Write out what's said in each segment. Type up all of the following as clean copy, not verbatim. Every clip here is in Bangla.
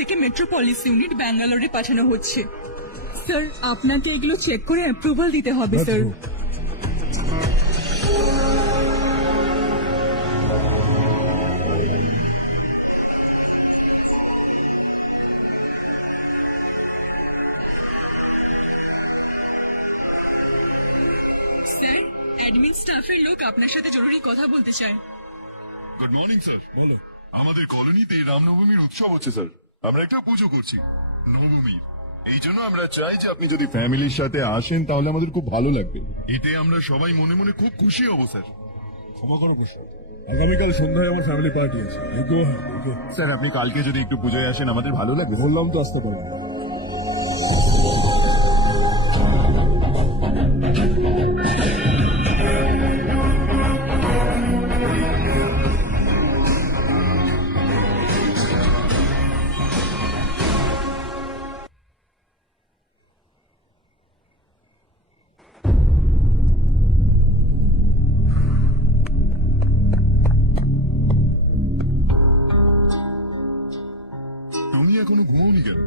থেকে মেট্রোপলিস ইউনিট ব্যাঙ্গালোরে পাঠানো হচ্ছে। স্যার, আপনাকে এগুলো চেক করে অ্যাপ্রুভাল দিতে হবে স্যার। স্যার, অ্যাডমিন স্টাফের লোক আপনার সাথে জরুরি কথা বলতে চায়। Good morning sir. বলো। আমাদের কলোনিতে রামনবমীর উৎসব হচ্ছে স্যার। আমরা একটা পুজো করছি নবমীর। এই জন্য আমরা চাই যে আপনি যদি ফ্যামিলির সাথে আসেন তাহলে আমাদের খুব ভালো লাগবে। এতে আমরা সবাই মনে মনে খুব খুশি হব স্যার। ক্ষমা করো প্রসাদ, আগামীকাল সন্ধ্যায় আমার ফ্যামিলি পার্টি আছে। স্যার আপনি কালকে যদি একটু পুজোয় আসেন আমাদের ভালো লাগবে। বললাম তো আসতে পারবো। তুমি এখনো ঘুমাওনি কেন?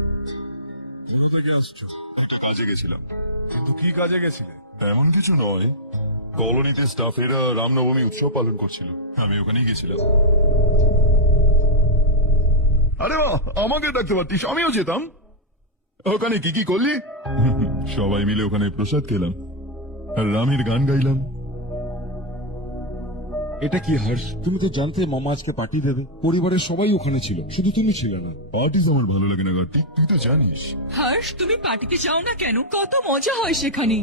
দূরে থেকে আসছো? একটা কাজে গেছিলাম। কিন্তু কি কাজে গেছিলে? তেমন কিছু নয়, কলোনিতে স্টাফেরা রামনবমী উৎসব পালন করছিল, আমি ওখানেই গেছিলাম। আরে বাহ, আমাকে ডাকতে পারতিস, আমিও যেতাম। ওখানে কি কি করলি? সবাই মিলে ওখানে প্রসাদ খেলাম আর রামের গান গাইলাম। এটা কি হর্ষ, তুমি তো জানতে মামা আজকে পার্টি দেবে। পরিবারের সবাই ওখানে ছিল, শুধু তুমি ছিলে না। পার্টিস আমার ভালো লাগে না কার্তিক, তুই তো জানিস। হর্ষ, তুমি পার্টিতে যাও না কেন? কত মজা হয় সেখানে।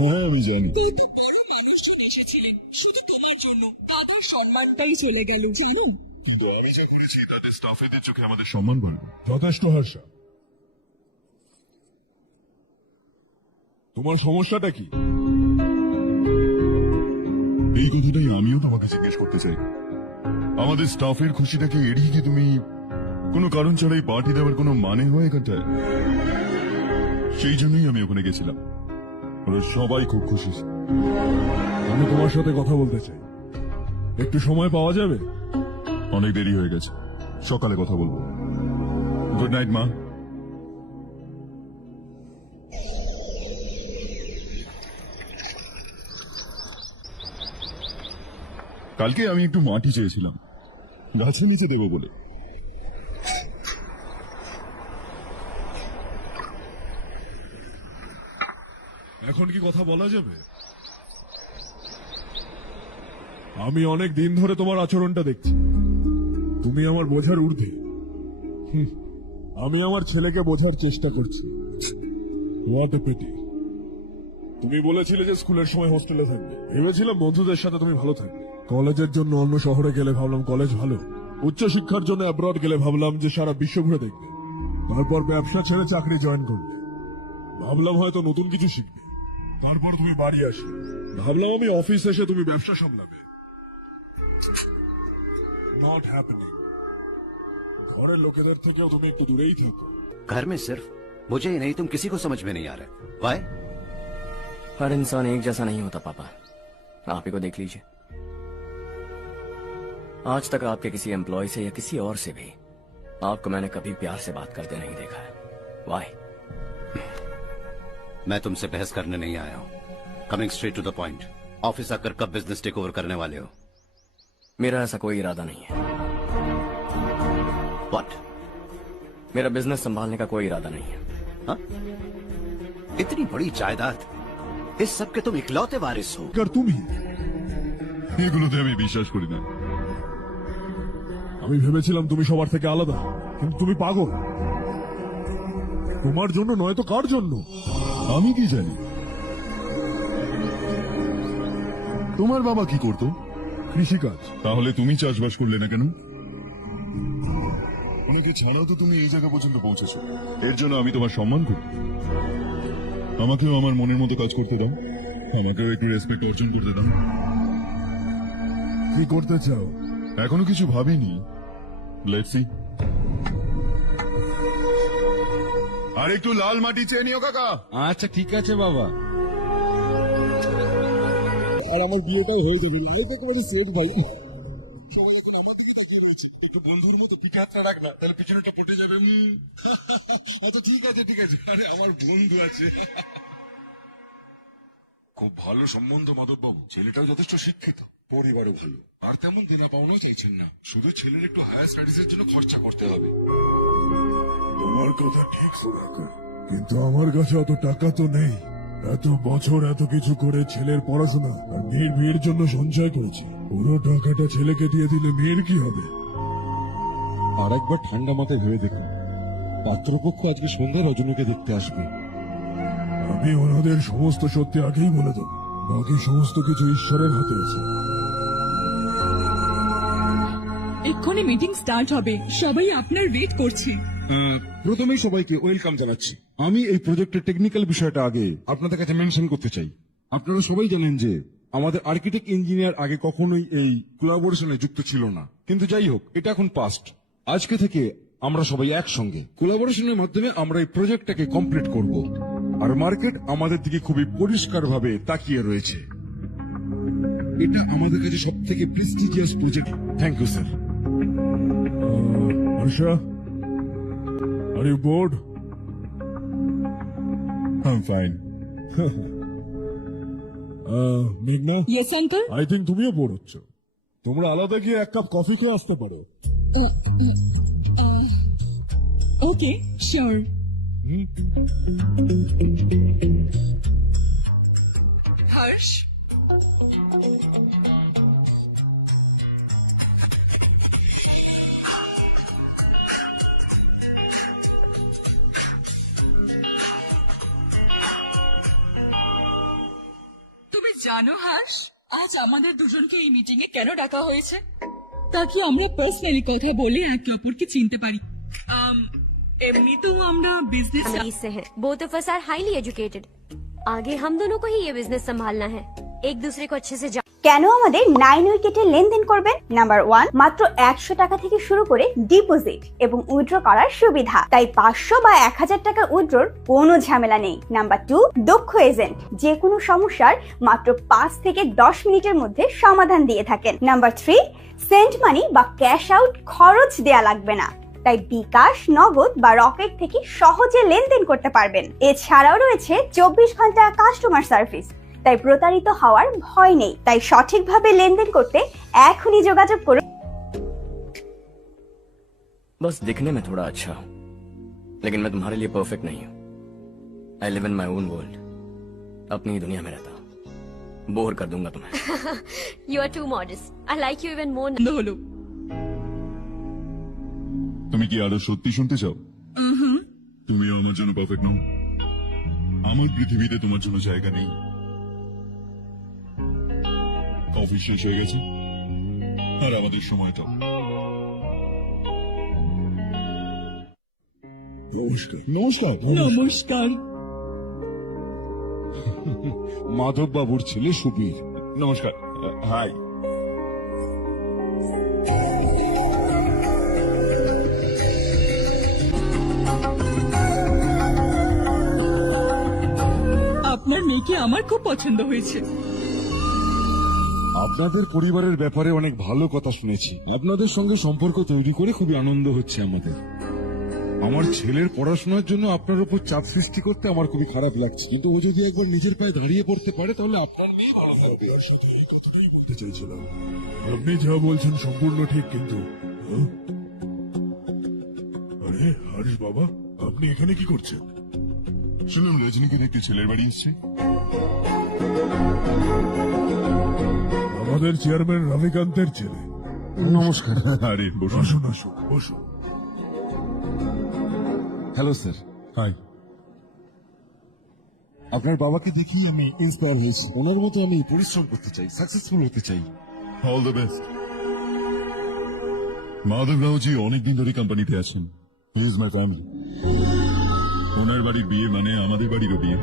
হ্যাঁ আমি জানি। কত বড় মানুষজন এসেছিলেন শুধু তোমার জন্য, তাদের সম্মানটাই চলে গেল জানো। কিন্তু আমি যা করেছি তাতে স্টাফেদের চোখে আমাদের সম্মান বাড়বে। যথেষ্ট হর্ষ। তোমার সমস্যাটা কি? এই কথাটাই আমিও তোমাকে জিজ্ঞেস করতে চাই। আমাদের স্টাফের খুশিটাকে এড়িয়ে কি তুমি কোনো কারণ ছাড়াই পার্টি দেওয়ার কোনো মানে হয় এখানটায়? সেই জন্যই আমি ওখানে গেছিলাম। ওরা সবাই খুব খুশি। আমি তোমার সাথে কথা বলতে চাই, একটু সময় পাওয়া যাবে? অনেক দেরি হয়ে গেছে, সকালে কথা বলবো। গুড নাইট মা। কালকে আমি একটু মাটি চেয়েছিলাম গাছের নিচে দেবো বলে। এখন কি কথা বলা যাবে? আমি অনেক দিন ধরে তোমার আচরণটা দেখছি, তুমি আমার বোঝার ঊর্ধ্বে। আমি আমার ছেলেকে বোঝার চেষ্টা করছি। What a pity. তুমি বলেছিলে যে স্কুলের সময় হোস্টেলে থাকবে, ভেবেছিলাম বন্ধুদের সাথে তুমি ভালো থাকবে। কলেজের জন্য অন্য শহরে গেলে ভাবলাম কলেজ ভালো, উচ্চ শিক্ষার জন্য অ্যাব্রড গেলে ভাবলাম যে সারা বিশ্ব ঘুরে দেখবে। তারপর ব্যবসা ছেড়ে চাকরি জয়েন করবে, ভাবলাম হয়তো নতুন কিছু শিখবে। তারপর তুমি বাড়ি আসে, ভাবলাম আমি অফিস এসে তুমি ব্যবসা সামলাবে। Not happening. ঘরের লোকেদের থেকেও তুমি একটু দূরেই থাকো। घर में सिर्फ मुझे ही नहीं तुम किसी को समझ में नहीं आ रहा। वाई? हर इंसान एक जैसा नहीं होता पापा, आप ही को देख लीजिए। आज तक आपके किसी एम्प्लॉय से या किसी और से भी आपको मैंने कभी प्यार से बात करते नहीं देखा है। वाई? मैं तुमसे बहस करने नहीं आया हूँ। Coming straight to the point, office आकर कब बिजनेस टेक ओवर करने वाले हो? मेरा ऐसा कोई इरादा नहीं है। व्हाट? मेरा बिजनेस संभालने का कोई इरादा नहीं है। हाँ? इतनी बड़ी जायदाद, इस सब के तुम इकलौते वारिस हो। কার তুমি? এগুলোতে আমি বিশ্বাস করি না। আমি ভেবেছিলাম তুমি সবার থেকে আলাদা, কিন্তু তুমি পাগল। তোমার জন্য নয় তো কার জন্য? আমি কি জানি? তোমার বাবা কি করতো? কৃষিকাজ। তাহলে তুমি চাষবাস করলে না কেন? ওনাকে ছাড়া তো তুমি এই জায়গা পর্যন্ত পৌঁছেছো, এর জন্য আমি তোমার সম্মান করি। আমাকেও আমার মনের মতো কাজ করতে দাও, আমাকেও একটু রেসপেক্ট অর্জন করতে দাও। কি করতে চাও? এখনো কিছু ভাবিনি, লেটস সি। আর একটু লাল মাটি চেয়ে নিও কাকা। আচ্ছা ঠিক আছে বাবা। আর আমার বিয়েটাও হয়ে যাবে, লাইফ একেবারে সেট ভাই। বন্ধুর মতো দিকে হাতটা রাখ না, তাহলে পিছনেটা ফুটে যাবে। ও তো ঠিক আছে ঠিক আছে, আরে আমার বন্ধু আছে। খুব ভালো সম্বন্ধ মাধববাবু, ছেলেটাও যথেষ্ট শিক্ষিত, পরিবারে ভালো, আর তেমন দেনা পাওনাও চাইছেন না, শুধু ছেলের একটু হায়ার স্টাডিজ এর জন্য খরচা করতে হবে। তোমার কথা ঠিক সুধাকর, কিন্তু আমার কাছে অত টাকা তো নেই। এত বছর এত কিছু করে ছেলের পড়াশোনা আর বিয়ের জন্য সঞ্চয় করেছি, পুরো টাকাটা ছেলেকে দিয়ে দিলে মেয়ের কি হবে? আর একবার ঠান্ডা মাথায় ভেবে দেখুন, পাত্রপক্ষ আজকে সন্ধ্যায় রজনীকে দেখতে আসবে। আমি ওনাদের সমস্ত সত্যি আগেই বলে দেব, বাকি সমস্ত কিছু ঈশ্বরের হাতে আছে। এক্ষুনি মিটিং স্টার্ট হবে, সবাই আপনার ওয়েট করছে। প্রথমেই সবাইকে ওয়েলকাম জানাচ্ছি। আমি এই প্রজেক্টের টেকনিক্যাল বিষয়টা আগে আপনাদের কাছে মেনশন করতে চাই। আপনারা সবাই জানেন যে আমাদের আর্কিটেক্ট ইঞ্জিনিয়ার আগে কখনোই এই কোলাবোরেশনে যুক্ত ছিল না, কিন্তু যাই হোক, এটা এখন পাস্ট। আজকে থেকে আমরা সবাই একসঙ্গে কোলাবোরেশনের মাধ্যমে আমরা এই প্রজেক্টটাকে কমপ্লিট করব, আর মার্কেট আমাদের দিকে খুবই পরিষ্কারভাবে তাকিয়ে রয়েছে। এটা আমাদের কাছে সব থেকে prestigious project. Thank you sir. Asha, are you bored? I'm fine. মেঘনা, ইয়েস আঙ্কেল। আই থিঙ্ক তুমিও বোর হচ্ছ। তোমরা আলাদা গিয়ে এক কাপ কফি খেয়ে আসতে পারো। ওকে, শিওর। হর্ষ, তুমি জানো হর্ষ, আজ আমাদের দুজনকে এই মিটিং এ কেন ডাকা হয়েছে? তাকে আমরা পার্সোনালি কথা বলে একে অপরকে চিনতে পারি। এমনিতেও আমরা বিজনেস फैमिली से हैं। Both of us are highly educated. आगे हम दोनों को ही ये बिजनेस संभालना है, एक दूसरे को अच्छे से কেন আমাদের 9 উইকেটে লেনদেন করবেন? নাম্বার 1, মাত্র 100 টাকা থেকে শুরু করে ডিপোজিট এবং উইথড্র করার সুবিধা, তাই 500 বা 1000 টাকা উইথড্রর কোনো ঝামেলা নেই। নাম্বার 2, দক্ষ এজেন্ট, যে কোনো সমস্যার মাত্র 5 থেকে 10 মিনিটের মধ্যে সমাধান দিয়ে থাকেন। নাম্বার 3, সেন্ড মানি বা ক্যাশ আউট খরচ দেয়া লাগবে না, তাই বিকাশ, নগদ বা রকেট থেকে সহজে লেনদেন করতে পারবেন। এছাড়াও রয়েছে 24 ঘন্টা কাস্টমার সার্ভিস, তাই প্রতারিত হওয়ার ভয় নেই। তাই সঠিকভাবে লেনদেন করতে এখনই যোগাযোগ করুন। बस दिखने में थोड़ा अच्छा हूं, लेकिन मैं तुम्हारे लिए परफेक्ट नहीं हूं। I live in my own world, अपनी ही दुनिया में रहता हूं। बोर कर दूंगा तुम्हें। You are too modest. I like you even more. বন্ধ হলো। তুমি কি আরো সত্যি শুনতে চাও? তুমি আমার জন্য পারফেক্ট নও, আমার পৃথিবীতে তোমার জন্য জায়গা নেই। অফিস শেষ হয়ে গেছে, আর আমাদের সময়টাও। নমস্কার। নমস্কার। নমস্কার। মাধব বাবুর ছেলে সুবীর। নমস্কার। হাই। আপনার মেয়েকে আমার খুব পছন্দ হয়েছে। আপনাদের পরিবারের ব্যাপারে অনেক ভালো কথা শুনেছি। আপনাদের সঙ্গে সম্পর্ক তৈরি করে খুবই আনন্দ হচ্ছে আমাদের। আমার ছেলের পড়াশোনার জন্য আপনার উপর চাপ সৃষ্টি করতে আমার খুবই খারাপ লাগছে, কিন্তু ও যদি একবার নিজের পায়ে দাঁড়িয়ে পড়তে পারে তাহলে আপনার মেয়ে ভালো থাকবে। তার সাথে এই কথাটাই বলতে চাইছিলাম। আপনি যা বলছেন সম্পূর্ণ ঠিক, কিন্তু আরে হর্ষ বাবা, আপনি এখানে কি করছেন? শুনলাম রজনীকে দেখতে ছেলের বাড়ি এসছে। আমাদের চেয়ারম্যান রবিকান্তের ছেলে। নমস্কার। আরে বসুন। আসুন আসুন বসুন। Hello sir. হাই। আপনার বাবাকে দেখি আমি ইন্সপায়ার হয়েছি। ওনার মতো আমি পরিশ্রম করতে চাই, সাকসেসফুল হতে চাই। All the best. Madhav Raoji অনেকদিন ধরে কোম্পানিতে আছেন। He is my family. ওনার বাড়ির বিয়ে মানে আমাদের বাড়িরও বিয়ে।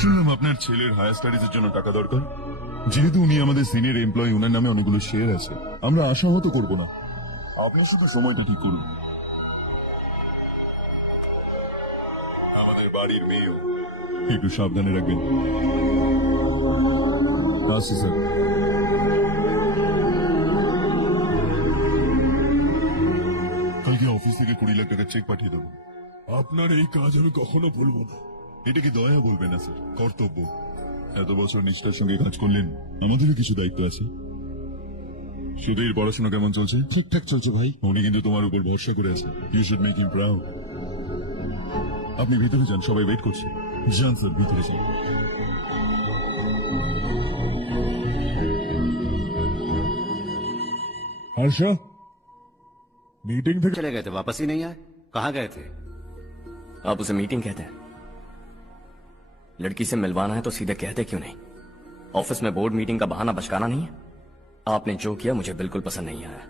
শুনলাম আপনার ছেলের হায়ার স্টাডিজ এর জন্য টাকা দরকার। যেহেতু উনি আমাদের সিনিয়র এমপ্লয়ি, ওনার নামে অনেকগুলো শেয়ার আছে। আমরা আশাহত করব না, আপনি শুধু সময়টা ঠিক করুন। আমাদের বাড়ির মেয়েও একটু সাবধানে রাখবেন। আসছি স্যার। অফিস থেকে 20 লাখ টাকা চেক পাঠিয়ে দেবো। আপনার এই কাজ আমি কখনো ভুলবো না। এটা কি দয়া বলবে না স্যার, কর্তব্য। এত বছর নিষ্ঠার সঙ্গে কাজ করলেন, আমাদেরও কিছু দায়িত্ব আছে। সুধীর পড়াশোনা কেমন চলছে? ঠিকঠাক চলছে ভাই। উনি কিন্তু তোমার উপর ভরসা করে আছে। You should make him proud. আপনি ভিতরে যান, সবাই ওয়েট করছে। যান স্যার, ভিতরে যান। हर्षा मीटिंग থেকে चले गए थे, वापस ही नहीं आए। कहाँ गए थे? आप उसे मीटिंग कहते हैं? लड़की से मिलवाना है तो सीधे कहते क्यों नहीं? ऑफिस में बोर्ड मीटिंग का बहाना बचकाना नहीं है। आपने जो किया मुझे बिल्कुल पसंद नहीं आया।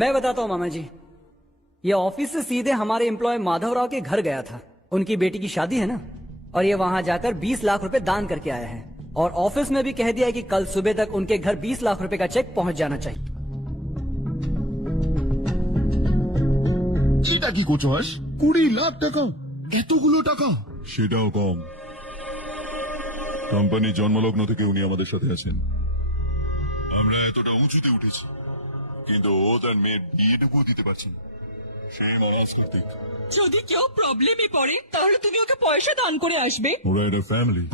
मैं बताता हूँ मामा जी, ये ऑफिस से सीधे हमारे एम्प्लॉय माधव राव के घर गया था। उनकी बेटी की शादी है ना, और ये वहां जाकर 20 लाख रुपए दान करके आया है। और ऑफिस में भी कह दिया है कि कल सुबह तक उनके घर 20 लाख रुपए का चेक पहुंच जाना चाहिए। সেটা কি করছো হাস? 20 লাখ টাকা, এতগুলো টাকা? সেটাও কম। কোম্পানি জন্মলগ্ন থেকে উনি আমাদের সাথে আছেন। আমরা এতটা উঁচুতে উঠেছি, কিন্তু ও তার মেয়ের বিয়েটুকুও দিতে পারছেন। সেই মহারাজ কার্তিক। যদি কেউ প্রবলেমে পড়ে তাহলে তুমি ওকে পয়সা দান করে আসবে। ওরা একটা ফ্যামিলি।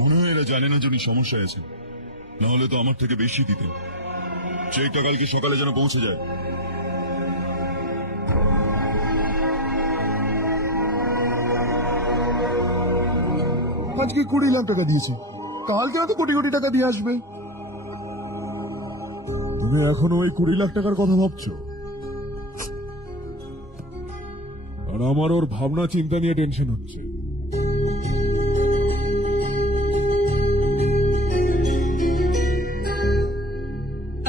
মনে হয় এরা জানে না যে উনি সমস্যায় আছেন, নাহলে তো আমার থেকে বেশি দিতেন। চেকটা কালকে সকালে যেন পৌঁছে যায়। আজকে 20 লাখ টাকা দিয়েছে, কালকে হয়তো কোটি কোটি টাকা দিয়ে আসবে। তুমি এখনো ওই 20 লাখ টাকার কথা ভাবছো? আর আমার ওর ভাবনা চিন্তা নিয়ে টেনশন হচ্ছে।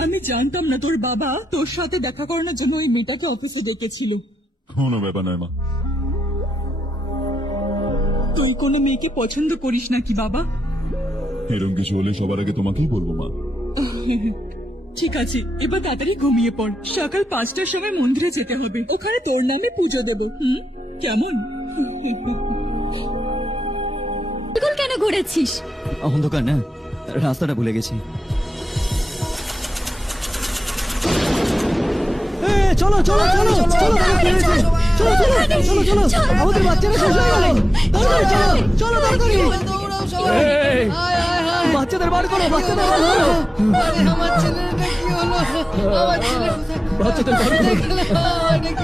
আমি জানতাম না তোর বাবা তোর সাথে দেখা করানোর জন্য ওই মেয়েটাকে অফিসে ডেকেছিল। কোনো ব্যাপার নয় মা। তুই কোনো মেয়েকে পছন্দ করিস নাকি বাবা? এরকম কিছু হলে সবার আগে তোমাকেই বলবো মা। ঠিক আছে, এবার তাড়াতাড়ি ঘুমিয়ে পড়। সকাল 5টার সময় মন্দিরে যেতে হবে, ওখানে তোর নামে পুজো দেব। কেমন? এখন কেন ঘুরেছিস? অন্ধকার না, রাস্তাটা ভুলে গেছি। চলো চলো চলো চলো চলো চলো চলো, আমাদের বাচ্চারা শেষ হয়ে গেল। তাড়াতাড়ি চলো চলো তাড়াতাড়ি, বাচ্চাদের বার করো, বাচ্চাদের বার করো, বাচ্চাদের বার করো,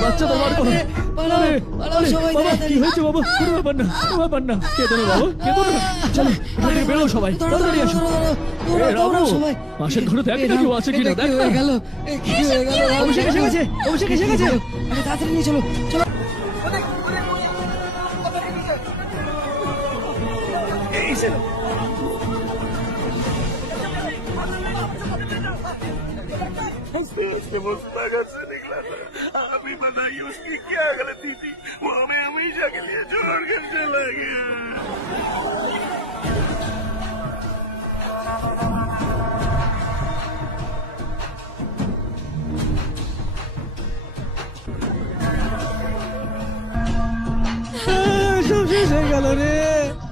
বাচ্চাদের বার করো। আরে, বাবা কি হয়েছে বাবা? কোনো ব্যাপার না, কোনো ব্যাপার না, কেঁদো না বাবা, কেঁদো না। চলো এখান থেকে বেরো সবাই, তাড়াতাড়ি আসো। পাশের ঘরে দেখ না কেউ আছে কিনা, দেখ। অভিষেক এসে গেছে, অভিষেক এসে গেছে, তাড়াতাড়ি নিয়ে চলো চলো। अभी बताइए उसकी क्या गलती थी? वो हमें हमेशा के लिए छोड़ कर चला गया।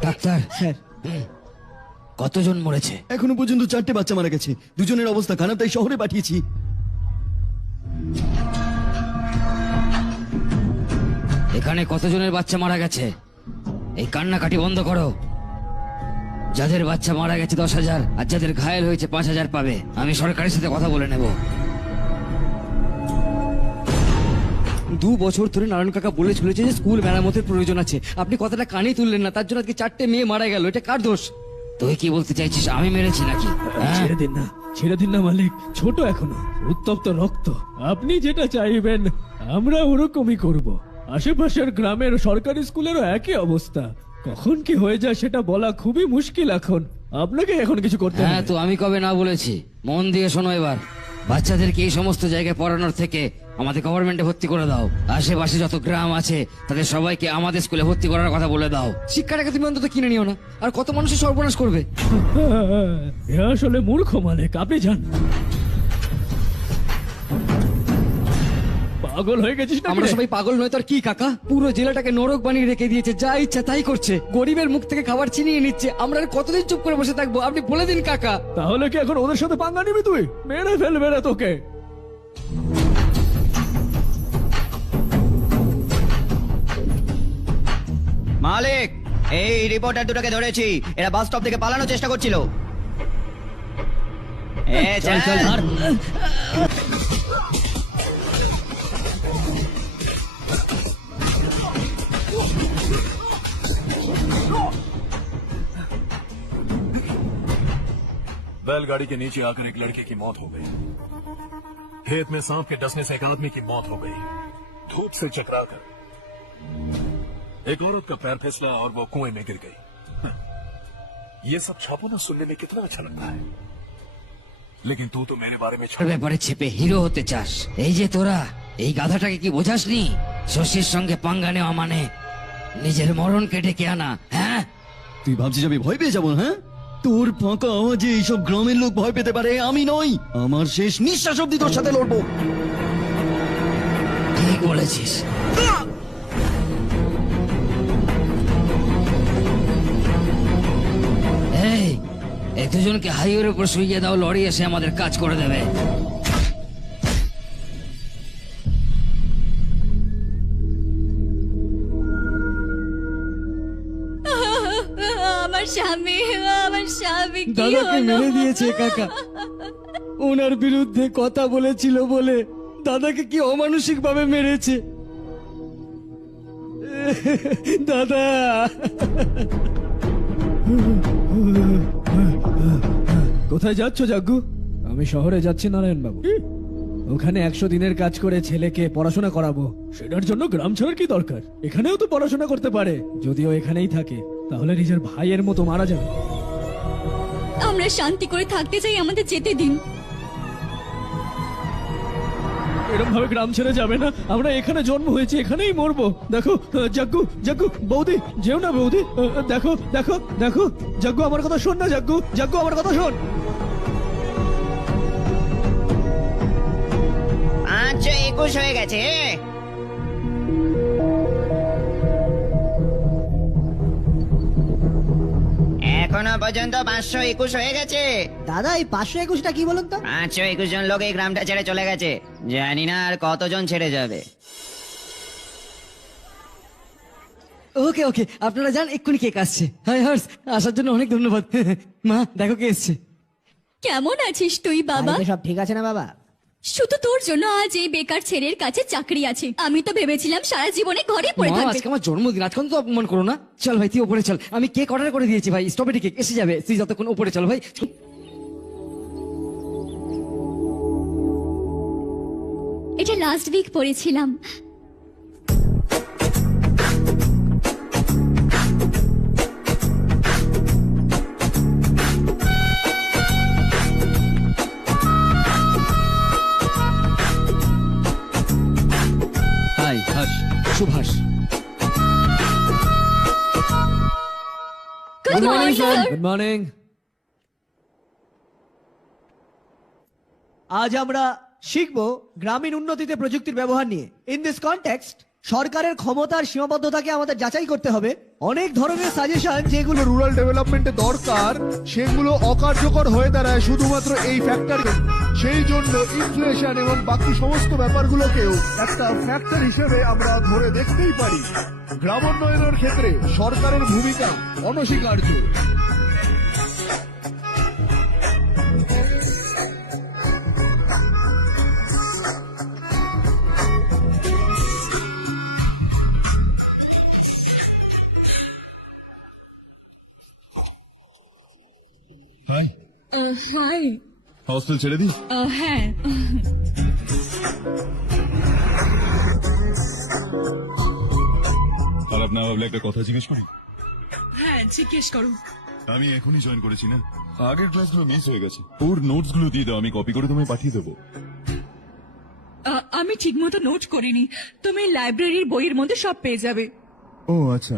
ডাক্তার স্যার, কতজন মরেছে? এখনো পর্যন্ত 4টে বাচ্চা মারা গেছে, দুজনের অবস্থা খারাপ, তাই শহরে পাঠিয়েছি। এখানে কতজনের বাচ্চা মারা গেছে? এই কান্নাকাটি বন্ধ করো। যাদের বাচ্চা মারা গেছে 10,000, আর যাদের ঘায়েল হয়েছে 5,000 পাবে। আমি সরকারের সাথে কথা বলে নেব। 2 বছর ধরে নারায়ণ কাকা বলে চলেছে যে স্কুল মেরামতের প্রয়োজন আছে, আপনি কথাটা কানে তুললেন না, তার জন্য আজকে 4টে মেয়ে মারা গেল। এটা কার দোষ? তুই কি বলতে চাইছিস আমি মেরেছি নাকি? ছেড়ে দিন না, ছেড়ে দিন না মালিক, ছোট এখনো, উত্তপ্ত রক্ত। আপনি যেটা চাইবেন আমরা ওরকমই করব। আশেপাশের গ্রামের সরকারি স্কুলেরও একই অবস্থা, কখন কি হয়ে যায় সেটা বলা খুবই মুশকিল এখন। আপনাকে এখন কিছু করতে হ্যাঁ, হবে। তো আমি কবে না বলেছি? মন দিয়ে শোনো এবার। বাচ্চাদেরকে এই সমস্ত জায়গায় পড়ানোর থেকে আমাদের গভর্নমেন্টে ভর্তি করে দাও। আশেপাশে যত গ্রাম আছে তাদের সবাইকে আমাদের স্কুলে ভর্তি করার কথা বলে দাও। শিক্ষাটাকে তুমি অন্তত কিনে নিও না, আর কত মানুষের সর্বনাশ করবে। এ আসলে মূর্খ মালিক, আপনি যান। পাগল হয়ে গেছিস না আমরা সবাই পাগল নয় তোর কি কাকা, পুরো জেলাটাকে নরক বানিয়ে রেখে দিয়েছে, যা ইচ্ছা তাই করছে, গরিবের মুখ থেকে খাবার ছিনিয়ে নিচ্ছে। আমরা আর কতদিন চুপ করে বসে থাকবো, আপনি বলে দিন কাকা। তাহলে কি এখন ওদের সাথে পাঙ্গা নিবি তুই? মেরে ফেলবে রে তোকে। মালিক, এই রিপোর্টার দুটোকে ধরেছি, এরা বাস স্টপ থেকে পালানোর চেষ্টা করছিল। চল চল ধর। बैलगाड़ी के नीचे आकर एक लड़के की मौत हो गई। खेत में सांप के डसने से एक आदमी की मौत हो गई, धूप से चकराकर। एक औरत का पैर फिसला और वो कुएं में गिर गई। ये सब छापो ना, सुनने में कितना अच्छा लगता है, लेकिन तू तो मेरे बारे में ব্যাপারে চেপে হিরো হতে চাস? এই যে তোরা এই গাধাটাকে কি বোঝাসনি? শশীর সঙ্গে পাঙ্গা নেওয়া মানে নিজের মরণকে ডেকে আনা। হ্যাঁ, তুই ভাবছিস আমি ভয় পেয়ে যাবো? হ্যাঁ, তোর ফাঁকা আওয়াজে এইসব গ্রামের লোক ভয় পেতে পারে, আমি নই। আমার শেষ নিঃশ্বাস অব্দি তোর সাথে লড়বো। ঠিক বলেছিস। এই এক দুজনকে হাইওয়ের উপর শুইয়ে দাও, লরি এসে আমাদের কাজ করে দেবে। আমার স্বামী, আমার স্বামী কি দাদাকে হলো? মেরে দিয়েছে কাকা, ওনার বিরুদ্ধে কথা বলেছিল বলে দাদাকে কি অমানসিক ভাবে মেরেছে। দাদা, কোথায় যাচ্ছ জাগ্গু? আমি শহরে যাচ্ছি নারায়ণ বাবু। ওখানে 100 দিনের কাজ করে ছেলেকে পড়াশোনা করাবো। সেটার জন্য গ্রাম ছাড়ার কি দরকার? এখানেও তো পড়াশোনা করতে পারে। যদিও এখানেই থাকে, তাহলে নিজের ভাইয়ের মতো মারা যাবে। আমরা শান্তি করে থাকতে চাই, আমাদের যেতে দিন। এরকম ভাবে গ্রাম ছেড়ে যাবে না। আমরা এখানে জন্ম হয়েছে, এখানেই মরবো। দেখো জাগ্গু, জাগ্গু বৌদি, যেও না বৌদি। দেখো দেখো দেখো জাগ্গু, আমার কথা শোন না। জাগ্গু, জাগ্গু আমার কথা শোন। 521 হয়ে গেছে। এখনো পর্যন্ত 521 হয়ে গেছে। দাদা এই 521টা কি বলুন তো? 521 জন লোক এই গ্রামটা ছেড়ে চলে গেছে, জানি না আর কতজন ছেড়ে যাবে। ওকে ওকে, আপনারা যান, এক্ষুনি কেক আসছে। হাই হর্ষ, আসার জন্য অনেক ধন্যবাদ। মা দেখো কে এসছে। কেমন আছিস তুই বাবা? সব ঠিক আছে না বাবা? শুধু তোর জন্য আজ এই বেকার ছেলের কাছে চাকরি আছে। আমি তো ভেবেছিলাম সারা জীবনে ঘরে পড়ে মা, থাকবে। আজকে আমার জন্মদিন, আজকে তো অপমান করো না। চল ভাই তুই উপরে চল, আমি কেক অর্ডার করে দিয়েছি ভাই, স্ট্রবেরি কেক এসে যাবে। তুই যতক্ষণ উপরে চল ভাই। এটা লাস্ট উইক পড়েছিলাম। Hi Harsh, Subhash. Good morning, sir. Good morning. আজ আমরা শিখব গ্রামীণ উন্নতিতে প্রযুক্তির ব্যবহার নিয়ে। ইন দিস কনটেক্সট সরকারের ক্ষমতার সীমাবদ্ধতাকে আমাদের যাচাই করতে হবে। অনেক ধরনের সাজেশন যেগুলো রুরাল ডেভেলপমেন্টে দরকার, সেগুলো অকার্যকর হয়ে দাঁড়ায় শুধুমাত্র এই ফ্যাক্টর। সেই জন্য ইনফ্লেশন এবং বাকি সমস্ত ব্যাপারগুলোকেও একটা ফ্যাক্টর হিসেবে আমরা ধরে দেখতেই পারি। গ্রামোন্নয়নের ক্ষেত্রে সরকারের ভূমিকা অনস্বীকার্য। হাই। হস্টেল ছেড়ে দিই? হ্যাঁ। খারাপ না ভাবলে একটা কথা জিজ্ঞেস করি? হ্যাঁ, জিজ্ঞেস করো। আমি এখনই জয়েন করেছি না, আগের ক্লাসগুলো মিস হয়ে গেছে। ওর নোটস গুলো দিয়ে দাও, আমি কপি করে তোমায় পাঠিয়ে দেবো। আমি ঠিকমতো নোট করিনি। তুমি লাইব্রেরির বইয়ের মধ্যে সব পেয়ে যাবে। ও আচ্ছা।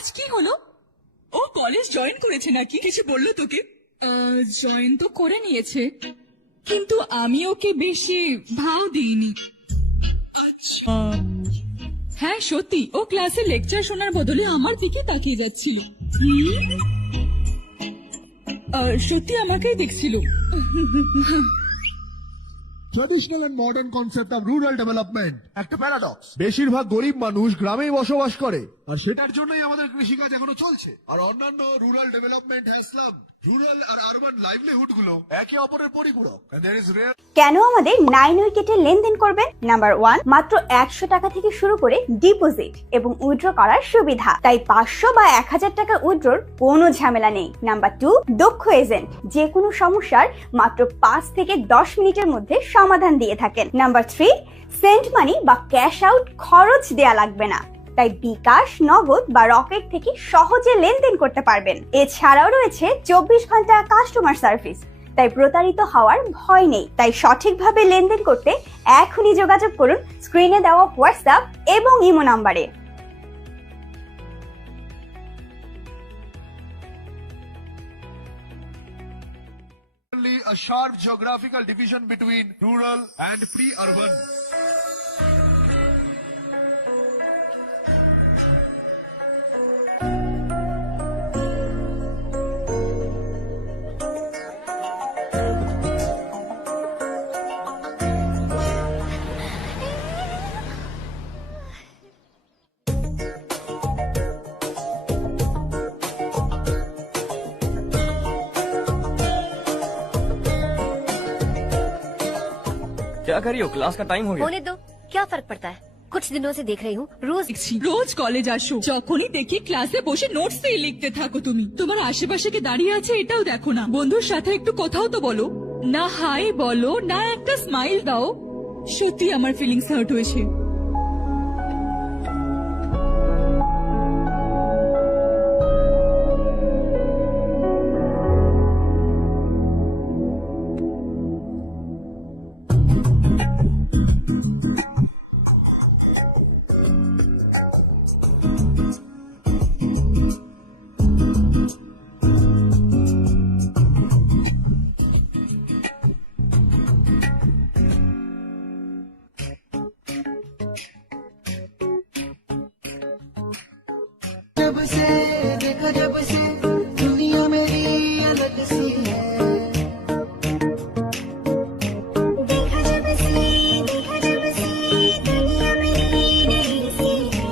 আজ কি হলো? ও কলেজ জয়েন করেছে নাকি? কিছু বললো তোকে? জয়েন তো করে নিয়েছে, কিন্তু আমি ওকে বেশি ভাও দিইনি। হ্যাঁ সত্যি, ও ক্লাসে লেকচার শোনার বদলে আমার দিকে তাকিয়ে যাচ্ছিল। সত্যি আমাকেই দেখছিল। Traditional and modern concept of rural development একটা প্যারাডক্স। বেশিরভাগ গরিব মানুষ গ্রামেই বসবাস করে, আর সেটার জন্যই আমাদের কৃষিকাজ এখনো চলছে। আর অন্যান্য রুরাল ডেভেলপমেন্ট হ্যাসলাম রুরাল আর আরবান লাইভলিহুড গুলো একে অপরের পরিপূরক। কেন আমাদের 9 উইকেটে লেনদেন করবেন? নাম্বার 1, মাত্র 100 টাকা থেকে শুরু করে ডিপোজিট এবং উইথড্র করার সুবিধা, তাই 500 বা 1000 টাকা উইথড্রর কোনো ঝামেলা নেই। নাম্বার 2, দক্ষ এজেন্ট, যে কোনো সমস্যার মাত্র 5 থেকে 10 মিনিটের মধ্যে সমাধান দিয়ে থাকেন। নাম্বার 3, সেন্ট মানি বা ক্যাশ আউট খরচ দেয়া লাগবে না, তাই বিকাশ, নগদ বা রকেট থেকে সহজে লেনদেন করতে পারবেন। এছাড়াও রয়েছে 24 ঘন্টা কাস্টমার সার্ভিস, তাই প্রতারিত হওয়ার ভয় নেই। তাই সঠিকভাবে লেনদেন করতে এখনই যোগাযোগ করুন স্ক্রিনে দেওয়া হোয়াটসঅ্যাপ এবং ইমো নাম্বারে। A sharp geographical division between rural and pre-urban. क्या करियो, क्लास का टाइम हो गया। होने दो, क्या फर्क पड़ता है? कुछ दिनों से देख रही हूँ রোজ কলেজ আসো, যখনই দেখি ক্লাসে বসে নোটস লিখতে থাকো। তুমি তোমার আশেপাশে কে দাঁড়িয়ে আছে এটাও দেখো না। বন্ধুর সাথে একটু কথাও তো বলো না, হাই বলো না, একটা স্মাইল দাও। সত্যি আমার ফিলিংস হার্ট হয়েছে। जब से देखा, जब से दुनिया मेरी अलग सी है। देखा जब से दुनिया मेरी नई सी है।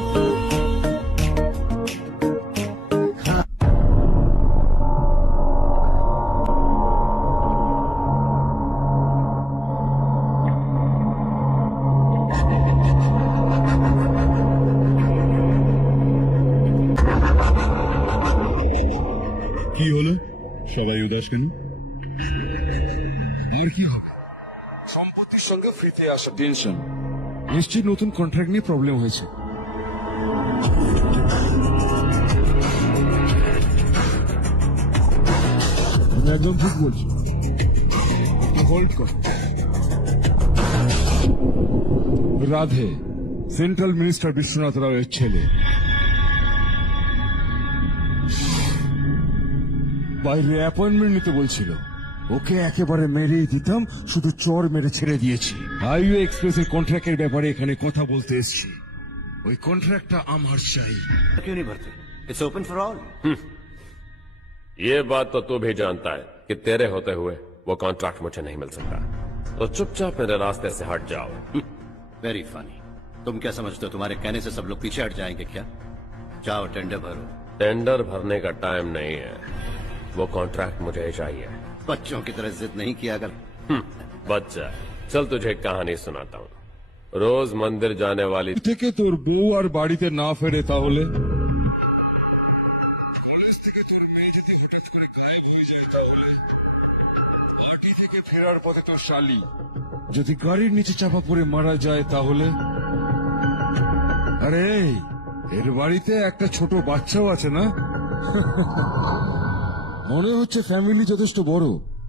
কি হলো, সবাই উদাস কেন? আর কি হবে? সম্পত্তির সঙ্গে ফ্রিতে আসা টেনশন, নিশ্চয়ই নতুন কন্ট্রাক্ট নিয়ে প্রবলেম হয়েছে। তুমি একদম ঠিক বলছো। হোল্ড কর। রাধে সেন্ট্রাল মিনিস্টার বিশ্বনাথ রাওয়ের ছেলে। বাইরে অ্যাপয়েন্টমেন্ট নিতে বলছিল, ওকে একেবারে মেরেই দিতাম, শুধু চর মেরে ছেড়ে দিয়েছি। হাইওয়ে এক্সপ্রেসের কন্ট্রাক্টের ব্যাপারে এখানে কথা বলতে এসেছি। ওই কন্ট্রাক্টটা আমার চাই। क्यों नहीं भरते? It's open for all. ये बात तो तू भी जानता है कि तेरे होते हुए वो कॉन्ट्रैक्ट मुझे नहीं मिल सकता, तो चुपचाप मेरे रास्ते से हट जाओ। Very funny. तुम क्या समझते हो तुम्हारे कहने से सब लोग पीछे हट जाएंगे क्या? जाओ टेंडर भरो। टेंडर भरने का टाइम नहीं है, वो कॉन्ट्रैक्ट मुझे ही चाहिए। बच्चों की तरह जिद नहीं किया कर। बच्चा, चल तुझे एक कहानी सुनाता हूँ। रोज मंदिर जाने वाली থেকে তোর বউ আর বাড়িতে না ফেরে, তাহলে কলেজ থেকে তোর মেয়ে যদি হঠাৎ করে গায়েব হয়ে যায়, তাহলে পার্টি থেকে ফেরার পথে তোর শালি যদি গাড়ির নিচে চাপা পড়ে মারা যায়, তাহলে আরে এর বাড়িতে একটা ছোট বাচ্চাও আছে না? মনে হচ্ছে ফ্যামিলি যথেষ্ট বড়,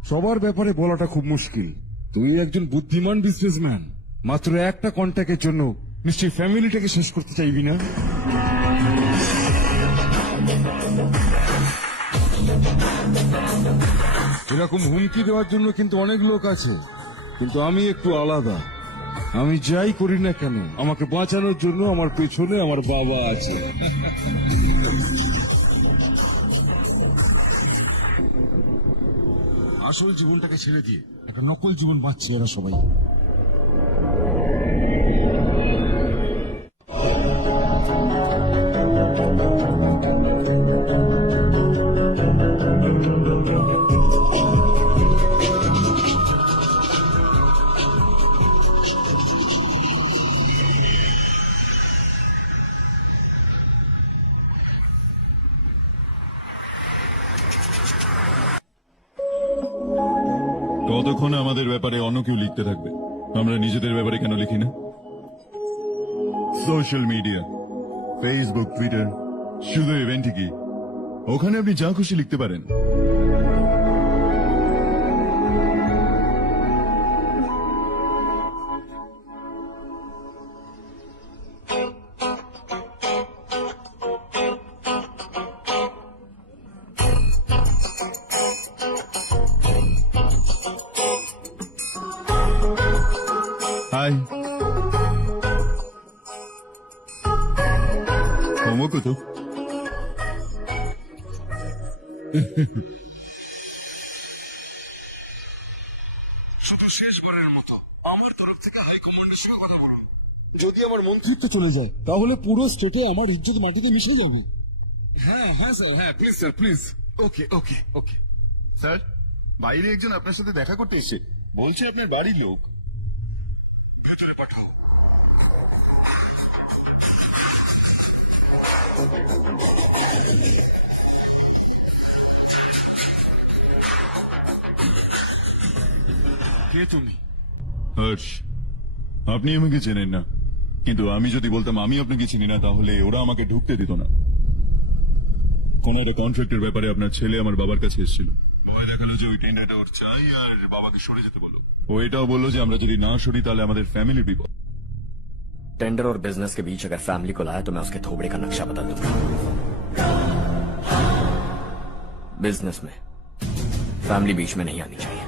সবার ব্যাপারে বলাটা খুব মুশকিল। তুই একজন বুদ্ধিমান বিজনেসম্যান, মাত্র একটা কন্ট্যাক্টের জন্য নিশ্চয়ই ফ্যামিলিটাকে শেষ করতে চাইবি না? এরকম হুমকি দেওয়ার জন্য কিন্তু অনেক লোক আছে, কিন্তু আমি একটু আলাদা। আমি যাই করি না কেন, আমাকে বাঁচানোর জন্য আমার পেছনে আমার বাবা আছে। আসল জীবনটাকে ছেড়ে দিয়ে একটা নকল জীবন বাঁচছে এরা সবাই। কতক্ষণ আমাদের ব্যাপারে অন্য কেউ লিখতে থাকবে? আমরা নিজেদের ব্যাপারে কেন লিখি না? সোশ্যাল মিডিয়া, ফেসবুক, টুইটার, শুধু ইভেন্টই কি, ওখানে আপনি যা খুশি লিখতে পারেন। হাই, হোমওয়ার্ক তো শুধু শেষবারের মতো আমার তরফ থেকে হাই কমান্ডের সঙ্গে কথা বলুন। যদি আমার মন্ত্রিত্ব চলে যায় তাহলে পুরো স্টেটে আমার ইজ্জত মাটিতে মিশে যাবে। হ্যাঁ হ্যাঁ স্যার, হ্যাঁ please sir please. Okay okay okay sir, বাইরে একজন আপনার সাথে দেখা করতে এসে বলছে আপনার বাড়ির লোক। ভেতরে পাঠাও। কে তুমি? হর্ষ, আপনি আমাকে চেনেন না, কিন্তু আমি যদি বলতাম আমি আপনাকে চিনি না তাহলে ওরা আমাকে ঢুকতে দিত না। কোন একটা কন্ট্রাক্টের ব্যাপারে আপনার ছেলে আমার বাবার কাছে এসেছিল। ভয় দেখালো যে ওই টেন্ডারটা ওর চাই আর বাবাকে সরে যেতে বলো। ও এটাও বললো যে আমরা যদি না সরি তাহলে আমাদের ফ্যামিলির বিপদ। टेंडर और बिजनेस के बीच अगर फैमिली को लाया तो मैं उसके थोबड़े का नक्शा बदल दूंगा। बिजनेस में फैमिली बीच में नहीं आनी चाहिए।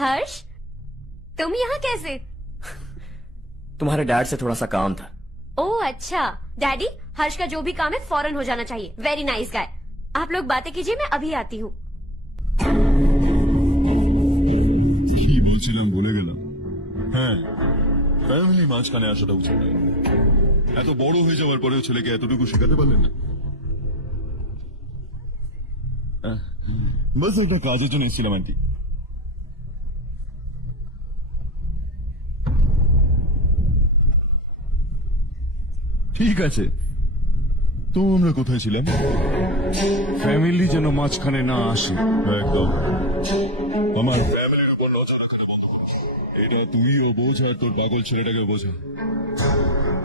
हर्ष, तुम यहाँ कैसे? तुम्हारे डैड से थोड़ा सा काम था। ओह अच्छा, डैडी, हर्ष का जो भी काम है फौरन हो जाना चाहिए। Very nice guy. आप लोग बातें कीजिए, मैं अभी आती हूँ। কি বলছিলাম ভুলে গেলাম। হ্যাঁ, ফ্যামিলি মাঝখানে আসাটা উচিত নয়। এত বড় হয়ে যাওয়ার পরেও ছেলেকে এতটুকু শেখাতে পারলেন না। বাস একটা কাজের জন্য এসেছিলাম আন্টি। ঠিক আছে, তো আমরা কোথায় ছিলাম? ফ্যামিলি যেন মাঝখানে না আসে। একদম। আমার ফ্যামিলির উপর নজর রাখাটা বন্ধ কর। এটা তুইও বোঝ আর তোর পাগল ছেলেটাকে বোঝা।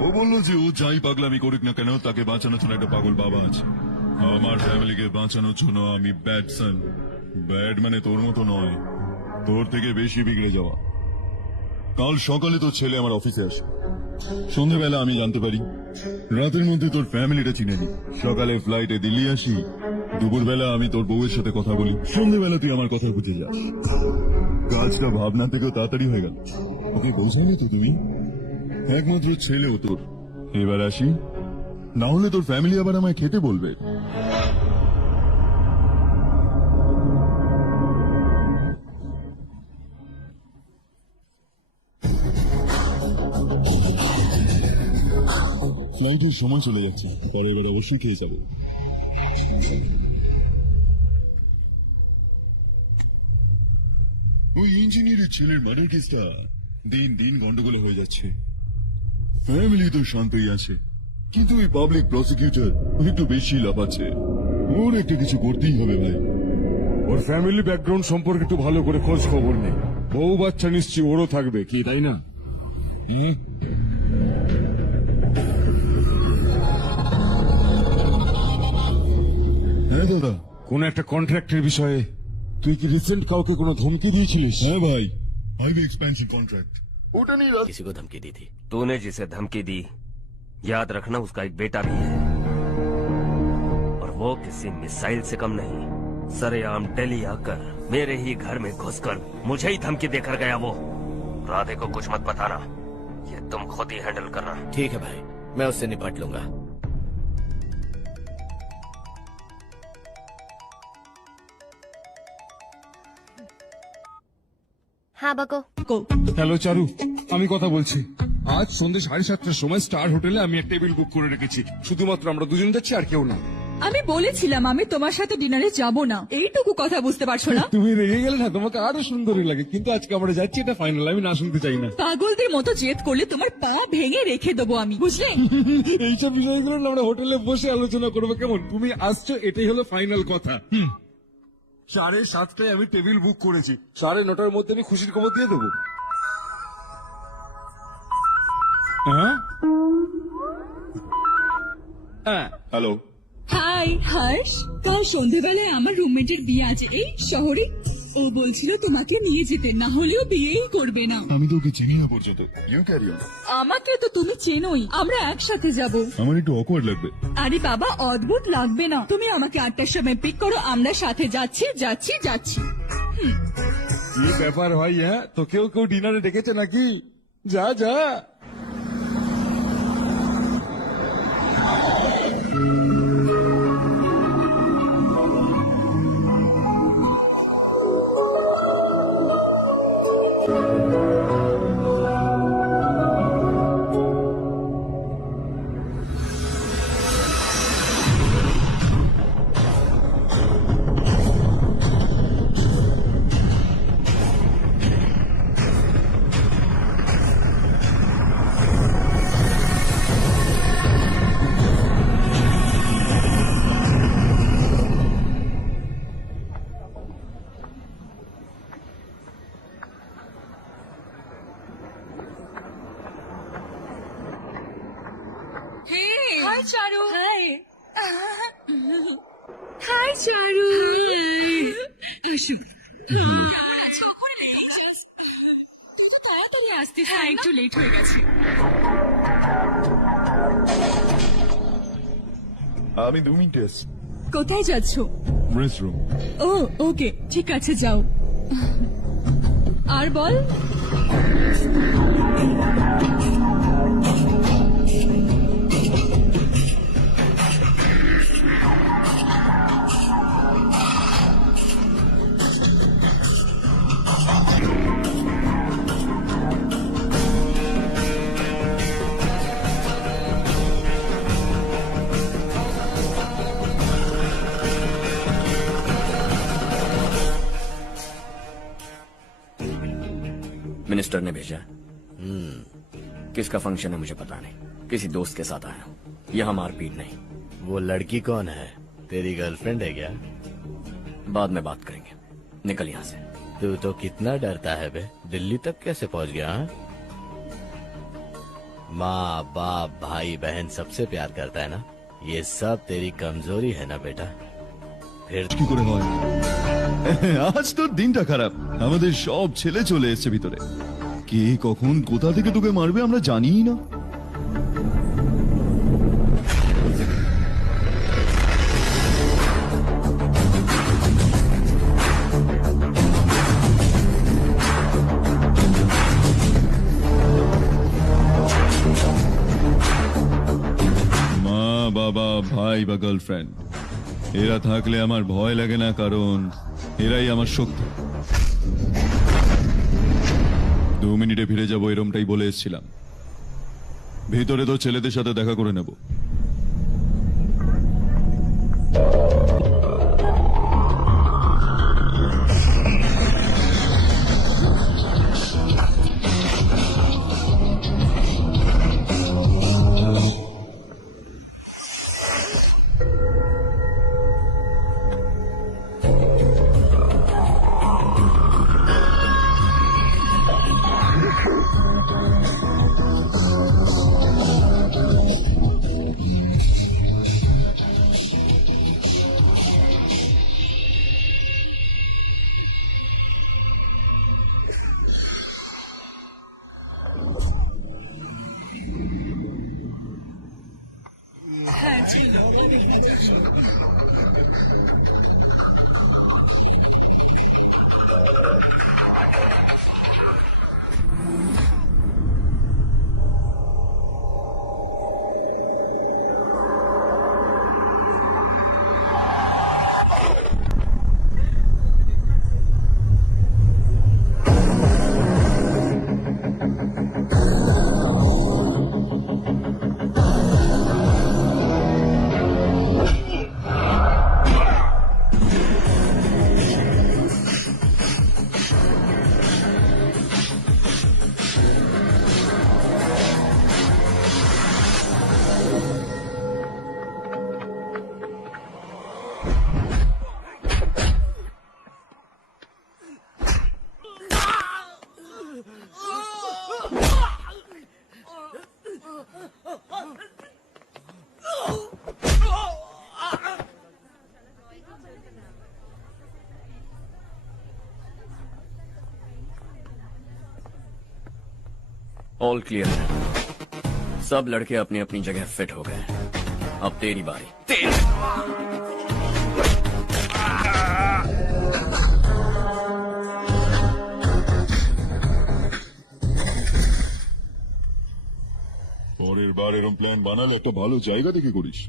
ও বললো যে ও যাই পাগলামি করুক না কেন তাকে বাঁচানোর জন্য একটা পাগল বাবা আছে। আমার ফ্যামিলিকে বাঁচানোর জন্য আমি ব্যাড সান। ব্যাড মানে তোর মতো নয়, তোর থেকে বেশি বিগড়ে যাওয়া। কাল সকালে তোর ছেলে আমার অফিসে আসে। সন্ধ্যেবেলা আমি জানতে পারি রাতের মধ্যে তোর ফ্যামিলিটা চিনে নি। সকালে ফ্লাইটে দিল্লি আসি, দুপুরবেলা আমি তোর বউয়ের সাথে কথা বলি, সন্ধ্যেবেলা তুই আমার কথা বুঝে যাস। কাজটা ভাবনা থেকেও তাড়াতাড়ি হয়ে গেল। ওকে বোঝানি তো তুমি, একমাত্র ছেলেও তোর। এবার আসি, না হলে তোর ফ্যামিলি আবার আমায় খেতে বলবে। ফ্লাইটের সময় চলে যাচ্ছে, পরে এবার অবশ্যই খেয়ে যাবে। ওই ইঞ্জিনিয়ারের ছেলের মার্ডার কেসটা দিন দিন গন্ডগোল হয়ে যাচ্ছে। ফ্যামিলি তো শান্তই আছে, কিন্তু ওই পাবলিক প্রসিকিউটর একটু বেশি লাফাচ্ছে। ওর একটা কিছু করতেই হবে ভাই। ওর ফ্যামিলি ব্যাকগ্রাউন্ড সম্পর্কে একটু ভালো করে খোঁজ খবর নেই। বউ বাচ্চা নিশ্চয়ই ওরও থাকবে, কি তাই না? হ্যাঁ দাদা, কোন একটা কন্ট্রাক্টের বিষয়ে তুই কি রিসেন্ট কাউকে কোনো ধমকি দিয়েছিলিস? হ্যাঁ ভাই, হাইওয়ে এক্সপেন্সিভ কন্ট্রাক্ট। ওটা নিয়ে किसी को धमकी दी थी। तूने जिसे धमकी दी याद रखना उसका एक बेटा भी है। वो किसी मिसाइल से कम नहीं। सरेआम दिल्ली आकर मेरे ही घर में घुसकर मुझे ही धमकी देकर गया वो। राधे को कुछ मत बताना, ये तुम खुद ही हैंडल करना। ठीक है भाई, मैं उससे निपट लूंगा। हाँ बको। হ্যালো চারু, আমি কথা বলছি। আজ সন্ধ্যে 7:30টার সময় স্টার হোটেলে আমি একটা টেবিল বুক করে রেখেছি। শুধুমাত্র আমরা দুজন যাচ্ছি, আর কেউ না। আমি বলেছিলাম আমি তোমার সাথে ডিনারে যাব না, এইটুকু কথা বুঝতে পারছো না? তুমি রেগে গেলে না, তোমাকে আরো সুন্দরই লাগে, কিন্তু আজকে আমরা যাচ্ছি, এটা ফাইনাল, আমি না শুনতে চাই না। পাগলদের মতো জেদ করলে তোমার পা ভেঙে রেখে দেবো আমি, বুঝলে? এইসব বিষয়গুলো না আমরা হোটেলে বসে আলোচনা করবো, কেমন? তুমি আসছো, এটাই হলো ফাইনাল কথা। 7:30টায় আমি টেবিল বুক করেছি, 9:30টার মধ্যে আমি খুশির খবর দিয়ে দেবো। হ্যালো, হাই হর্ষ, কাল সন্ধেবেলায় আমার রুমমেটের বিয়ে আছে এই শহরে। ও বলছিল তোমাকে নিয়ে যেতে, না হলেও বিয়েই করবে না। আমি তো ওকে চিনি না পর্যন্ত। You carry on. আমাকে তো তুমি চেনোই, আমরা একসাথে যাব। আমার একটু অকওয়ার্ড লাগবে। আরে বাবা, অদ্ভুত লাগবে না, তুমি আমাকে 8টার সময় পিক করো, আমরা সাথে যাচ্ছি যাচ্ছি যাচ্ছি। কি ব্যাপার ভাই? হ্যাঁ, তোকেও কেউ ডিনারে ডেকেছে নাকি? যা যা। হাই চারু। হাই হাই চারু। আসো। তাড়াতাড়ি আসতে, হ্যাঁ একটু লেট হয়ে গেছে। আমি 2 মিনিট আসছি। কোথায় যাচ্ছ? রেস্টরুম। ও ওকে, ঠিক আছে যাও। আর বল। मिनिस्टर ने भेजा। किसका फंक्शन है मुझे पता नहीं, किसी दोस्त के साथ आया हूँ। यहाँ मारपीट नहीं। वो लड़की कौन है? तेरी गर्लफ्रेंड है क्या? बाद में बात करेंगे, निकल यहाँ से। तू तो कितना डरता है बे, दिल्ली तक कैसे पहुँच गया? हाँ? माँ बाप भाई बहन सबसे प्यार करता है ना, ये सब तेरी कमजोरी है ना बेटा। फिर কি করে হয়? আজ তোর দিনটা খারাপ। আমাদের সব ছেলে চলে এসেছে ভিতরে। কে কখন কোথা থেকে তোকে মারবে আমরা জানিই না। মা বাবা ভাই বা গার্লফ্রেন্ড, এরা থাকলে আমার ভয় লাগে না, কারণ এরাই আমার শক্তি। 2 মিনিটে ফিরে যাবো এরমটাই বলে এসেছিলাম। ভিতরে তো ছেলেদের সাথে দেখা করে নেব। ऑल क्लियर है। सब लड़के अपनी अपनी जगह फिट हो गए। अब तेरी बारी। পরের বার এরকম প্ল্যান বানালে একটা ভালো জায়গা দেখে করিস।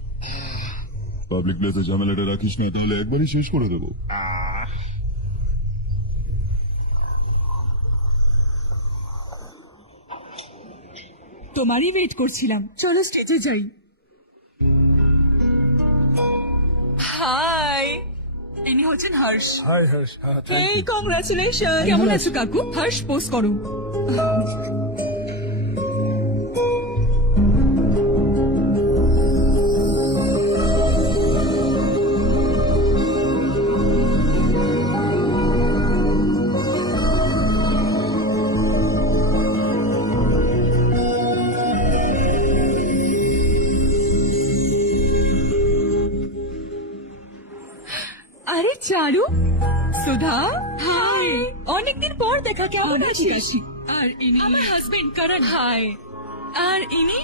পাবলিক প্লেসে ঝামেলাটা রাখিস না, তাহলে একবারই শেষ করে দেবো। তোমারই ওয়েট করছিলাম, চলো স্টেজে যাই। হাই, ইনি হচ্ছেন হর্ষ। হাই হর্ষ। এই কংগ্রাচুলেশন। কেমন আছো কাকু? হর্ষ পোস্ট করো। আরে চারু, সুধা, হাই, অনেকদিন পর দেখা, কেমন আছিস? আর ইনি আমার হাজবেন্ড করণ। হাই। আর ইনি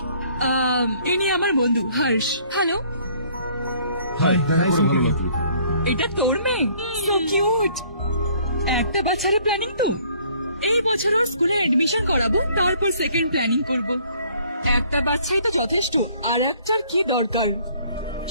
ইনি আমার বন্ধু হর্ষ। হ্যালো। হাই, দেখা করে ভালো লাগলো। এটা তোর মেয়ে? So cute. একটা বাচ্চারে প্ল্যানিং তো? এই বছর স্কুলে এডমিশন করাবো, তারপর সেকেন্ড প্ল্যানিং করব। একটা বাচ্চাই তো যথেষ্ট, আর একটার কি দরকার?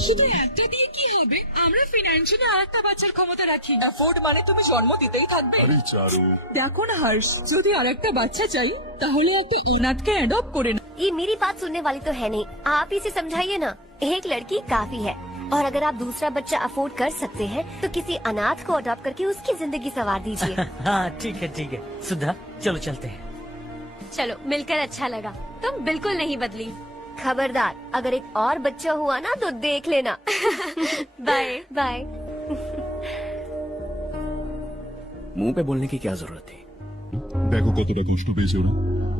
শুধু একটা দিয়ে কি হবে? আমরা ফিনান্সিয়ালি আর একটা বাচ্চার ক্ষমতা রাখি। এফোর্ড মানে তুমি জন্ম দিতেই থাকবে। আরে চারু, দেখো না হর্ষ, যদি আর একটা বাচ্চা চাই তাহলে একটা অনাথকে অ্যাডপ্ট করে না। ये मेरी बात सुनने वाली तो है नहीं, आप इसे समझाइए ना। एक लड़की काफी है, और अगर आप दूसरा बच्चा अफोर्ड कर सकते हैं तो किसी अनाथ को अडॉप्ट करके उसकी जिंदगी संवार दीजिए। हाँ ठीक है सुधा, चलो चलते हैं। चलो, मिलकर अच्छा लगा। तुम बिल्कुल नहीं बदली। खबरदार, अगर एक और बच्चा हुआ ना तो देख लेना। Bye bye. मुंह पे बोलने की क्या जरूरत थी? দেখো কতটা কষ্ট পেয়েছে ওরা।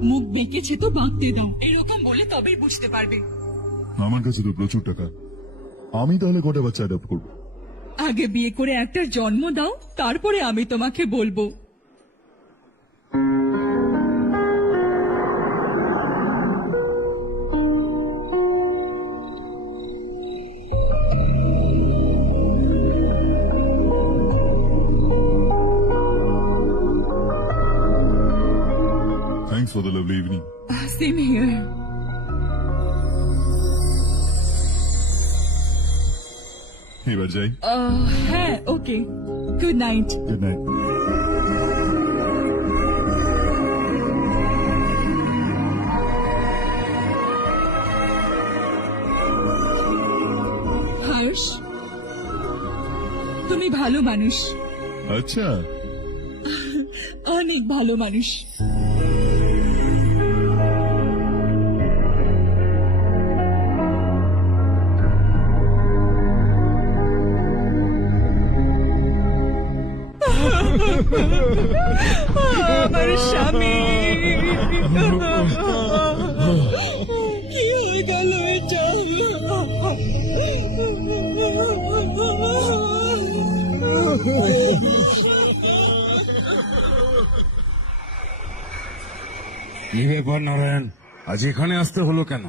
মুখ বেঁকেছে তো বাঁকতে দাও, এরকম বলে তবেই বুঝতে পারবে। আমার কাছে তো প্রচুর টাকা, আমি তাহলে কটা বাচ্চা অ্যাডপ্ট করবো? আগে বিয়ে করে একটার জন্ম দাও, তারপরে আমি তোমাকে বলবো। Thanks for the lovely evening. Same here. এবার যাই। হ্যাঁ, okay, good night. Good night. Harsh, তুমি ভালো মানুষ, আচ্ছা, অনেক ভালো মানুষ। আমার স্বামী, কি হয়ে গেল এটা? কি ব্যাপার নারায়ণ, আজ এখানে আসতে হলো কেন?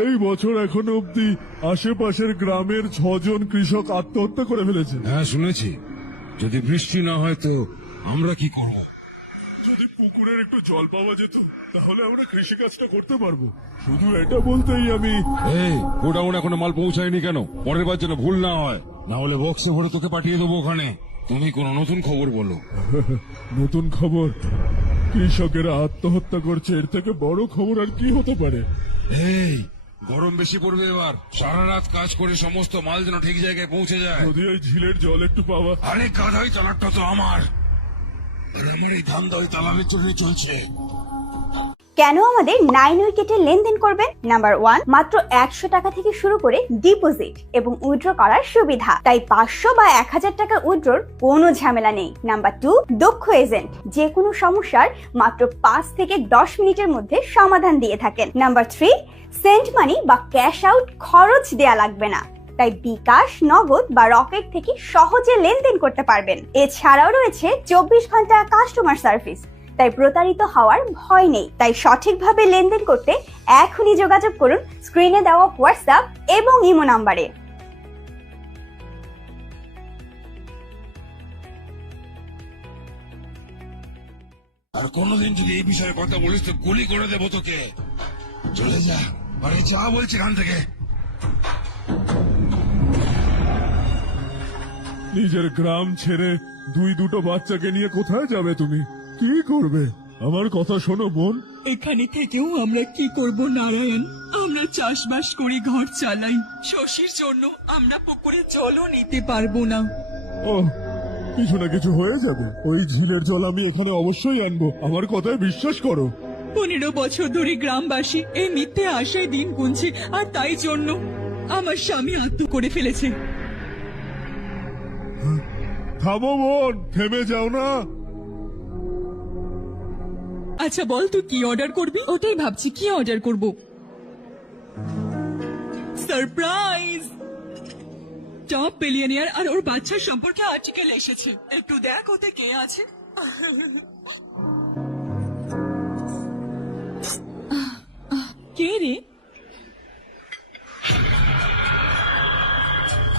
এই বছর এখনো অব্দি আশেপাশের গ্রামের 6 জন কৃষক আত্মহত্যা করে ফেলেছে। হ্যাঁ শুনেছি। যদি বৃষ্টি না হয় তো আমরা কি করব? যদি পুকুরের একটু জল পাওয়া যেত তাহলে আমরা কৃষিকাজটা করতে পারবো। শুধু এটা বলতেই আমি এই গোডাউন এখনো মাল পৌঁছায়নি কেন? পরের বার যেন ভুল না হয়, না হলে বক্সে ভরে তোকে পাঠিয়ে দেবো ওখানে। তুমি কোনো নতুন খবর বলো। নতুন খবর? কৃষকেরা আত্মহত্যা করছে, এর থেকে বড় খবর আর কি হতে পারে? এই গরম বেশি পড়বে এবার, সারা রাত কাজ করে সমস্ত মাল যেন ঠিক জায়গায় পৌঁছে যায়। যদি ওই ঝিলের জল একটু পাওয়া। আরে গাধাই, তালাকটা তো আমার, আর আমার এই ধান্দা ওই তালাবের জন্যই চলছে। কেন আমাদের 9 উইকেটে লেনদেন করবেন? নাম্বার 1, মাত্র 100 টাকা থেকে শুরু করে ডিপোজিট এবং উইথড্র করার সুবিধা, তাই 500 বা 1000 টাকা উইথড্রর কোনো ঝামেলা নেই। নাম্বার 2, দক্ষ এজেন্ট, যে কোনো সমস্যার মাত্র 5 থেকে 10 মিনিটের মধ্যে সমাধান দিয়ে থাকেন। নাম্বার 3, সেন্ড মানি বা ক্যাশ আউট খরচ দেয়া লাগবে না, তাই বিকাশ, নগদ বা রকেট থেকে সহজে লেনদেন করতে পারবেন। এছাড়াও রয়েছে 24 ঘন্টা কাস্টমার সার্ভিস, তাই প্রতারিত হওয়ার ভয় নেই। তাই সঠিকভাবে লেনদেন করতে এখনই যোগাযোগ করুন স্ক্রিনে দেওয়া হোয়াটসঅ্যাপ এবং ইমো নাম্বারে। আর কোনোদিন যদি এই বিষয়ে কথা বলিস তো গুলি করে দেবো তোকে। চলে যা, আরে যা বলছি এখান থেকে। নিজের গ্রাম ছেড়ে দুটো বাচ্চাকে নিয়ে কোথায় যাবে তুমি? কি করবে? আমার কথা শোনো বোন। এখানে থেকেও আমরা কি করব নারায়ণ? আমরা চাষবাস করি, ঘর চালাই। শশীর জন্য আমরা পুকুরে জলও নিতে পারবো না। ও, কিছু না কিছু হয়ে যাবে। ওই ঝিলের জল আমি এখানে অবশ্যই আনবো, আমার কথায় বিশ্বাস করো। 15 বছর ধরে গ্রামবাসী এই মিথ্যে আশায় দিন গুনছে, আর তাই জন্য আমার স্বামী আত্মহত্যা করে ফেলেছে। থামো বোন, থেমে যাও না। আচ্ছা বল, তুই কি অর্ডার করবি? ওটাই ভাবছি কি অর্ডার করব। সারপ্রাইজ! টপ বিলিয়নিয়ার আর ওর বাচ্চার সম্পর্কে আর্টিকেল এসেছে, একটু দেখ ওতে কে আছে। কে রে?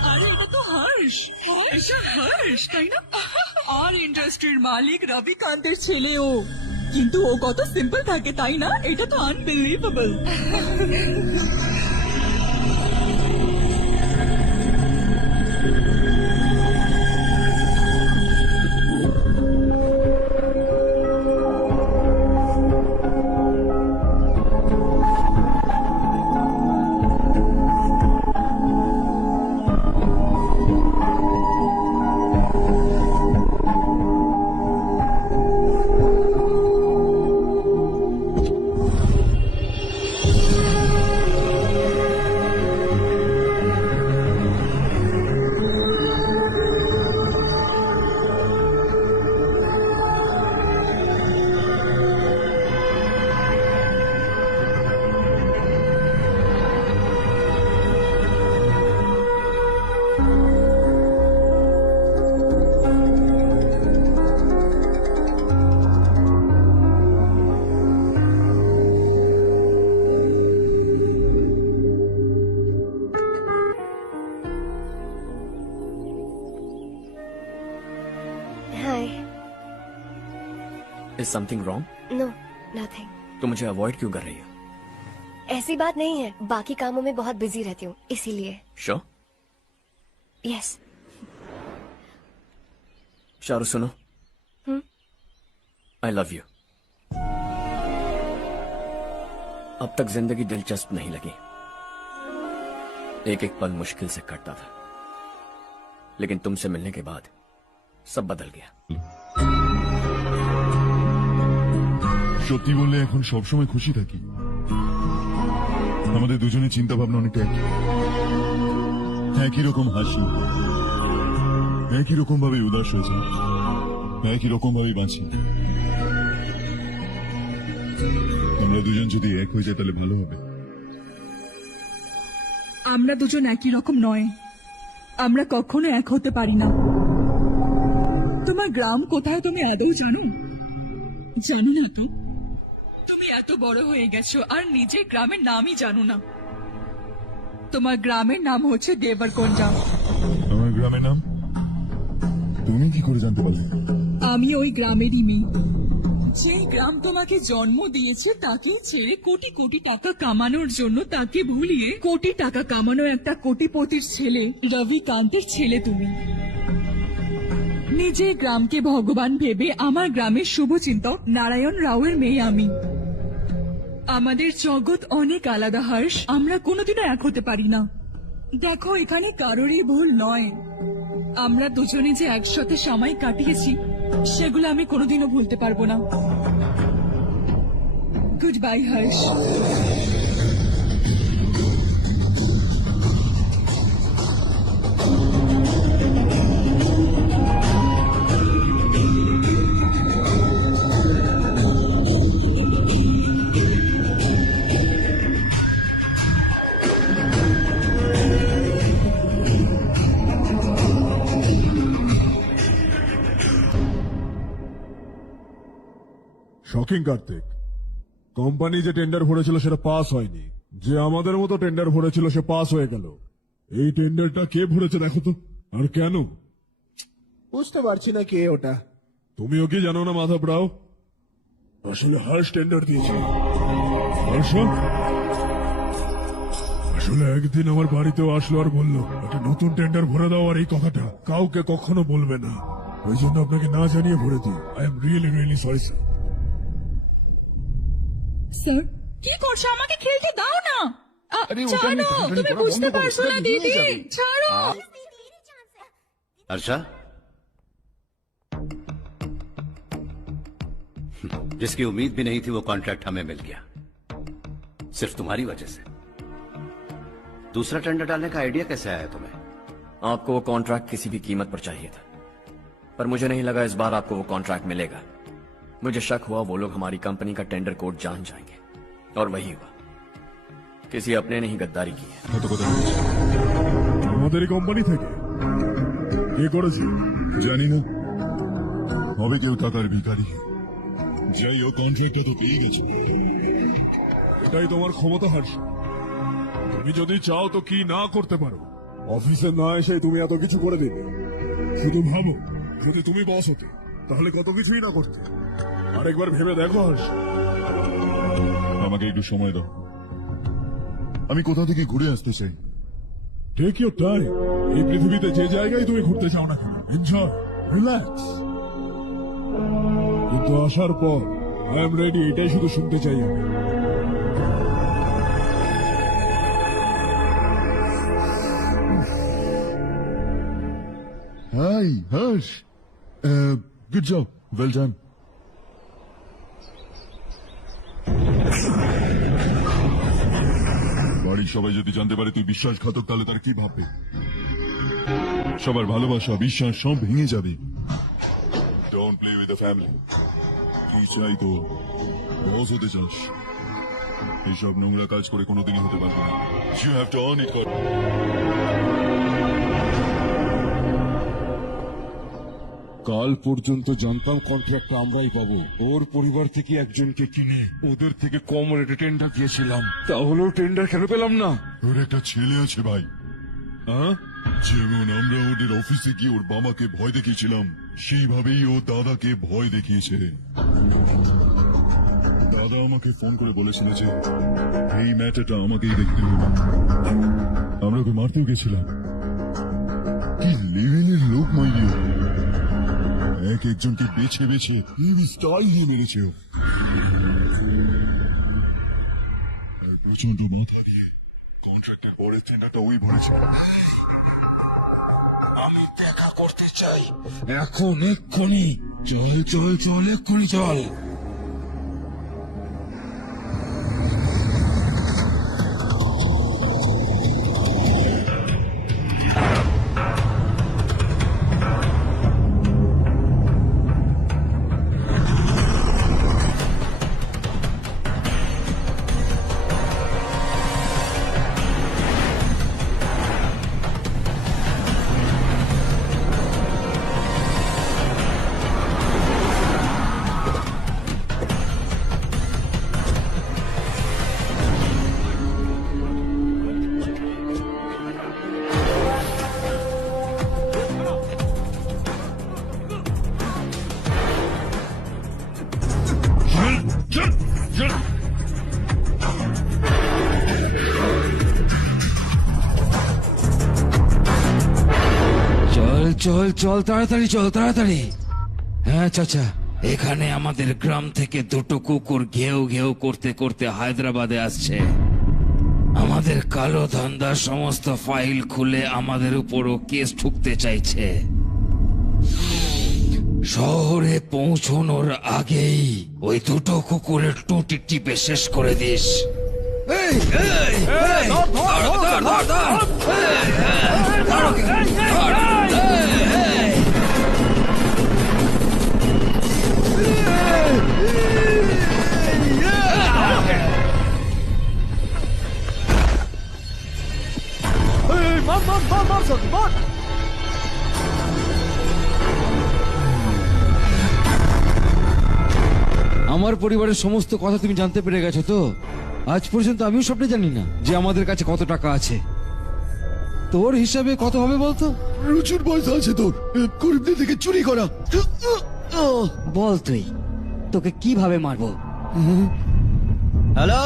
আরে এটা তো হর্ষ। এটা হর্ষ, তাই না? আর ইন্ডাস্ট্রির মালিক রবিকান্তের ছেলে ও। কিন্তু ও কত সিম্পল থাকে, তাই না? এটা তো unbelievable. Hi. Is something wrong? No, nothing. तो मुझे अवॉइड क्यों कर रही हो? ऐसी बात नहीं है, बाकी कामों में बहुत बिजी रहती हूँ इसीलिए। श्योर? यस। शारू सुनो, आई लव यू। अब तक जिंदगी दिलचस्प नहीं लगी, एक एक पल मुश्किल से कटता था, लेकिन तुमसे मिलने के बाद सब बदल गया। সত্যি বললে এখন সবসময় খুশি থাকি। আমাদের দুজনের চিন্তা ভাবনা অনেকটা একই রকম হাসি, একই রকম ভাবে উদাস হয়েছে, একই রকম ভাবে বাঁচি। আমরা দুজন যদি এক হয়ে যায় তাহলে ভালো হবে। আমরা দুজন একই রকম নয়, আমরা কখনো এক হতে পারি না। তোমার গ্রাম কোথায় তুমি আদৌ জানো? জানো না তো? তুমি এত বড় হয়ে গেছো আর নিজের গ্রামের নামই জানো না। তোমার গ্রামের নাম হচ্ছে দেবরকোন্ডা। আমার গ্রামের নাম তুমি কি করে জানতে পারলে? আমি ওই গ্রামেরই মেয়ে। যে গ্রাম তোমাকে জন্ম দিয়েছে তাকে ছেড়ে কোটি কোটি টাকা কামানোর জন্য তাকে ভুলিয়ে কোটি টাকা কামানো একটা কোটিপতির ছেলে রবিকান্তের ছেলে তুমি। নিজের গ্রামকে ভগবান ভেবে আমার গ্রামের শুভচিন্তক নারায়ণ রাওয়ের মেয়ে আমি। আমাদের জগৎ অনেক আলাদা হর্ষ, আমরা কোনোদিনও এক হতে পারি না। দেখো এখানে কারোরই ভুল নয়, আমরা দুজনে যে একসাথে সময় কাটিয়েছি সেগুলো আমি কোনোদিনও ভুলতে পারবো না। Goodbye Harsh. Shocking Kartik, company যে টেন্ডার ভরেছিল সেটা পাস হয়নি, যে আমাদের মতো টেন্ডার ভরেছিল সে পাস হয়ে গেল। এই টেন্ডারটা কে ভরেছে দেখো তো, আর কেন? বুঝতে পারছি না কে ওটা। তুমিও কি জানো না মাধব রাও? আসলে হর্ষ টেন্ডার দিয়েছিল। হর্ষ আসলে একদিন আমার বাড়িতেও আসলো আর বললো একটা নতুন টেন্ডার ভরে দাও, আর এই কথাটা কাউকে কখনো বলবে না। ওই জন্য আপনাকে না জানিয়ে ভরে দিই। I am really really sorry sir. Sir কি করছো? আমাকে খেলতে দাও না। ছাড়ো, তুমি বুঝতে পারছো না দিদি, ছাড়ো। अर्षा, जिसकी उम्मीद भी नहीं थी वो कॉन्ट्रैक्ट हमें मिल गया, सिर्फ तुम्हारी वजह से। दूसरा टेंडर डालने का आइडिया कैसे आया तुम्हें? आपको वो कॉन्ट्रैक्ट किसी भी कीमत पर चाहिए था, पर मुझे नहीं लगा इस बार आपको वो कॉन्ट्रैक्ट मिलेगा। मुझे शक हुआ वो लोग हमारी कंपनी का टेंडर कोड जान जाएंगे, और वही हुआ। किसी अपने ने ही गद्दारी की है। আমাদের কোম্পানি থেকে কে করেছে জানি না, হবে কেউ টাকার ভিখারি। যাই হোক কন্ট্রাক্টটা তো পেয়ে গেছে। এটাই তোমার ক্ষমতা হর্ষ। তুমি যদি চাও তো কি না করতে পারো। অফিসে না এসে তুমি এত কিছু করে দিবে। শুধু ভাবো, যদি তুমি বস হতে তাহলে কত কিছুই না করতে। আরেকবার ভেবে দেখো হর্ষ। আমাকে একটু সময় দাও, আমি কোথা থেকে ঘুরে আসতে চাই। Take your time. এই পৃথিবীতে যে জায়গায় তুমি ঘুরতে চাও না কেন, এনজয়, রিল্যাক্স। কিন্তু আসার পর আই এম রেডি, এটাই শুধু শুনতে চাই আমি। Hi Harsh, good job, well done. বাড়ির সবাই যদি জানতে পারে তুই বিশ্বাসঘাতক তাহলে তার কি ভাববে? সবার ভালোবাসা বিশ্বাস সব ভেঙে যাবে। Don't play with the family. তুই চাই তো বস হতে চাস, এইসব নোংরা কাজ করে কোনোদিনই হতে পারবে না। You have to earn it. কাল পর্যন্ত জানতাম কন্ট্রাক্টটা আমরাই পাবো। ওর পরিবার থেকে একজনকে কিনে ওদের থেকে কম রেটে টেন্ডার দিয়েছিলাম, তাহলেও টেন্ডার কেন পেলাম না? ওর একটা ছেলে আছে ভাই, যেমন আমরা ওদের অফিসে গিয়ে ওর বাবাকে ভয় দেখিয়েছিলাম, সেইভাবেই ও দাদাকে ভয় দেখিয়েছে। দাদা আমাকে ফোন করে বলেছিল যে এই ম্যাটারটা আমাকেই দেখতে হবে। আমরা ওকে মারতেও গেছিলাম। কি লেভেলের লোক মাইরিও, এক একজনকে বেছে বেছে স্টাইল দিয়ে মেরেছে। প্রচন্ড মাথা দিয়ে কন্ট্রাক্টের পরের টেন্ডারটা ওই ভরেছে। আমি দেখা করতে চাই এখন, এক্ষুনি। চল চল চল, এক্ষুনি চল। চল চল তাড়াতাড়ি চল তাড়াতাড়ি। হ্যাঁ চাচা, এখানে আমাদের গ্রাম থেকে দুটো কুকুর ঘেউ ঘেউ করতে করতে হায়দ্রাবাদে আসছে। আমাদের কালো ধান্দার সমস্ত ফাইল খুলে আমাদের উপরও কেস ঠুকতে চাইছে। শহরে পৌঁছানোর আগেই ওই দুটো কুকুরের টুটি টিপে শেষ করে দিস। এই, এই, এই, ধর, ধর, ধর, ধর। ধর ওকে, ধর, এই, এই। আমার পরিবারের সমস্ত কথা তুমি জানতে পেরে গেছো তো? আজ পর্যন্ত আমিও স্বপ্নে জানি না যে আমাদের কাছে কত টাকা আছে। তোর হিসাবে কত হবে বলতো? প্রচুর পয়সা আছে তোর, গরিবদের থেকে চুরি করা। বল তুই, তোকে কিভাবে মারবো? হ্যালো,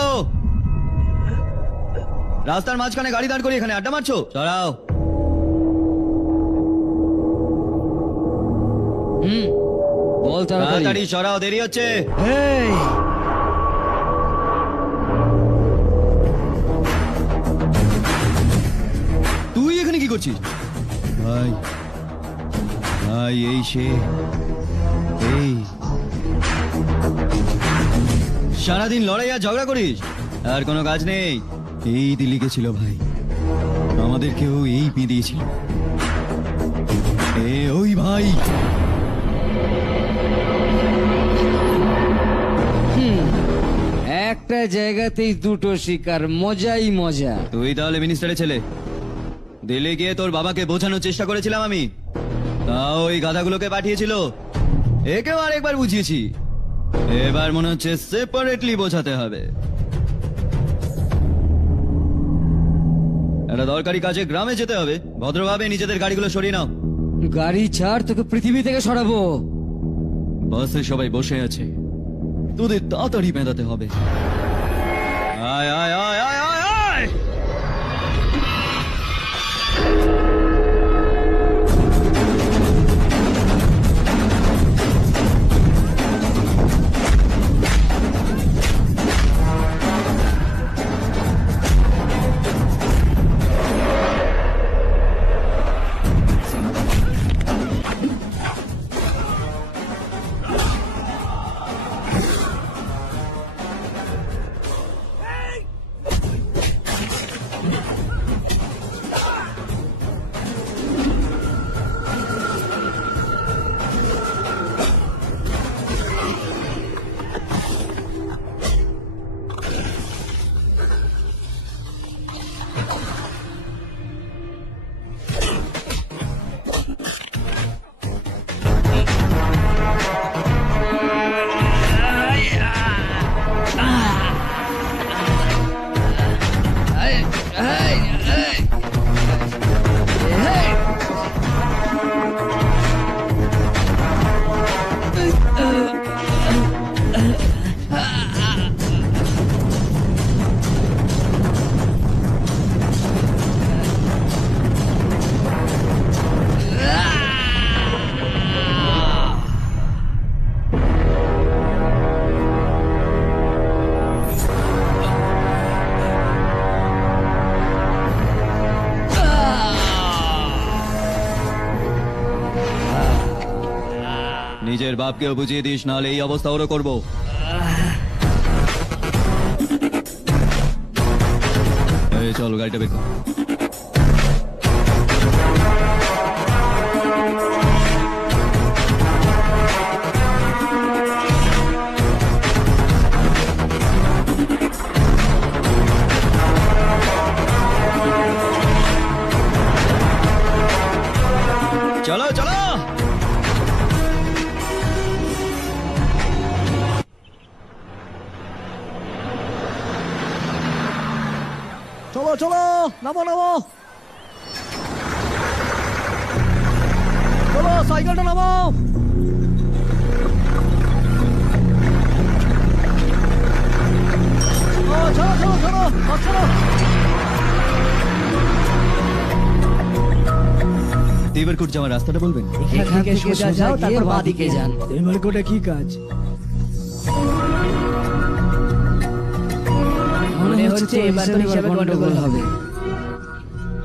রাস্তার মাঝখানে গাড়ি দাঁড় করে এখানে আড্ডা মারছো? সরাও। বল তাড়াতাড়ি সরাও, দেরি হচ্ছে। এই, তুই এখানে কি করছিস? ভাই ভাই, এই সে, এই সারাদিন লড়াই আর ঝগড়া করিস, আর কোনো কাজ নেই। এই দিল্লিকে ছিল ভাই, আমাদেরকেও এই পিঁদিয়েছিল। এ ওই ভাই। একটা জায়গাতেই দুটো শিকার, মজাই মজা। তুই তাহলে মিনিস্টারের ছেলে? দিল্লি গিয়ে তোর বাবাকে বোঝানোর চেষ্টা করেছিলাম আমি, তাও ওই গাধাগুলোকে পাঠিয়েছিল। একেও আরেকবার বুঝিয়েছি, এবার মনে হচ্ছে সেপারেটলি বোঝাতে হবে। একটা দরকারি কাজে গ্রামে যেতে হবে, ভদ্রভাবে নিজেদের গাড়িগুলো সরিয়ে নাও। গাড়ি ছাড়, তোকে পৃথিবী থেকে সরাবো। বাসে সবাই বসে আছে, তোদের তাড়াতাড়ি বেঁধাতে হবে। আয় আয় আয় আয় আয় আয়। নিজের বাপকেও বুঝিয়ে দিস, নাহলে এই অবস্থা ওরও করবো। এই চলো, গাড়িটা বের কর। চলো চলো। চলো চলো, নামো নামো, চলো সাইকেলটা নামো। চলো চলো চলো, চলো। এবার তেমারকোট যাওয়ার রাস্তাটা বলবেন? এখান থেকে সোজা যাও, তারপর বাঁদিকে যান। তেমারকোটে কি কাজ? মনে হচ্ছে এবার তো হিসাবে গন্ডগোল হবে।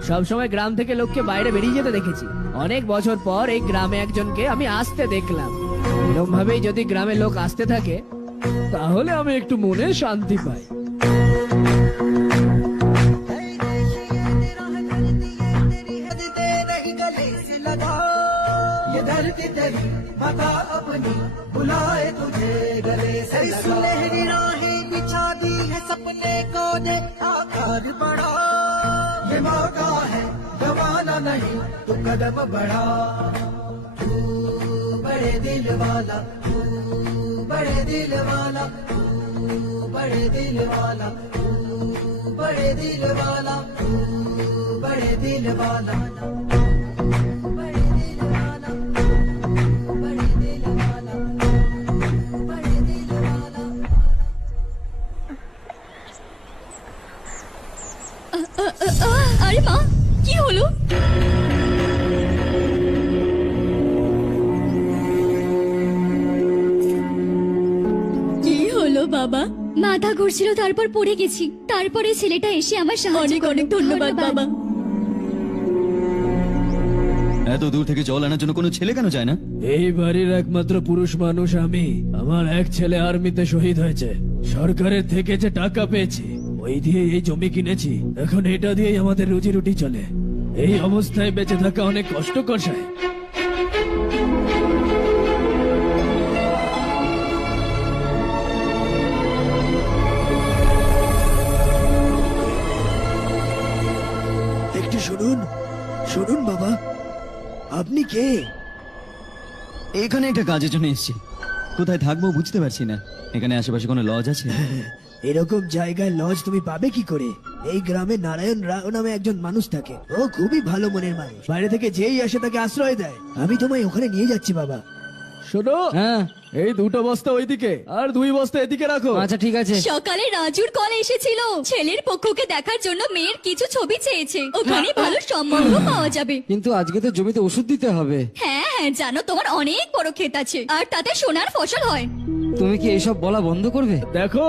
সবসময় গ্রাম থেকে লোককে বাইরে বেরিয়ে যেতে দেখেছি, অনেক বছর পর এই গ্রামে একজনকে আমি আসতে দেখলাম। এরকম ভাবেই যদি গ্রামে লোক আসতে থাকে তাহলে আমি একটু মনে শান্তি পাই। बुलाए तुझे गले से सुनहरी राहें बिछा दी है सपने को दे आकार बढ़ा ये मौका है गवाना नहीं तू कदम बढ़ा तू बड़े दिल वाला तू बड़े दिल वाला तू बड़े दिल वाला तू बड़े दिल वाला तू बड़े दिल वाला আরে মা, কি হলো? কি হলো বাবা? মাথা ঘুরছিল, তারপর পড়ে গেছি। তারপরে ছেলেটা এসে আমার সাহায্য অনেক অনেক ধন্যবাদ বাবা। এত দূর থেকে জল আনার জন্য কোনো ছেলে কেন যায় না? এই বাড়ির একমাত্র পুরুষ মানুষ আমি। আমার এক ছেলে আর্মিতে শহীদ হয়েছে। সরকারের থেকে যে টাকা পেয়েছি ওই দিয়ে এই জমি কিনেছি। এখন এটা দিয়েই আমাদের রুজি রুটি চলে। এই অবস্থায় বেঁচে থাকা অনেক কষ্টকর সাহেব। একটু শুনুন, শুনুন বাবা, আপনি কে? এখানে একটা কাজের জন্য এসেছি। কোথায় থাকবো বুঝতে পারছি না। এখানে আশেপাশে কোনো লজ আছে? এরকম জায়গায় লজ তুমি পাবে কি করে? এই গ্রামে নারায়ণ রাও নামে একজন মানুষ থাকে। ও খুবই ভালো মনের মানুষ। বাইরে থেকে যেই আসে তাকে আশ্রয় দেয়। আমি তোমায় ওখানে নিয়ে যাচ্ছি বাবা। শোনো, এই 2টো বস্তা ওইদিকে আর 2 বস্তা এদিকে রাখো। আচ্ছা ঠিক আছে। সকালে রাজুর কল এসেছিল, ছেলের পক্ষকে দেখার জন্য মেয়ের কিছু ছবি চেয়েছে। ওখানে ভালো সম্বন্ধ পাওয়া যাবে। কিন্তু আজকে তো জমিতে ওষুধ দিতে হবে। হ্যাঁ হ্যাঁ, জানো তোমার অনেক বড় ক্ষেত আছে আর তাতে সোনার ফসল হয়। তুমি কি এসব বলা বন্ধ করবে? দেখো,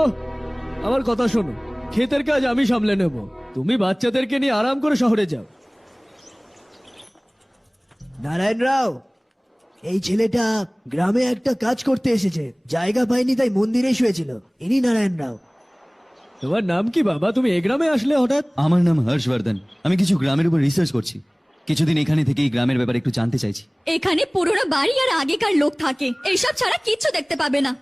আমার কথা শোনো। ক্ষেতের কাজ আমি সামলে নেব। তুমি বাচ্চাদেরকে নিয়ে আরাম করে শহরে যাও। নারায়ণ রাও, এই ছেলেটা গ্রামে একটা কাজ করতে এসেছে। জায়গা পায়নি তাই মন্দিরে শুয়েছিল। ইনি নারায়ণ রাও। তোমার নাম কি বাবা? তুমি এই গ্রামে আসলে হঠাৎ? আমার নাম হর্ষবর্ধন। আমি কিছু গ্রামের উপর রিসার্চ করছি। কিছুদিন এখানে থেকে এই গ্রামের ব্যাপারে একটু জানতে চাইছি। এখানে পুরোনো বাড়ি আর আগেকার লোক থাকে, এইসব ছাড়া কিচ্ছু দেখতে পাবে না।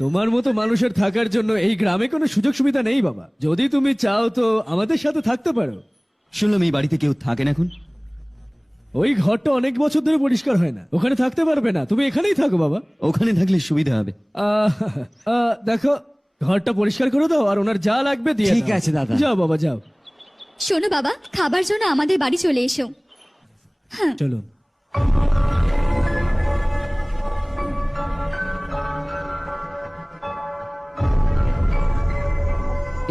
তোমার মতো মানুষের থাকার জন্য এই গ্রামে কোনো সুযোগ সুবিধা নেই বাবা। যদি তুমি চাও তো আমাদের সাথে থাকতে পারো। শুনলাম এই বাড়িতে কেউ থাকেন এখন? ওই ঘরটা অনেক বছর ধরে পরিষ্কার হয় না, ওখানে থাকতে পারবে না। তুমি এখানেই থাকো বাবা। ওখানে থাকলে সুবিধা হবে। দেখো, ঘরটা পরিষ্কার করে দাও আর ওনার যা লাগবে দিয়ে ঠিক দাও। আছে দাদা। যাও বাবা যাও। শোনো বাবা, খাবার জন্য আমাদের বাড়ি চলে এসো। হ্যাঁ চলুন।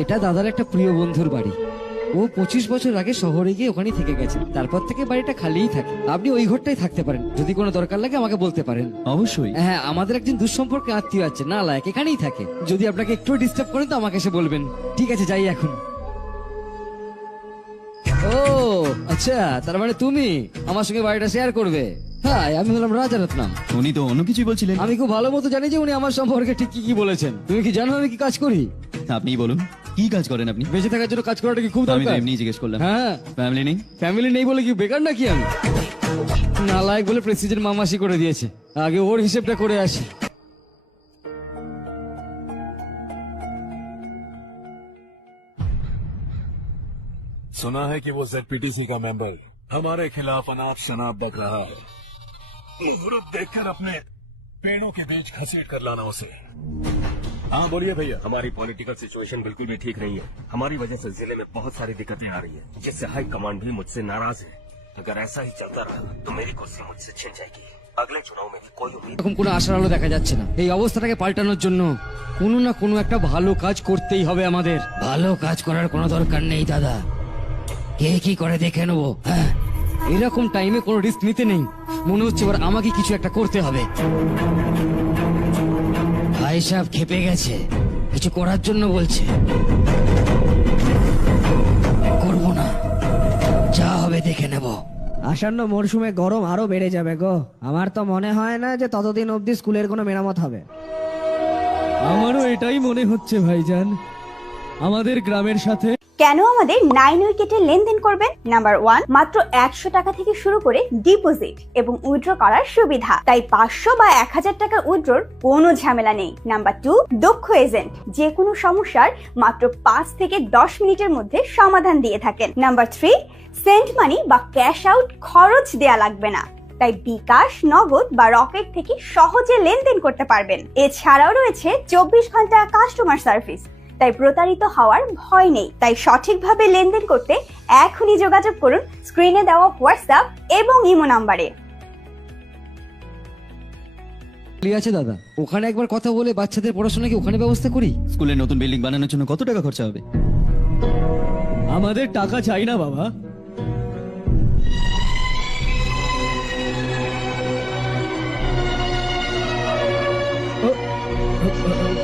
এটা দাদার একটা প্রিয় বন্ধুর বাড়ি। ও 25 বছর আগে শহরে গিয়ে ওখানেই থেকে গেছে। তারপর থেকে বাড়িটা খালিই থাকে। আপনি ওই ঘরটাই থাকতে পারেন। যদি কোনো দরকার লাগে আমাকে বলতে পারেন। অবশ্যই। হ্যাঁ, আমাদের একজন দুঃসম্পর্কে আত্মীয় আছে, না লায়ক, এখানেই থাকে। যদি আপনাকে একটু ডিস্টার্ব করেন তো আমাকে এসে বলবেন। ঠিক আছে, যাই এখন। ও আচ্ছা, তার মানে তুমি আমার সঙ্গে বাড়িটা শেয়ার করবে। হ্যাঁ, আমি হলাম রাজারত্নম। উনি তো অন্য কিছুই বলছিলেন। আমি খুব ভালো মতো জানি যে উনি আমার সম্পর্কে ঠিক কি বলেছেন। তুমি কি জানো আমি কি কাজ করি? আপনি বলুন, কি কাজ করেন আপনি? বেঁচে থাকার জন্য কাজ করাটা কি খুব আমি তো দরকার? এমনি জিজ্ঞেস করলাম। হ্যাঁ। ফ্যামিলি নেই? ফ্যামিলি নেই বলে কি বেকার নাকি আমি? নালায়ক বলে প্রেসিডেন্ট মামাসি করে দিয়েছে। আগে ওর হিসেবটা করে আসি। सुना है कि वो ZPTC का मेंबर हमारे खिलाफ अनाप शनाप बक रहा है। मुहूर्त देखकर अपने पेड़ों के बीच घसीट कर लाना उसे। हाँ बोलिए भैया। हमारी पॉलिटिकल सिचुएशन बिल्कुल भी ठीक नहीं है। हमारी वजह से जिले में बहुत सारी दिक्कतें आ रही है, जिससे हाई कमांड भी मुझसे नाराज है। अगर ऐसा ही चलता रहा तो मेरी कुर्सी मुझसे छिन जाएगी। अगले चुनाव में भी कोई उम्मीद এরকম কোনো আশার আলো দেখা যাচ্ছে না। এই অবস্থাটাকে পাল্টানোর জন্য কোনো না কোনো একটা ভালো কাজ করতেই হবে আমাদের। ভালো কাজ করার কোনো দরকার নেই দাদা, কে কি করে দেখে নেবো। হ্যাঁ, এরকম টাইমে কোনো রিস্ক নিতে নেই। মনে হচ্ছে এবার আমাকে কিছু একটা করতে হবে। ভাই সাহেব খেপে গেছে, কিছু করার জন্য বলছে। করবো না, যা হবে দেখে নেব। আসন্ন মরশুমে গরম আরো বেড়ে যাবে গো। আমার তো মনে হয় না যে ততদিন অবধি স্কুলের কোনো মেরামত হবে। আমারও এটাই মনে হচ্ছে ভাইজান। আমাদের গ্রামের সাথে কেন আমাদের 9 উইকেটে লেনদেন করবেন? নাম্বার 1, মাত্র 100 টাকা থেকে শুরু করে ডিপোজিট এবং উইথড্র করার সুবিধা, তাই 500 বা 1000 টাকা উইথড্রর কোনো ঝামেলা নেই। নাম্বার 2, দক্ষ এজেন্ট, যে কোনো সমস্যার মাত্র 5 থেকে 10 মিনিটের মধ্যে সমাধান দিয়ে থাকেন। নাম্বার 3, সেন্ড মানি বা ক্যাশ আউট খরচ দেয়া লাগবে না, তাই বিকাশ, নগদ বা রকেট থেকে সহজে লেনদেন করতে পারবেন। এছাড়াও রয়েছে 24 ঘন্টা কাস্টমার সার্ভিস, তাই প্রতারিত হওয়ার ভয় নেই। তাই সঠিকভাবে লেনদেন করতে এখনই যোগাযোগ করুন স্ক্রিনে দেওয়া হোয়াটসঅ্যাপ এবং ইমো নাম্বারে। আছে দাদা, ওখানে একবার কথা বলে বাচ্চাদের পড়াশোনা কি ওখানে ব্যবস্থা করি? স্কুলের নতুন বিল্ডিং বানানোর জন্য কত টাকা খরচা হবে? আমাদের টাকা চাই না বাবা।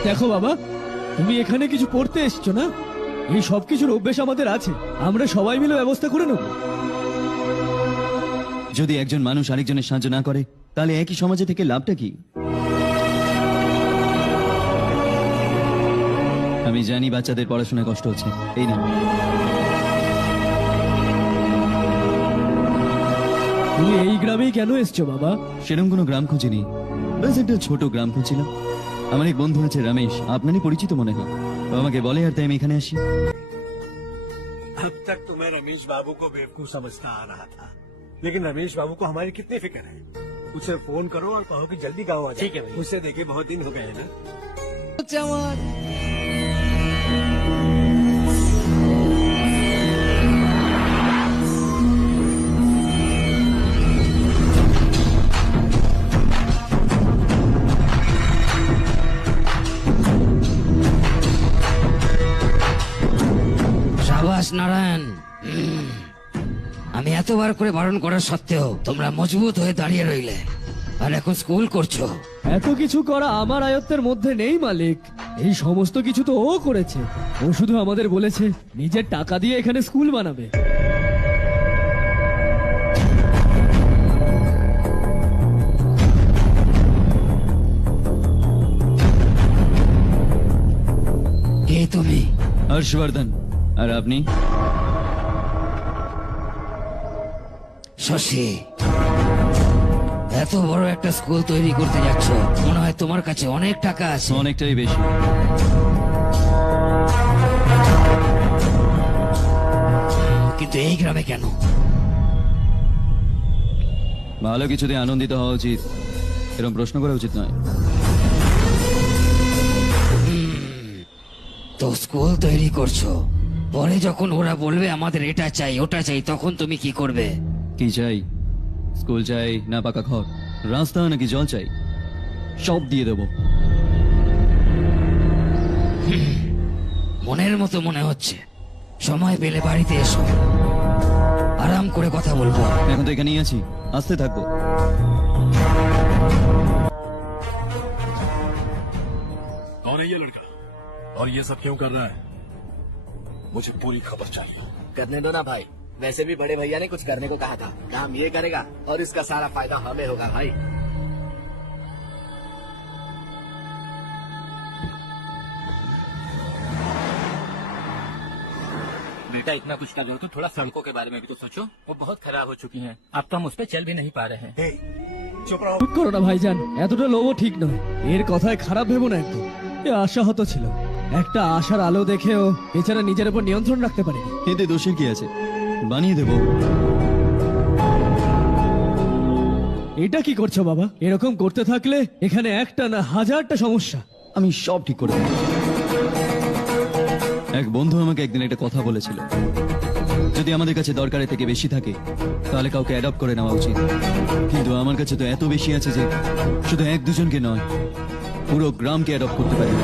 দেখো বাবা, তুমি এখানে কিছু পড়তে এসছো না? এই সব কিছুর অভ্যেস আমাদের আছে, আমরা সবাই মিলে ব্যবস্থা করে নেব। যদি একজন মানুষ আরেকজনের সাহায্য না করে তাহলে একই সমাজে থেকে লাভটা কি? আমি জানি বাচ্চাদের পড়াশোনায় কষ্ট হচ্ছে, এই না। তুমি এই গ্রামেই কেন এসছো বাবা? সেরকম কোনো গ্রাম খুঁজিনি, ব্যাস একটা ছোট গ্রাম খুঁজছিলাম। আমার এক বন্ধু আছে রমেশ, আপনারই পরিচিত মনে হয়, ও আমাকে বলে আর তাই আমি এখানে আসি। अब तक तो मैं रमेश बाबू को बेवकूफ समझता आ रहा था, लेकिन रमेश बाबू को हमारी कितनी फिक्र है। उसे फोन करो और कहो कि जल्दी गाँव आ जाए। ठीक है भाई। उसे देखे बहुत दिन हो गए हैं ना। সাবাস নারায়ণ। আমি এতবার করে বারণ করার সত্ত্বেও তোমরা মজবুত হয়ে দাঁড়িয়ে রইলে আর এখন স্কুল করছো। এত কিছু করা আমার আয়ত্তের মধ্যে নেই মালিক। এই সমস্ত কিছু তো ও করেছে। ও শুধু আমাদের বলেছে নিজের টাকা দিয়ে এখানে স্কুল বানাবে। কে তুমি? হর্ষবর্ধন। আর আপনি? শশী। এত বড় একটা স্কুল তৈরি করতে যাচ্ছ, মনে হয় তোমার কাছে অনেক টাকা আছে। অনেকটাই বেশি। কিন্তু এই গ্রামে কেন? ভালো কিছুতে আনন্দিত হওয়া উচিত, এরকম প্রশ্ন করা উচিত নয়। তো স্কুল তৈরি করছো, পরে যখন ওরা বলবে আমাদের এটা চাই ওটা চাই, তখন তুমি কি করবে? কি চাই? স্কুল চাই না পাকা ঘর, রাস্তা নাকি জল চাই? সব দিয়ে দেবো। মনের মতো মনে হচ্ছে। সময় পেলে বাড়িতে এসো, আরাম করে কথা বলবো। এখন তো এখানেই আছি, আসতে থাকবো। कौन है ये लड़का और ये सब क्यों कर रहा है? मुझे पूरी खबर चाहिए। करने दो ना भाई, वैसे भी बड़े भैया ने कुछ करने को कहा था। काम ये करेगा और इसका सारा फायदा हमें होगा भाई। बेटा इतना कुछ कर रहे हो तो थोड़ा सड़कों के बारे में भी तो सोचो, वो बहुत खराब हो चुकी हैं। अब तो हम उस पर चल भी नहीं पा रहे हैं। चुप रहो। চুপ করো না ভাইজান, এতটা লোভও ঠিক নয়। এর কথায় খারাপ ভেবো না একদম। এ আশাহত ছিল, একটা আশার আলো দেখেও বেচারা নিজের উপর নিয়ন্ত্রণ রাখতে পারেনি। এতে দোষের কি আছে? বানিয়ে দেবো। এটা কি করছো বাবা? এরকম করতে থাকলে এখানে একটা না হাজারটা সমস্যা। আমি সব ঠিক করে দেবো। এক বন্ধু আমাকে একদিন একটা কথা বলেছিল, যদি আমাদের কাছে দরকারের থেকে বেশি থাকে তাহলে কাউকে অ্যাডপ্ট করে নেওয়া উচিত। কিন্তু আমার কাছে তো এত বেশি আছে যে শুধু এক দুজনকে নয়, পুরো গ্রামকে অ্যাডপ্ট করতে পারি।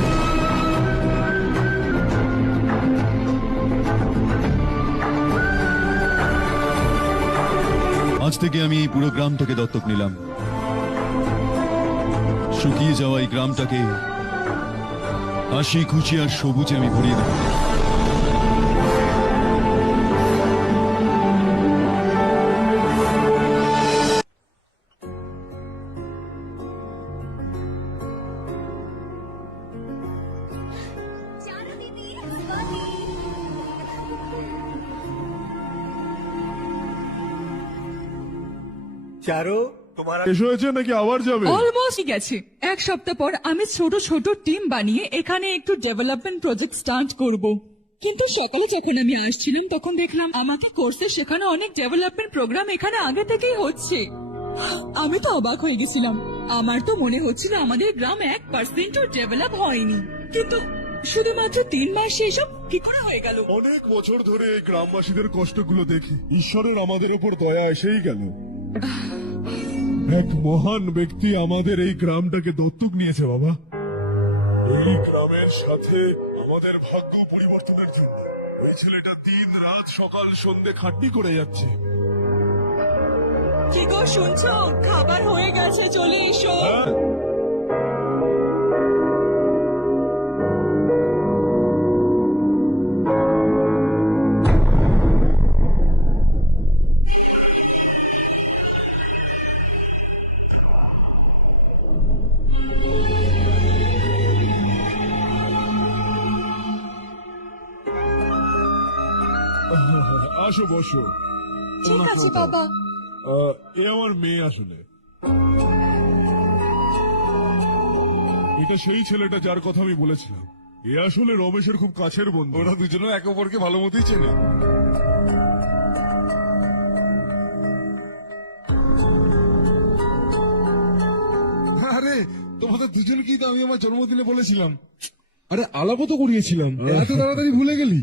থেকে আমি এই পুরো গ্রামটাকে দত্তক নিলাম। শুকিয়ে যাওয়া এই গ্রামটাকে হাসি খুশি আর সবুজে আমি ভরিয়ে দেব। चारो तुम्हारा শেষ হয়েছে নাকি আবার যাবে? অলমোস্ট গেছে। এক সপ্তাহ পর আমি ছোট ছোট টিম বানিয়ে এখানে একটু ডেভেলপমেন্ট প্রজেক্ট স্টার্ট করব। কিন্তু সকালে যখন আমি আসছিলাম তখন দেখলাম আমাকে কোর্সে শেখানো অনেক ডেভেলপমেন্ট প্রোগ্রাম এখানে আগে থেকেই হচ্ছে। আমি তো অবাক হয়ে গেছিলাম। আমার তো মনে হচ্ছিল আমাদের গ্রাম 1% ডেভেলপ হয়নি, কিন্তু শুধুমাত্র 3 মাসে এসব কি করে হয়ে গেল? অনেক বছর ধরে এই গ্রামবাসীদের কষ্টগুলো দেখি ঈশ্বরের আমাদের উপর দয়া এসেই গেল। এক মহান ব্যক্তি আমাদের এই গ্রামটাকে দত্তক নিয়েছে বাবা। এই গ্রামের সাথে আমাদের ভাগ্য পরিবর্তনের জন্য ওই ছেলেটা দিন রাত সকাল সন্ধে খাটনি করে যাচ্ছে। কি গো শুনছো? খাবার হয়ে গেছে, চলে এসো। আসো বসো। ঠিক আছে বাবা। এ আমার মেয়ে আসলে। এটা সেই ছেলেটা যার কথা আমি বলেছিলাম। এ আসলে রমেশের খুব কাছের বন্ধু। ওরা দুজনে একে অপরকে ভালো মতোই চেনে। আরে তোমাদের দুজনকেই তো আমি আমার জন্মদিনে বলেছিলাম। আরে আলাপও তো করিয়েছিলাম, এত তাড়াতাড়ি ভুলে গেলি?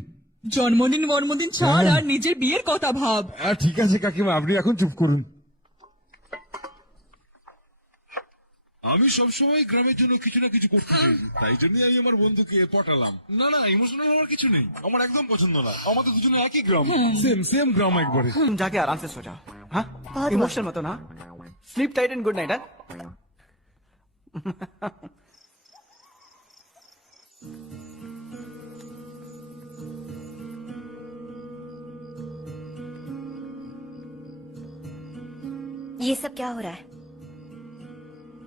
জন্মদিন ছাড় আর নিজের বিয়ের কথা ভাব। ঠিক আছে কাকিমা, আপনি এখন চুপ করুন। আমি সবসময় গ্রামের জন্য কিছু না কিছু করতে চাই, তাই জন্য আমি আমার বন্ধুকে পটালাম। না না, ইমোশনাল হওয়ার কিছু নেই, আমার একদম পছন্দ না। আমাদের দুজনে একই গ্রাম, সেম গ্রাম একবারে। तुम जाके आराम से सो जाओ। हाँ इमोशनल मत हो ना। Sleep tight and good night. ये सब क्या हो रहा है?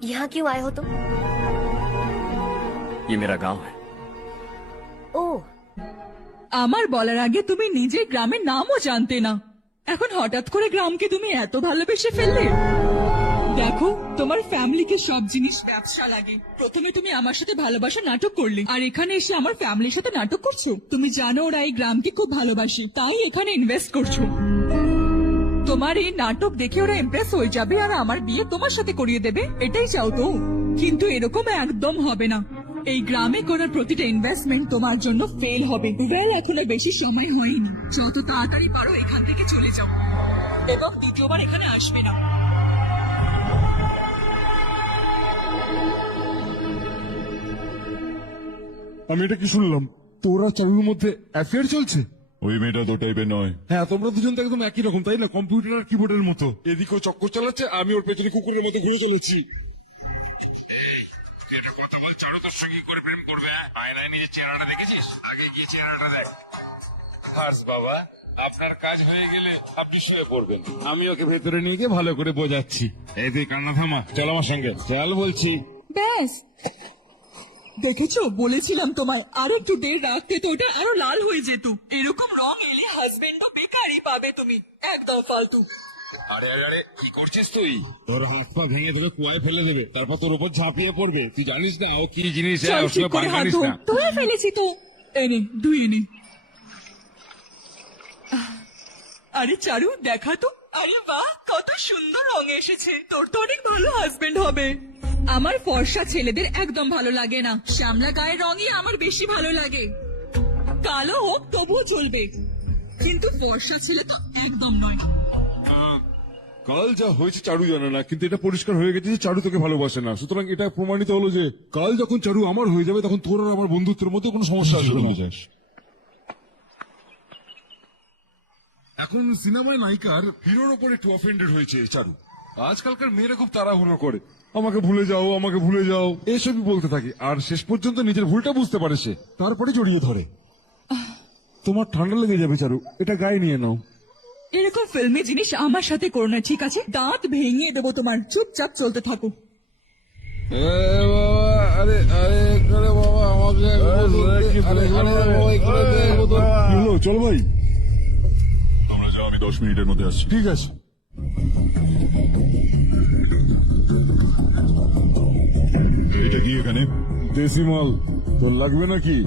यहाँ क्यों आए हो तुम? ये मेरा गांव है। ओह, আমার বলার আগে তুমি নিজের গ্রামের নামও জানতে না, এখন হঠাৎ করে গ্রামকে তুমি এত ভালোবেসে ফেললে। দেখো, তোমার ফ্যামিলিকে সব জিনিস ব্যবসা লাগে। প্রথমে তুমি আমার সাথে ভালোবাসা নাটক করলে, আর এখানে এসে আমার ফ্যামিলির সাথে নাটক করছো। তুমি জানো ওরা এই গ্রামকে খুব ভালোবাসে, তাই এখানে ইনভেস্ট করছো। তোমার এই নাটক দেখে ওরা ইমপ্রেস হয়ে যাবে আর আমার বিয়ে তোমার সাথে করিয়ে দেবে, এটাই চাও তো? কিন্তু এরকম একদম হবে না। এই গ্রামে করার প্রতিটা ইনভেস্টমেন্ট তোমার জন্য ফেল হবে। ওয়েল, এখনো বেশি সময় হয়নি, যত তাড়াতাড়ি পারো এখান থেকে চলে যাও এবং দ্বিতীয়বার এখানে আসবে না। আমি এটা কি শুনলাম? তোরা চারুর মধ্যে অ্যাফেয়ার চলছে? ওই মেয়েটা তো টাইপের নয়। হ্যাঁ, তোমরা দুজন তো একদম একই রকম, তাই না? কম্পিউটার আর কিবোর্ডের মতো। এদিকেও চক্কর চালাচ্ছে, আমি ওর পেছনে কুকুরের মতো ঘুরে চলেছি। কথা বল, চারু তোর সঙ্গে করে প্রেম করবে? আয়নায় নিজের চেহারাটা দেখেছিস? আগে গিয়ে চেহারাটা দেখ। হাস বাবা, আপনার কাজ হয়ে গেলে আপনি শুয়ে পড়বেন, আমি ওকে ভেতরে নিয়ে গিয়ে ভালো করে বোঝাচ্ছি। এই তুই কান্না থামা, চল আমার সঙ্গে চল বলছি। ব্যাস, দেখেছো, বলেছিলাম তোমায় আর একটু দেড় রাখতে, তো ওটা আরো লাল হয়ে যেত। এরকম রং এলে হাজবেন্ডও বেকারই পাবে তুমি, একদম ফালতু। আরে আরে আরে, কি করছিস তুই? তোর হাত পা ভেঙে তোকে কুয়ায় ফেলে দেবে, তারপর তোর উপর ঝাঁপিয়ে পড়বে। তুই জানিস না ও কি জিনিস? চল, ঠিক করে হাত ধো। ধুয়ে ফেলেছি তো, এনে ধুয়ে নে। আরে চারু, দেখা তো। আরে বাহ, কত সুন্দর রং এসেছে। তোর তো অনেক ভালো হাজবেন্ড হবে। আমার ফর্সা ছেলেদের একদম ভালো লাগে না, শ্যামলা গায়ের রঙই আমার বেশি ভালো লাগে। কালো হোক তবুও চলবে, কিন্তু ফর্সা ছেলে তো একদম নয়। কাল যা হয়েছে চারু জানে না, কিন্তু এটা পরিষ্কার হয়ে গেছে যে চারু তোকে ভালোবাসে না। সুতরাং এটা প্রমাণিত হলো যে কাল যখন চারু আমার হয়ে যাবে, তখন তোর আর আমার বন্ধুত্বের মধ্যে কোনো সমস্যা আসবে না। এখন সিনেমায় নায়িকার হিরোর ওপর একটু অফেন্ডেড হয়েছে চারু। আজকালকার মেয়েরা খুব তাড়াহুড়ো করে, আমাকে ভুলে যাও আমাকে ভুলে যাও এসবই বলতে থাকে, আর শেষ পর্যন্ত নিজের ভুলটা বুঝতে পারে সে, তারপরে জড়িয়ে ধরে। তোমার ঠান্ডা লেগে যাবে চারু, এটা গায়ে নিয়ে নাও। এরকম ফিল্মি জিনিস আমার সাথে করো না, ঠিক আছে? দাঁত ভেঙে দেবো তোমার, চুপচাপ চলতে থাকো। আরে আরে বাবা আমাকে চল ভাই, তোমরা যাও, আমি 10 মিনিটের মধ্যে আসছি। ঠিক আছে। এটা কি এখানে? দেশি মাল, তোর লাগবে নাকি?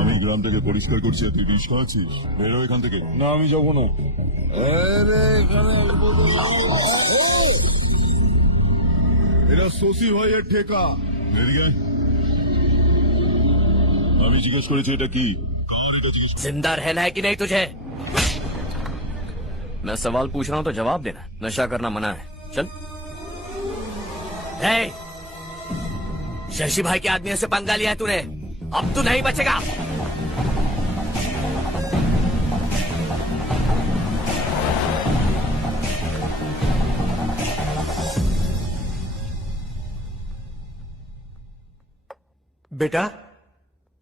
আমি গ্রামটাকে পরিষ্কার করছি আর তুই বিষ খাওয়াচ্ছিস? বেরো এখান থেকে। না আমি যাবো না। এরা শশী ভাইয়ের ঠেকা। এদিকে আয়। আমি জিজ্ঞেস করেছি এটা কি? जिंदा रहना है कि नहीं तुझे? मैं सवाल पूछ रहा हूँ तो जवाब देना। नशा करना मना है, चल। हे, शशि भाई के आदमियों से पंगा लिया है तूने, अब तू नहीं बचेगा। बेटा,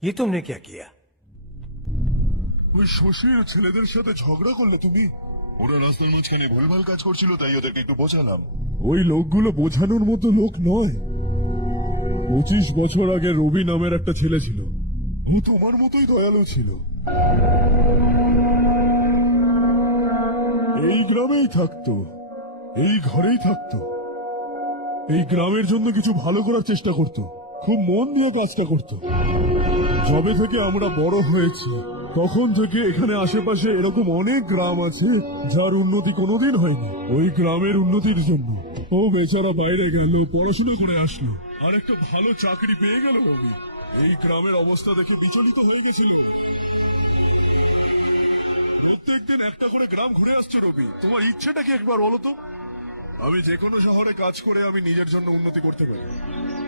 ये तुमने क्या किया? ওই শশীর ছেলেদের সাথে ঝগড়া করলো তুমি? ওরা রাস্তার মাঝখানে ভুলভাল কাজ করছিল, তাই ওদেরকে একটু বোঝালাম। ওই লোকগুলো বোঝানোর মতো লোক নয়। 25 বছর আগে রবি নামের একটা ছেলে ছিল, ও তোমার মতোই দয়ালু ছিল। এই গ্রামেই থাকতো, এই ঘরেই থাকতো, এই গ্রামের জন্য কিছু ভালো করার চেষ্টা করত, খুব মন দিয়ে কাজটা করত। যবে থেকে আমরা বড় হয়েছি তখন থেকে এখানে আশেপাশে এরকম অনেক গ্রাম আছে যার উন্নতি কোনোদিন হয়নি। ওই গ্রামের উন্নতির জন্য ও বেচারা বাইরে গেল, পড়াশোনা করে আসলো, আর একটা ভালো চাকরি পেয়ে গেল। রবি এই গ্রামের অবস্থা দেখে বিচলিত হয়ে গেছিল। প্রত্যেকদিন একটা করে গ্রাম ঘুরে আসছে। রবি, তোমার ইচ্ছেটা কি একবার বলো তো? আমি যে কোনো শহরে কাজ করে আমি নিজের জন্য উন্নতি করতে পারি,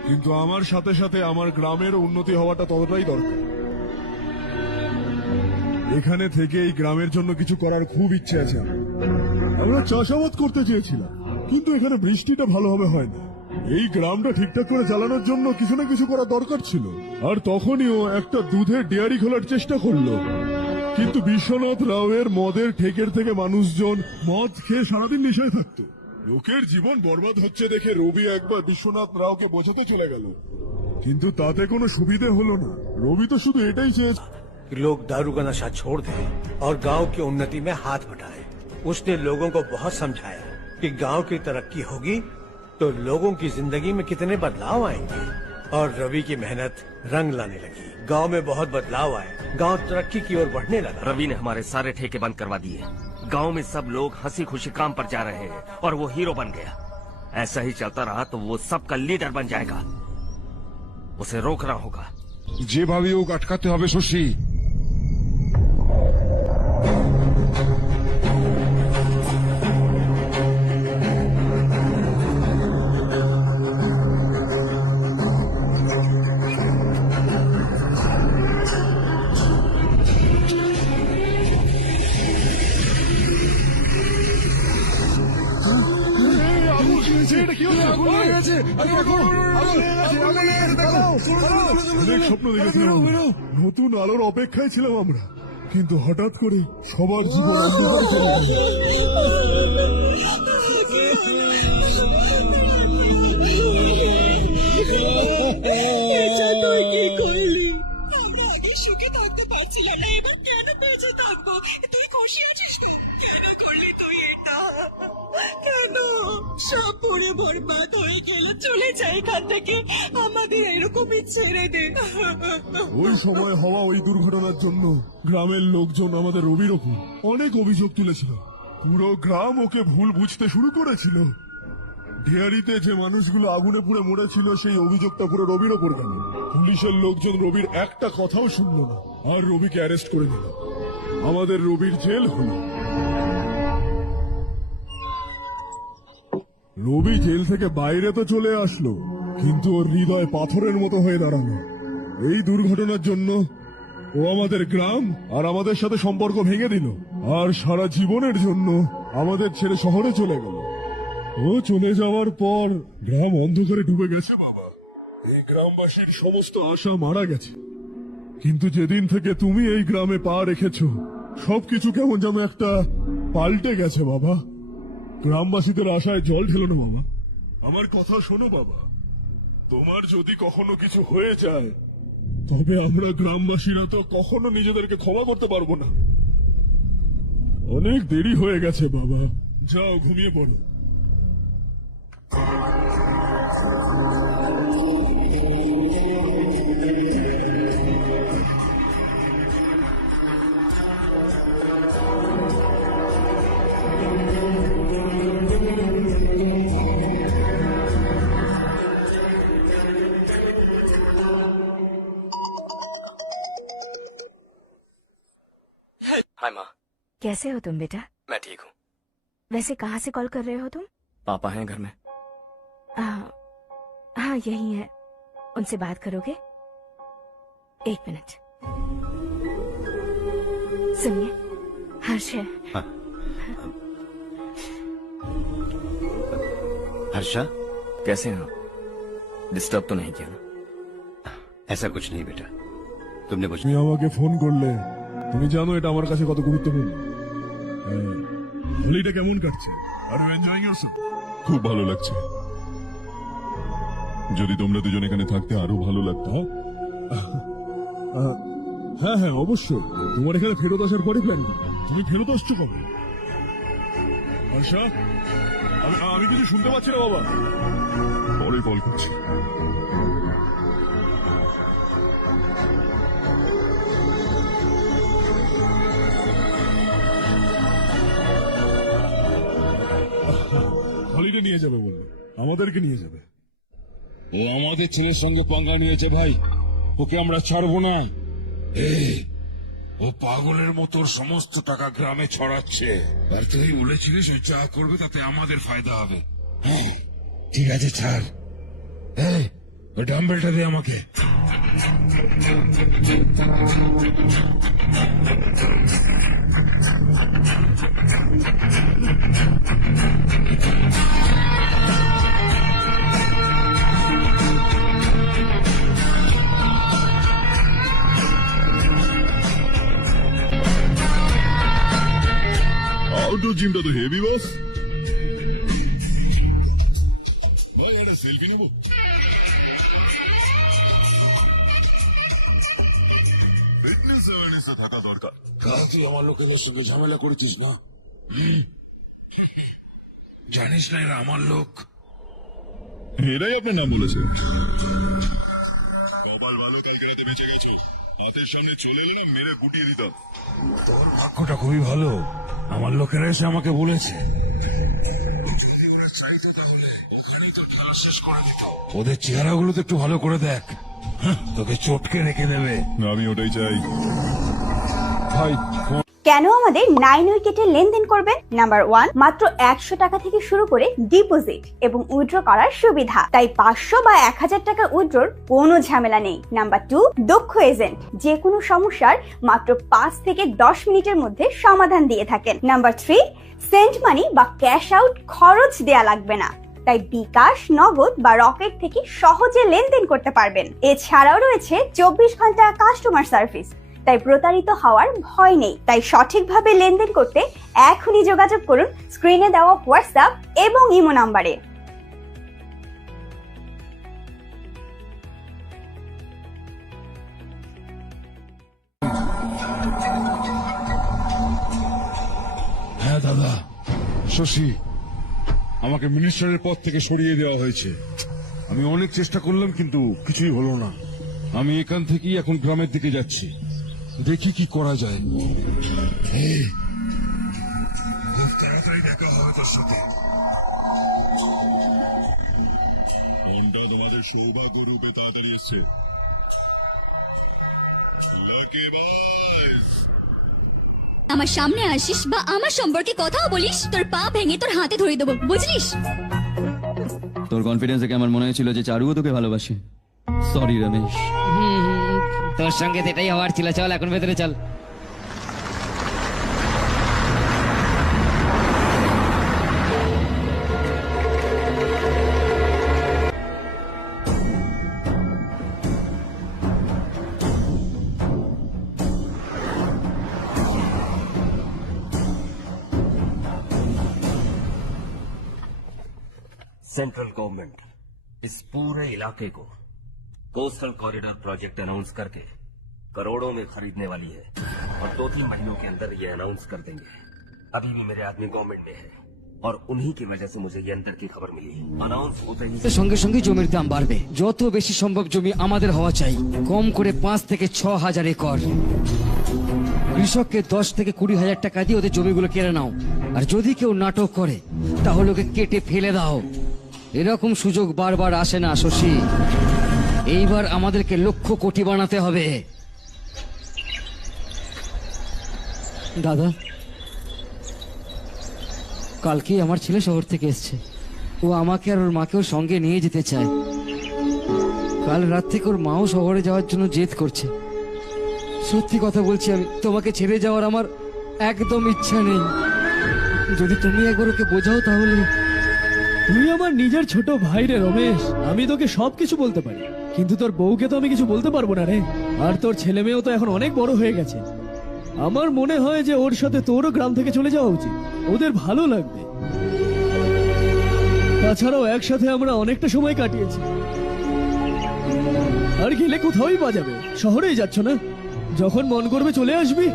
কিন্তু আমার সাথে সাথে আমার গ্রামের উন্নতি হওয়াটা ততটাই দরকার। এখানে থেকে এই গ্রামের জন্য কিছু করার খুব ইচ্ছে আছে। আমরা চাষাবাদ করতে চেয়েছিলাম, কিন্তু এখানে বৃষ্টিটা ভালোভাবে হয় না। এই গ্রামটা ঠিকঠাক করে চালানোর জন্য কিছু না কিছু করা দরকার ছিল। আর তখনই ও একটা দুধের ডেয়ারি খোলার চেষ্টা করলো, কিন্তু বিশ্বনাথ রাওয়ের মদের ঠেকের থেকে মানুষজন মদ খেয়ে সারাদিন নেশায় থাকতো। লোকের জীবন বরবাদ হচ্ছে দেখে রবি একবার বিশ্বনাথ রাওকে বোঝাতে চলে গেল, কিন্তু তাতে কোনো সুবিধে হলো না। রবি তো শুধু এটাই চেয়েছে लोग दारू का नशा छोड़ दें और गांव की उन्नति में हाथ बटाएं। उसने लोगों को बहुत समझाया कि गांव की तरक्की होगी तो लोगों की जिंदगी में कितने बदलाव आएंगे, और रवि की मेहनत रंग लाने लगी। गांव में बहुत बदलाव आए, गांव तरक्की की ओर बढ़ने लगा। रवि ने हमारे सारे ठेके बंद करवा दिए। गांव में सब लोग हंसी खुशी काम पर जा रहे हैं और वो हीरो बन गया। ऐसा ही चलता रहा तो वो सबका लीडर बन जाएगा। उसे रोकना होगा। যেভাবে ও আটকাতে হবে শশী। অনেক স্বপ্ন দেখেছিলাম, নতুন আলোর অপেক্ষায় ছিলাম আমরা, কিন্তু হঠাৎ করে সবার জীবন অন্ধকারে চলে গেল। এটা তুই কি করলি? আমরা আগে সুখে থাকতে পারছিলাম না, এবার কেন বেঁচে থাকবো? তুই খুশি আছিস? কেন করলি তুই এটা? কেন? সব পুরো বরবাদ হয়ে গেল, চলে যাই এখান থেকে, আমাদের এরকমই ছেড়ে দে। ওই সময় হওয়া ওই দুর্ঘটনার জন্য গ্রামের লোকজন আমাদের রবির ওপর অনেক অভিযোগ তুলেছিল। পুরো গ্রাম ওকে ভুল বুঝতে শুরু করেছিল। ডেয়ারিতে যে মানুষগুলো আগুনে পুড়ে মরেছিল সেই অভিযোগটা পুরো রবির ওপর গেল। পুলিশের লোকজন রবির একটা কথাও শুনল না, আর রবিকে অ্যারেস্ট করে দিল। আমাদের রবির জেল হলো। রবি জেল থেকে বাইরে তো চলে আসলো, কিন্তু ওর হৃদয় পাথরের মতো হয়ে দাঁড়ালো। এই দুর্ঘটনার জন্য ও আমাদের গ্রাম আর আমাদের সাথে সম্পর্ক ভেঙে দিল। আর সারা জীবনের জন্য আমাদের ছেড়ে শহরে চলে গেল। ও চলে যাওয়ার পর গ্রাম অন্ধকারে ডুবে গেছে বাবা। এই গ্রামবাসীর সমস্ত আশা মারা গেছে। কিন্তু যেদিন থেকে তুমি এই গ্রামে পা রেখেছো সবকিছু কেমন যেন একটা পাল্টে গেছে বাবা। গ্রামবাসীদের আশায় জল ঢেলো না বাবা। আমার কথা শোনো বাবা, তোমার যদি কখনো কিছু হয়ে যায় তবে আমরা গ্রামবাসীরা তো কখনো নিজেদেরকে ক্ষমা করতে পারবো না। অনেক দেরি হয়ে গেছে বাবা, যাও ঘুমিয়ে পড়ো। हाय माँ। कैसे हो तुम बेटा? मैं ठीक हूँ। वैसे कहाँ से कॉल कर रहे हो तुम? पापा हैं घर में। हाँ यही है, उनसे बात करोगे? 1 मिनट। सुनिए, हर्ष है। हर्षा, कैसे हैं आप? डिस्टर्ब तो नहीं किया ना? ऐसा कुछ नहीं बेटा, तुमने मुझे তুমি আমাকে ফোন করলে, তুমি জানো এটা আমার কাছে কত গুরুত্বপূর্ণ। হোলিটা কেমন কাটছে? Are enjoying yourself? খুব ভালো লাগছে। যদি তোমরা দুজন এখানে থাকতে আরো ভালো লাগতো। হ্যাঁ হ্যাঁ অবশ্যই, তোমার এখানে ফেরত আসার পরে প্ল্যান করো। তুমি ফেরত আসছো কবে? আশা, আমি কিছু শুনতে পাচ্ছি না বাবা। পরে কল করছি। হলিডে নিয়ে যাবে বলবে, আমাদেরকে নিয়ে যাবে। ও আমাদের ছেলের সঙ্গে পাঙ্গা নিয়েছে ভাই, ওকে আমরা ছাড়বো না। ও পাগলের মতো ওর সমস্ত টাকা গ্রামে ছড়াচ্ছে, আর তুই বলেছিলিস ওই যা করবে তাতে আমাদের ফায়দা হবে। হ্যাঁ ঠিক আছে ছাড়। ওই ডাম্বেলটা দে আমাকে। আউটডোর জিমটা তো হেভি বস। ভাই একটা সেলফি নেবো? ফিটনেস অ্যাওয়ারনেসে থাকা দরকার। তুই আমার লোকেদের সঙ্গে ঝামেলা করেছিস না? জানিস না এরা আমার লোক। এরাই আপনার নাম বলেছে। কপাল ভালো, কালকে রাতে বেঁচে গেছে। হাতের সামনে চলে এলে না মেরে গুটিয়ে দিতাম। তোর ভাগ্যটা খুবই ভালো, আমার লোকেরা এসে আমাকে বলেছে যদি ওরা চাইতো তাহলে ওখানেই তোর খেলা শেষ করে দিত। ওদের চেহারাগুলো তো একটু ভালো করে দেখ, তোকে চটকে রেখে দেবে। আমি ওটাই চাই ভাই। কেন আমাদের 9 উইকেটে লেনদেন করবেন? নাম্বার 1, মাত্র 100 টাকা থেকে শুরু করে ডিপোজিট এবং উইথড্র করার সুবিধা, তাই 500 বা 1000 টাকা উইথড্রর কোনো ঝামেলা নেই। নাম্বার 2, দক্ষ এজেন্ট, যে কোনো সমস্যার মাত্র 5 থেকে 10 মিনিটের মধ্যে সমাধান দিয়ে থাকেন। নাম্বার 3, সেন্ড মানি বা ক্যাশ আউট খরচ দেয়া লাগবে না, তাই বিকাশ, নগদ বা রকেট থেকে সহজে লেনদেন করতে পারবেন। এছাড়াও রয়েছে 24 ঘন্টা কাস্টমার সার্ভিস, তাই প্রতারিত হওয়ার ভয় নেই। তাই সঠিকভাবে লেনদেন করতে এখনই যোগাযোগ করুন স্ক্রিনে দেওয়া হোয়াটসঅ্যাপ এবং ইমো নাম্বারে। হ্যাঁ দাদা, শশী, আমাকে মিনিস্টারের পদ থেকে সরিয়ে দেওয়া হয়েছে। আমি অনেক চেষ্টা করলাম কিন্তু কিছুই হলো না। আমি এখান থেকেই এখন গ্রামের দিকে যাচ্ছি, দেখি কি করা যায়। খুব তাড়াতাড়ি দেখা হবে তোর সাথে। ফোনটা তোমাদের সৌভাগ্য রূপে তাড়াতাড়ি এসছে। লাকি বয়েজ, আমার সামনে আসিস বা আমার সম্পর্কে কথাও বলিস, তোর পা ভেঙে তোর হাতে ধরে দেবো, বুঝলিস? তোর কনফিডেন্স দেখে আমার মনে হয়েছিল যে চারুও তোকে ভালোবাসে। সরি রমেশ। তোর সঙ্গে তো এটাই হওয়ার ছিল। চল এখন ভেতরে চল। सेंट्रल गवर्नमेंट इस पूरे इलाके को कोस्टल कॉरिडोर प्रोजेक्ट अनाउंस करके करोड़ों में खरीदने वाली है और 2-3 महीनों के अंदर ये अनाउंस कर देंगे। अभी भी मेरे आदमी गवर्नमेंट में है और उन्हीं की वजह से मुझे ये अंदर की खबर मिली। अनाउंस होते ही সঙ্গে সঙ্গে জমির দাম বাড়বে। যত বেশি সম্ভব জমি আমাদের হওয়া চাই, কম করে 5 থেকে 6 হাজার একর। কৃষককে 10 থেকে 20 হাজার টাকা দিয়ে ওদের জমিগুলো কেড়ে নাও, আর যদি কেউ নাটক করে তাহলে ওকে কেটে ফেলে দাও। এরকম সুযোগ বারবার আসে না শশী, এইবার আমাদেরকে লক্ষ কোটি বানাতে হবে। দাদা, কালকেই আমার ছেলে শহর থেকে এসছে। ও আমাকে আর ওর মাকেও সঙ্গে নিয়ে যেতে চায়। কাল রাত থেকে ওর মাও শহরে যাওয়ার জন্য জেদ করছে। সত্যি কথা বলছি, আমি তোমাকে ছেড়ে যাওয়ার আমার একদম ইচ্ছা নেই। যদি তুমি একবার ওকে বোঝাও তাহলে। তুই আমার নিজের ছোট ভাই রে রমেশ, আমি তোকে সবকিছু বলতে পারি, কিন্তু তোর বউকে তো আমি কিছু বলতে পারবো না রে। আর তোর ছেলে মেয়েও তো এখন অনেক বড় হয়ে গেছে। আমার মনে হয় যে ওর সাথে তোরও গ্রাম থেকে চলে যাওয়া উচিত, ওদের ভালো লাগবে। তাছাড়াও একসাথে আমরা অনেকটা সময় কাটিয়েছি। আর গেলে কোথাওই বাজাবে, শহরেই যাচ্ছ না? যখন মন করবে চলে আসবি।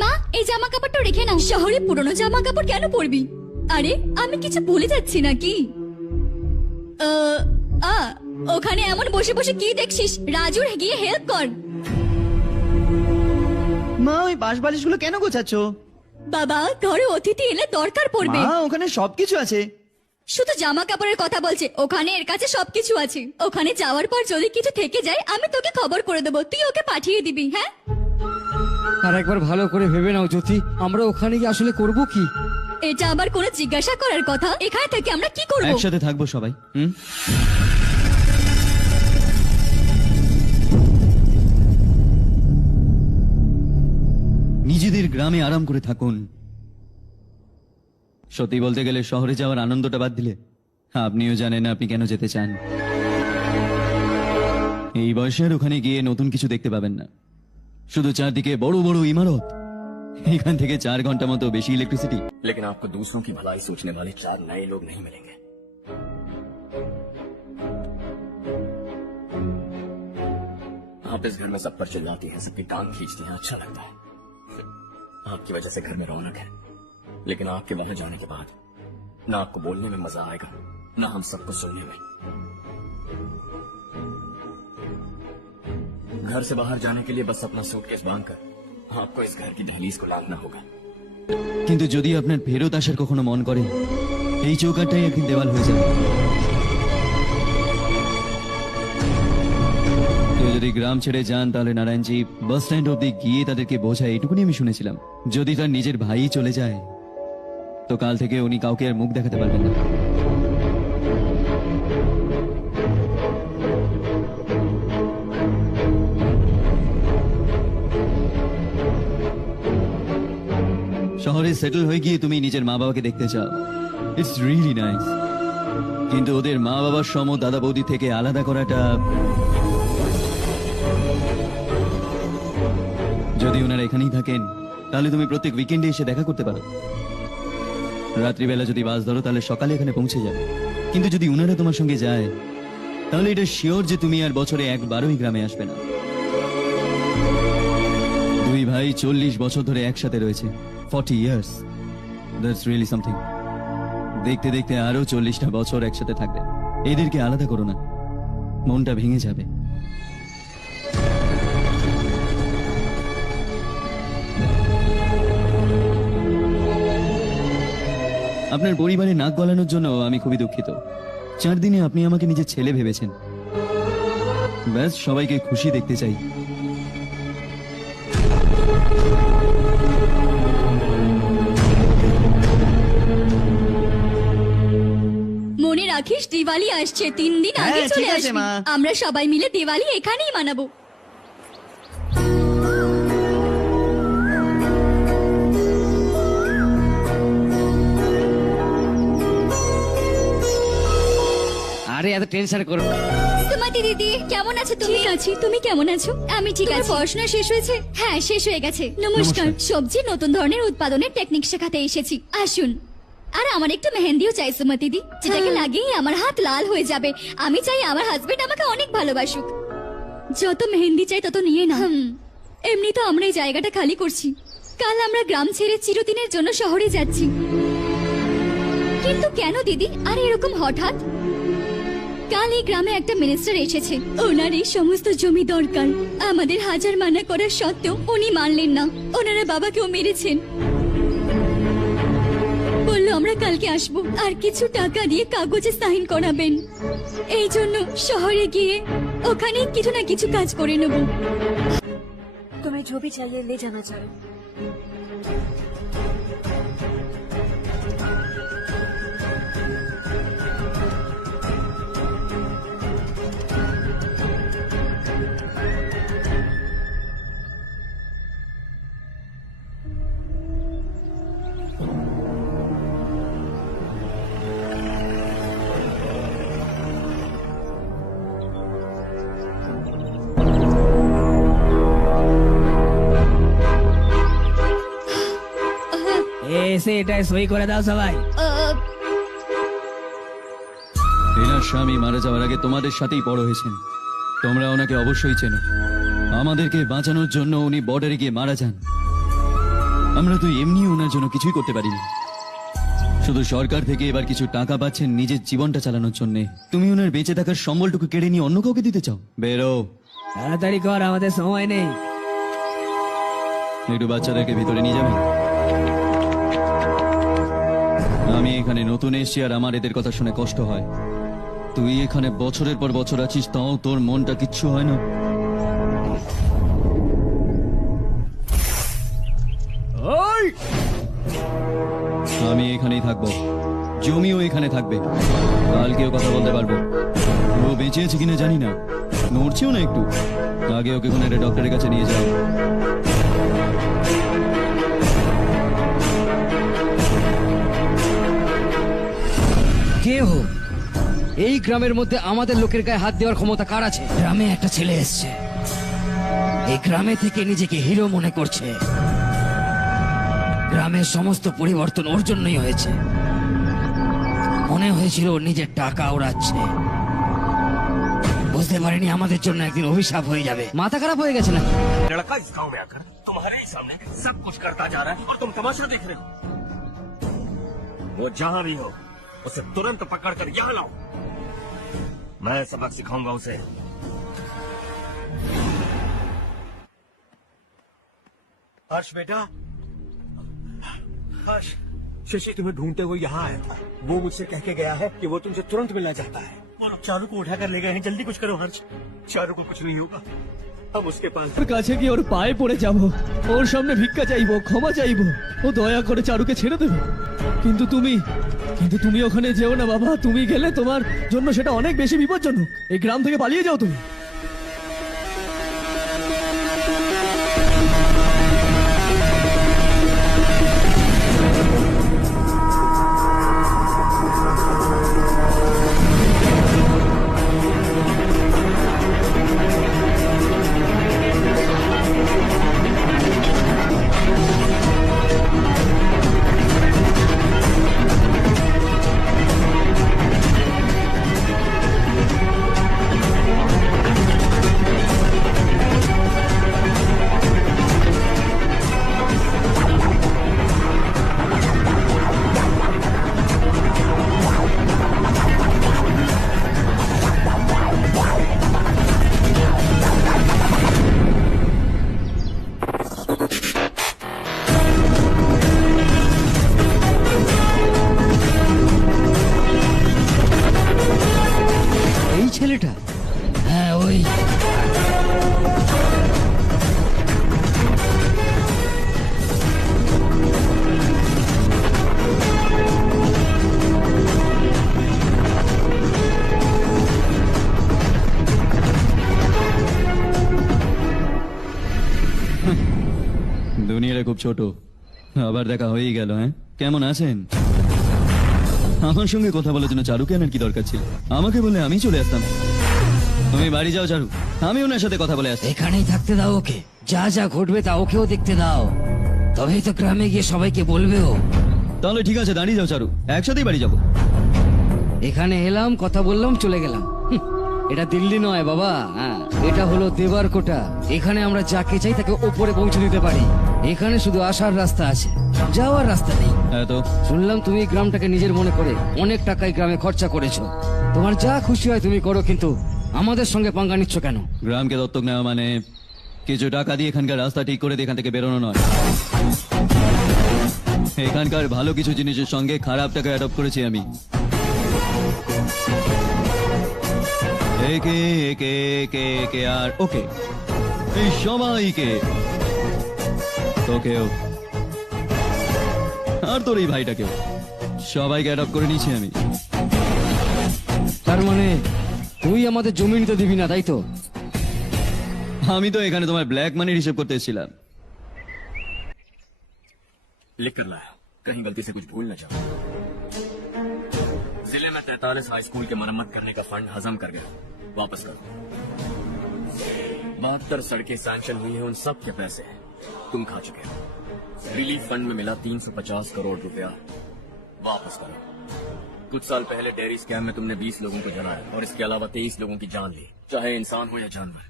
মা, এই জামা কাপড়টা রেখে নাও। শহরে পুরনো জামা কাপড় কেন পরবি? আরে আমি কিছু ভুলে যাচ্ছি নাকি? ওখানে এমন বসে বসে কি দেখছিস? রাজুর গিয়ে হেল্প কর। মা, ওই বাঁশ বালিশগুলো কেন গোছাচ্ছ? বাবা, ঘরে অতিথি এলে দরকার পড়বে। মা, ওখানে সবকিছু আছে। শুধু জামা কাপড়ের কথা বলছে, ওখানে এর কাছে সবকিছু আছে। ওখানে যাওয়ার পর যদি কিছু থেকে যায় আমি তোকে খবর করে দেবো, তুই ওকে পাঠিয়ে দিবি। হ্যাঁ, আর একবার ভালো করে ভেবে নাও জ্যোতি, আমরা ওখানে গিয়ে আসলে করব কি? এটা আবার কোনো জিজ্ঞাসা করার কথা? এখানে থেকে আমরা কি করব? একসাথে থাকবো সবাই। নিজেদের গ্রামে আরাম করে থাকুন। সত্যি বলতে গেলে শহরে যাওয়ার আনন্দটা বাদ দিলে আপনিও জানেন আপনি কেন যেতে চান। এই বয়সে আর ওখানে গিয়ে নতুন কিছু দেখতে পাবেন না, শুধু চারদিকে বড় বড় ইমারত। এখান থেকে 4 ঘন্টা মতো বেশি ইলেक्ट्रिसिटी। लेकिन आपको दूसरों की भलाई सोचने वाले 4 नए लोग नहीं मिलेंगे। आप इस घर में सब पर चिल्लाती हैं, सबकी टांग खींचती हैं, अच्छा लगता है। आपकी वजह से घर में रौनक है, लेकिन आपके वहां जाने के बाद ना आपको बोलने में मजा आएगा, ना हम सबको सुनने में। घर से बाहर जाने के लिए बस अपना सूटकेस बांधकर आपको इस घर की दहलीज को लांघना होगा। কিন্তু যদি আপনার ফেরত আসার কখনো মন করে, এই চৌকাটটাই একদিন দেওয়াল হয়ে যাবে। কেউ যদি গ্রাম ছেড়ে যান তাহলে নারায়ণজি বাস স্ট্যান্ড অব্দি গিয়ে তাদেরকে বোঝায়, এটুকুনি আমি শুনেছিলাম। যদি তার নিজের ভাই চলে যায় তো কাল থেকে উনি কাউকে আর মুখ দেখাতে পারবেন না। শহরে সেটেল হয়ে গিয়ে তুমি নিজের মা বাবাকে দেখতে চাও, ইটস রিয়েলি নাইস। কিন্তু ওদের মা বাবার সম দাদা বৌদি থেকে আলাদা করাটা, যদি ওনারা এখানেই থাকেন তাহলে তুমি প্রত্যেক উইকেন্ডে এসে দেখা করতে পারো। রাত্রিবেলা যদি বাস ধরো তাহলে সকালে এখানে পৌঁছে যাবে। কিন্তু যদি ওনারা তোমার সঙ্গে যায় তাহলে এটা শিওর যে তুমি আর বছরে একবারই গ্রামে আসবে না। 2 ভাই 40 বছর ধরে একসাথে রয়েছে, 40 years, that's really something। দেখতে দেখতে আরো 40টা বছর একসাথে থাকবে। এদেরকে আলাদা করো না, মনটা ভেঙে যাবে। আপনার পরিবারে নাক গলানোর জন্য আমি খুবই দুঃখিত। 4 দিনে আপনি আমাকে নিজের ছেলে ভেবেছেন, ব্যাস সবাইকে খুশি দেখতে চাই। মনে রাখিস দিওয়ালি আসছে, 3 দিন আগে হ্যাঁ, চলে ঠিক আছে, আসবি। মা। আমরা সবাই মিলে দিওয়ালি এখানেই মানাবো। আরে এত টেনশন করো না। সুমতি দিদি, কেমন আছো তুমি? ঠিক আছি, তুমি কেমন আছো? আমি ঠিক আছি। পড়াশোনা শেষ হয়েছে? হ্যাঁ, শেষ হয়ে গেছে। নমস্কার। সবজি নতুন ধরনের উৎপাদনের টেকনিক শেখাতে এসেছি, আসুন। আর আমার একটু মেহেন্দিও চাই সুমতি দি, যেটাকে লাগিয়ে আমার হাত লাল হয়ে যাবে। আমি চাই আমার হাজবেন্ড আমাকে অনেক ভালোবাসুক। যত মেহেন্দি চাই তত নিয়ে না। এমনি তো আমরা এই জায়গাটা খালি করছি। কাল আমরা গ্রাম ছেড়ে চিরদিনের জন্য শহরে যাচ্ছি। কিন্তু কেন দিদি, আর এরকম হঠাৎ? কাল এই গ্রামে একটা মিনিস্টার এসেছে, ওনার এই সমস্ত জমি দরকার। আমাদের হাজার মানা করার সত্ত্বেও উনি মানলেন না। ওনারা বাবাকেও মেরেছেন। বললো আমরা কালকে আসবো আর কিছু টাকা দিয়ে কাগজে সাইন করাবেন। এই জন্য শহরে গিয়ে ওখানে কিছু না কিছু কাজ করে নেব। तुम्हें जो भी चाहिए ले जाना चाहे। এসে এটাই সই করে দাও সবাই। এনার স্বামী মারা যাওয়ার আগে তোমাদের সাথেই বড় হয়েছেন, তোমরা ওনাকে অবশ্যই চেনো। আমাদেরকে বাঁচানোর জন্য উনি বর্ডারে গিয়ে মারা যান। আমরা তো এমনি ওনার জন্য কিছুই করতে পারিনি। শুধু সরকার থেকে এবার কিছু টাকা পাচ্ছেন নিজের জীবনটা চালানোর জন্য। তুমি ওনার বেঁচে থাকার সম্বলটুকু কেড়ে নিয়ে অন্য কাউকে দিতে চাও? বেরো, তাড়াতাড়ি কর, আমাদের সময় নেই। একটু বাচ্চাদেরকে ভিতরে নিয়ে যাবেন। আমি এখানে নতুন এসেছি আর আমার এদের কথা শুনে কষ্ট হয়। তুই এখানে বছরের পর বছর আছিস, তাও তোর মনটা কিচ্ছু হয় না। আমি এখানেই থাকবো, জমিও এখানে থাকবে। কালকেও কথা বলতে পারবো। ও বেঁচে আছে কিনা জানি না, নড়ছেও না একটু। আগে ওকে কোনো একটা ডক্টরের কাছে নিয়ে যাও। কে হো? এই গ্রামের মধ্যে আমাদের লোকের গায়ে হাত দেওয়ার ক্ষমতা কার আছে? গ্রামে একটা ছেলে এসছে, এই গ্রামে থেকে নিজেকে হিরো মনে করছে। গ্রামের সমস্ত পরিবর্তন ওর জন্যই হয়েছে। মনে হয়েছিল ওর নিজের টাকা ওড়াচ্ছে, বুঝতে পারিনি আমাদের জন্য একদিন অভিশাপ হয়ে যাবে। মাথা খারাপ হয়ে গেছে না? लड़का इस गांव में आकर तुम्हारे ही सामने सब कुछ करता जा रहा है और तुम तमाशा देख रहे हो। वो जहां भी हो उसे तुरंत पकड़कर यहाँ लाओ। मैं सबक सिखाऊंगा उसे। हर्ष बेटा, हर्ष, शशि तुम्हें ढूंढते हुए यहाँ आया था। वो मुझसे कह के गया है कि वो तुमसे तुरंत मिलना चाहता है। और अब चारू को उठाकर ले गए हैं। जल्दी कुछ करो हर्ष, चारू को कुछ नहीं होगा। अब उसके पास ওর কাছে গিয়ে ওর পায়ে পড়ে যাব, ওর সামনে ভিক্ষা চাইবো, ক্ষমা চাইবো। ও দয়া করে চারুকে ছেড়ে দেবে। কিন্তু তুমি ওখানে যেও না বাবা। তুমি গেলে তোমার জন্য সেটা অনেক বেশি বিপজ্জনক। এই গ্রাম থেকে পালিয়ে যাও তুমি। ছেলেটা? হ্যাঁ, ওই। দুনিয়াটা খুব ছোট, আবার দেখা হয়েই গেল। হ্যাঁ, কেমন আছেন? আমার সঙ্গে কথা বলার জন্য চারুকে আনার কি দরকার ছিল? আমাকে বলে আমি চলে আসতাম। তুমি বাড়ি যাও চারু, আমি ওনার সাথে কথা বলে আসছি। এখানেই থাকতে দাও ওকে, যা যা ঘটবে তা ওকেও দেখতে দাও, তবেই তো গ্রামে গিয়ে সবাইকে বলবেও। তাহলে ঠিক আছে, দাঁড়িয়ে যাও চারু, একসাথেই বাড়ি যাবো। এখানে এলাম, কথা বললাম, চলে গেলাম। এটা দিল্লি নয় বাবা, হ্যাঁ এটা হলো দেবারকোটা। এখানে আমরা যাকে চাই তাকে ওপরে পৌঁছে দিতে পারি। এখানে শুধু আসার রাস্তা আছে, যাওয়ার রাস্তা নেই। তো শুনলাম তুমি গ্রামটাকে নিজের মনে করে অনেক টাকাই গ্রামে খরচা করেছো। তোমার যা খুশি হয় তুমি করো, কিন্তু আমাদের সঙ্গে পাঙ্গা নিচ্ছ কেন? গ্রামকে দত্তক নেওয়া মানে কিছু টাকা দিয়ে এখানকার রাস্তা ঠিক করে দিয়ে এখান থেকে বেরোনো নয়। এখানকার ভালো কিছু জিনিসের সঙ্গে খারাপটাকে অ্যাডপ্ট করেছি আমি। একে একে একে একে আর ওকে, এই সবাইকে, তোকেও আর তোর এই ভাইটাকেও, সবাইকে অ্যাডপ্ট করে নিয়েছি আমি। তার মানে তুই আমাদের জমি নিতে দিবি না, তাই তো? আমি তো এখানে তোমার ব্ল্যাক মানির হিসেব করতে এসেছিলাম। लिख कर लाया, कहीं गलती से कुछ भूल न जाओ। जिले में 43 हाई स्कूल के मरम्मत करने का फंड हजम कर गया, वापस करो। 72 सड़कें सैंक्शन हुई हैं, उन सब के पैसे तुम खा चुके हो। रिलीफ फंड में मिला 350 करोड़ रुपया, वापस करो। कुछ साल पहले डेयरी स्कैम में तुमने 20 लोगों को जलाया और इसके अलावा 23 लोगों की जान ली, चाहे इंसान हो या जानवर।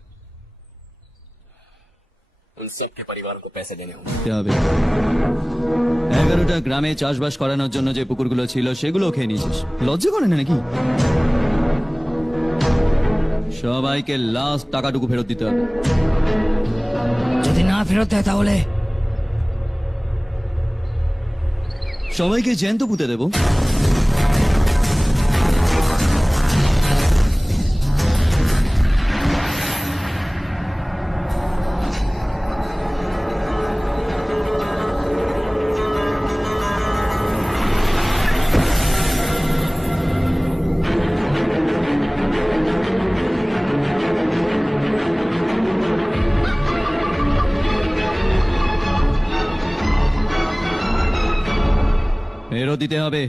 उन सब के परिवारों को पैसे देने होंगे। 11টা গ্রামে চাষবাস করানোর জন্য যে পুকুরগুলো ছিল সেগুলো খেয়ে নিয়েছিস, লজ্জা করে না নাকি? সবাইকে লাস্ট টাকাটুকু ফেরত দিতে হবে। যদি না ফেরত দেয় তাহলে সবাইকে জ্যান্ত পুঁতে দেবো। ফেরত দিতে হবে।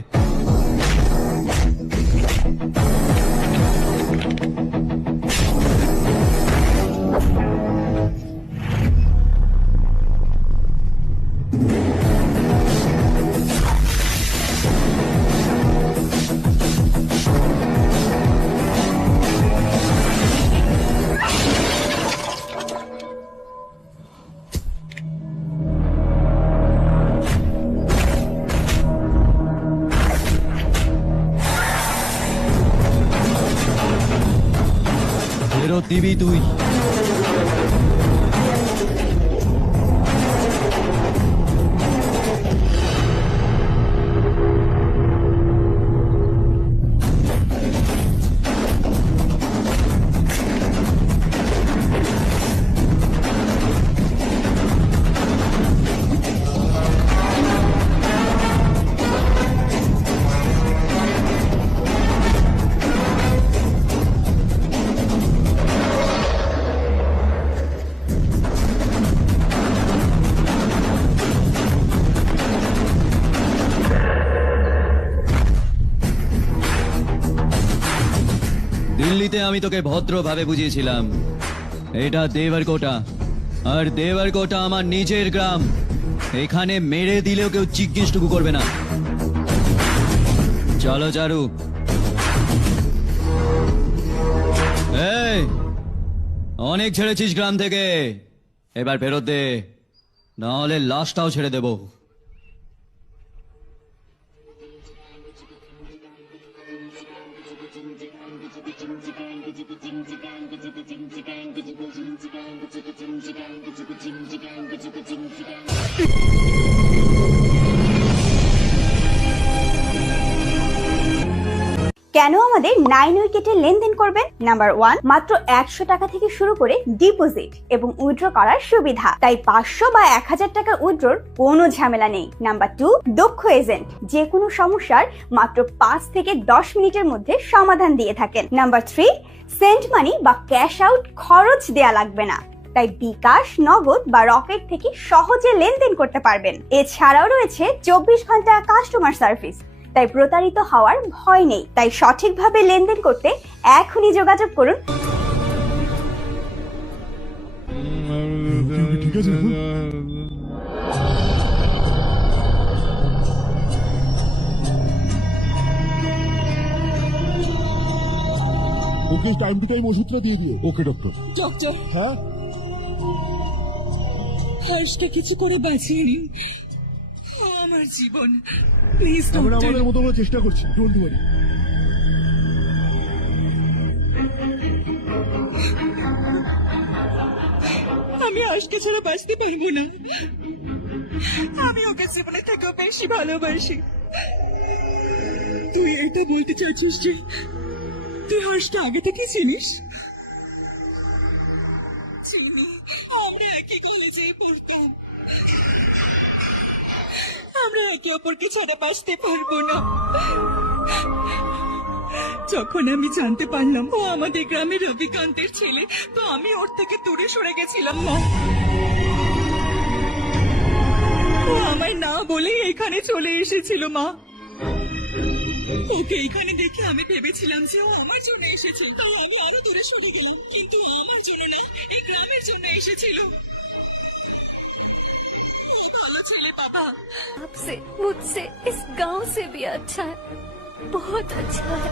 ফেরত দিবি তুই। দিল্লিতে আমি তোকে ভদ্রভাবে বুঝিয়েছিলাম এটা দেবরকোটা, আর দেবরকোটা আমার নিজের গ্রাম। এখানে মেরে দিলেও কেউ জিজ্ঞেসটুকু করবে না। চলো চারু। এই অনেক ছেড়েছিস গ্রাম থেকে, এবার ফেরত দে, নাহলে লাশটাও ছেড়ে দেবো। কেন আমাদের 9 উইকেটে লেনদেন করবেন? নাম্বার 1, মাত্র 100 টাকা থেকে শুরু করে ডিপোজিট এবং উইথড্র করার সুবিধা, তাই 500 বা 1000 টাকা উইথড্রর কোনো ঝামেলা নেই। নাম্বার 2, দক্ষ এজেন্ট, যে কোনো সমস্যার মাত্র 5 থেকে 10 মিনিটের মধ্যে সমাধান দিয়ে থাকেন। নাম্বার 3, সেন্ড মানি বা ক্যাশ আউট খরচ দেয়া লাগবে না, তাই বিকাশ, নগদ বা রকেট থেকে সহজে লেনদেন করতে পারবেন। এছাড়াও রয়েছে 24 ঘন্টা কাস্টমার সার্ভিস, তাই প্রতারিত হওয়ার ভয় নেই। তাই সঠিকভাবে লেনদেন করতে এখনই যোগাযোগ করুন আছে ওকে টাইম টু টাইম ওষুধটা দিয়ে দিও। ওকে ডক্টর। ডক্টর, হ্যাঁ হর্ষকে কিছু করে বাঁচিয়ে নিন। ও আমার জীবন, প্লিজ আমরা ডক্টর। আমাদের মতো করে চেষ্টা করছি, ডোন্ট ওয়ারি। আমি হর্ষকে ছাড়া বাঁচতে পারবো না। আমি ওকে জীবনে থেকেও বেশি ভালোবাসি। তুই এটা বলতে চাইছিস যে তুই হর্ষকে আগে থেকে চিনিস? চিনি, আমরা একই কলেজে পড়তাম। আমরা একে অপরকে ছাড়া বাঁচতে পারবো না। যখন আমি জানতে পারলাম ও আমাদের গ্রামের রবিকান্তের ছেলে, তো আমি ওর থেকে দূরে সরে গেছিলাম। মা, ও আমায় না বলেই এখানে চলে এসেছিল। মা, ওকে এখানে দেখে আমি ভেবেছিলাম যে ও আমার জন্য এসেছে, তাই আমি আরো দূরে সরে গেলাম। কিন্তু ও আমার জন্য না, এই গ্রামের জন্য এসেছিল। ও ভালো ছেলে বাবা। आपसे मुझसे इस गांव से भी अच्छा है, बहुत अच्छा है।